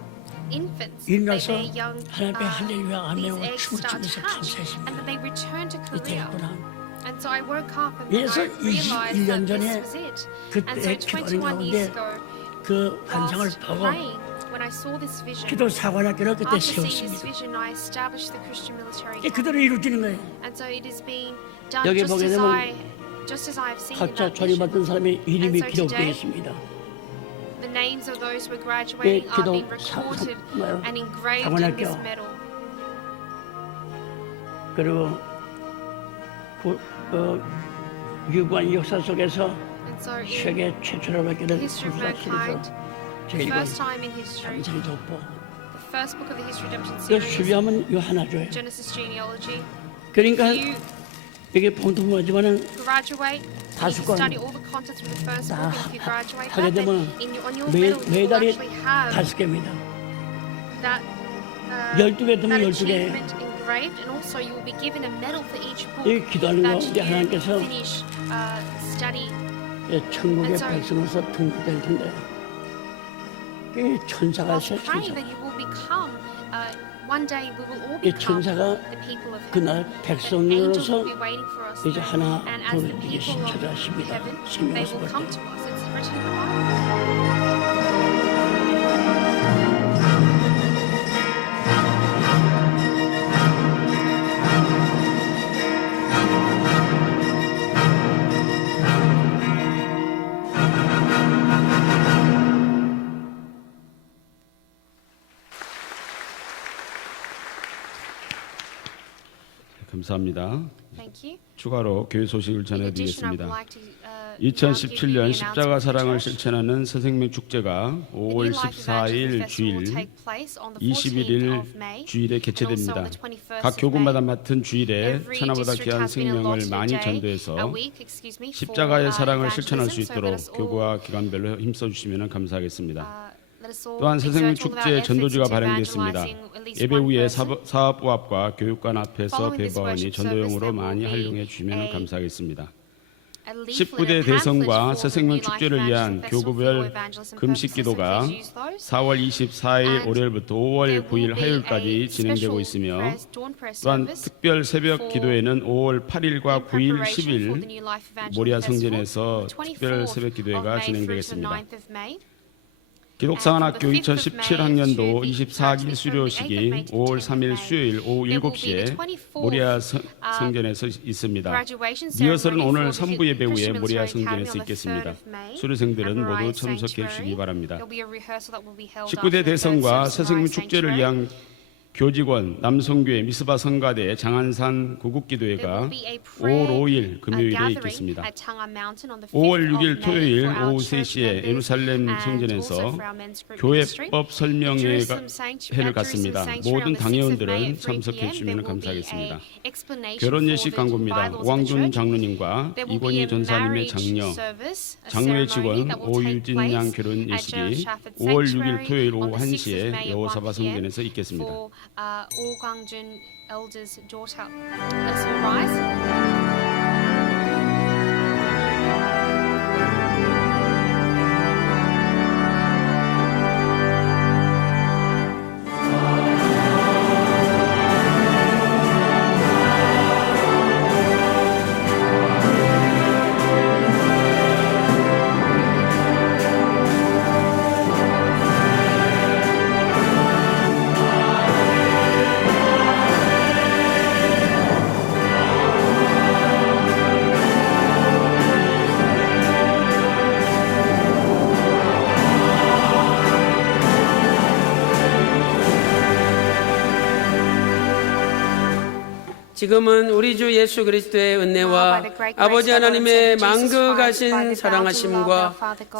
infants. 일어나서 They bear young, 하나님께 할렐루야 these 아멘하고 eggs 춤을 start to 추면서 hatch, 감사했습니다. and then they return to 이 Korea. 되었구나. And so I woke up and 그래서 I realized 21년 that 전에 this was it. And 그때 so 기도하는 21 years 가운데 ago, 그 환상을 whilst 보고 praying, when I saw this vision, 기도 사관학교를 그때 after seeing this 세웠습니다. vision, I established the Christian Military 이게 Academy. 그대로 이루어지는 거예요. And so it is being done 여기 just 보게 as 되면 I just as I have seen in 각자 that vision. 조리받은 사람의 이름이 And so 기록되어 today, 있습니다. The names of those who are graduating are being recorded and engraved in this medal. 그리고 유구한 역사 속에서 And so in 세계 최초로 the 밝혀낸 history of 역사실에서 mankind, 제 the 이름 first time in history, 감사히 돋보. the first book of the History Redemption 그 series, 수비하면 이 하나줘요. Genesis genealogy. 그러니까 You 이게 봉투문이지만은 graduate, you 다수권 study all the contents from the first book, and if you graduate 하게 that, then 되면 on your medal you will 매달이 actually have 5개입니다. that 12개 되면 that 12개. achievement engraved, and also you will be given a medal for each book 이 기도하는 거 that 이제 you 하나님께서 finish study. 천국의 And so- 백성으로서 등록될 텐데 이 천사가 Whilst praying 셋이서 that you will become, one day we will all 이 become 천사가 the people of heaven. 그날 The angels 백성으로서 will be waiting for us 이제 there. 하나 And as the 둘 people 이제 of 찾아십니다. heaven, they 생명수 will 볼 come 때. to us. It's written in the Bible. 감사합니다. Thank you. 추가로 교회 소식을 In addition, I would 전해드리겠습니다. like to 2017년 십자가 사랑을 실천하는 새생명 축제가 5월 14일 주일, 21일 주일에 개최됩니다. 각 교구마다 맡은 주일에 천하보다 귀한 생명을 많이 전도해서 십자가의 사랑을 실천할 수 있도록 교구와 기관별로 힘써주시면 감사하겠습니다. 또한 새생명 축제 전도지가 발행됐습니다. 예배 후에 사업부합과 교육관 앞에서 배번이 전도용으로 많이 활용해 주시면 감사하겠습니다. 19대 대성과 새생명 축제를 위한 교구별 금식 기도가 4월 24일 월요일부터 5월 9일 화요일까지 진행되고 있으며 또한 특별 새벽 기도회는 5월 8일과 9일 10일 모리아 성전에서 특별 새벽 기도회가 진행되겠습니다. 기독사관학교 2017학년도 24기 수료식이 5월 3일 수요일 오후 7시에 모리아 성전에서 있습니다. 리허설은 오늘 3부 예배 후에 모리아 성전에서 있겠습니다. 수료생들은 모두 참석해 주시기 바랍니다. 19대 대성과 새생명 축제를 위한 교직원, 남성교회, 미스바 성가대, 장안산 구국기도회가 5월 5일 금요일에 있겠습니다. 5월 6일 토요일 오후 3시에 예루살렘 성전에서 교회법 설명회를 갖습니다. 모든 당회원들은 참석해 주시면 감사하겠습니다. 결혼 예식 광고입니다. 오광준 장로님과 이권희 전사님의 장녀, 장로의 직원 오유진 양 결혼 예식이 5월 6일 토요일 오후 1시에 여호사바 성전에서 있겠습니다. All Gwangjun elders' daughter. Let us all rise. 지금은 우리 주 예수 그리스도의 은혜와 아버지 하나님의 망극하신 사랑하심과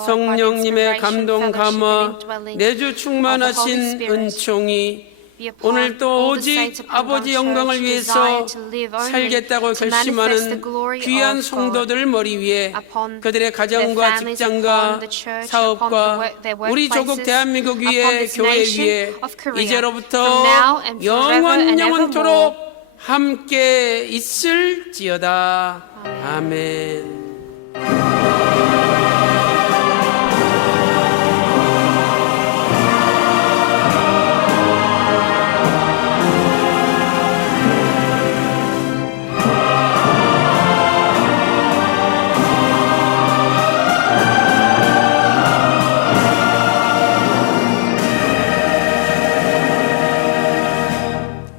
성령님의 감동 감화 내주 충만하신 은총이 오늘도 오직 아버지 영광을 위해서 살겠다고 결심하는 귀한 성도들 머리 위에 그들의 가정과 직장과 사업과 우리 조국 대한민국 위에 교회 위에 이제로부터 영원토록 함께 있을지어다. 아멘.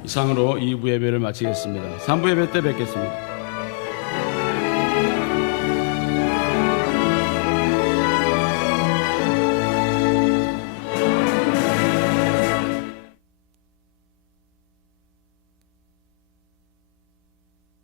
이상으로 2부 예배를 마치겠습니다. 3부 예배 때 뵙겠습니다.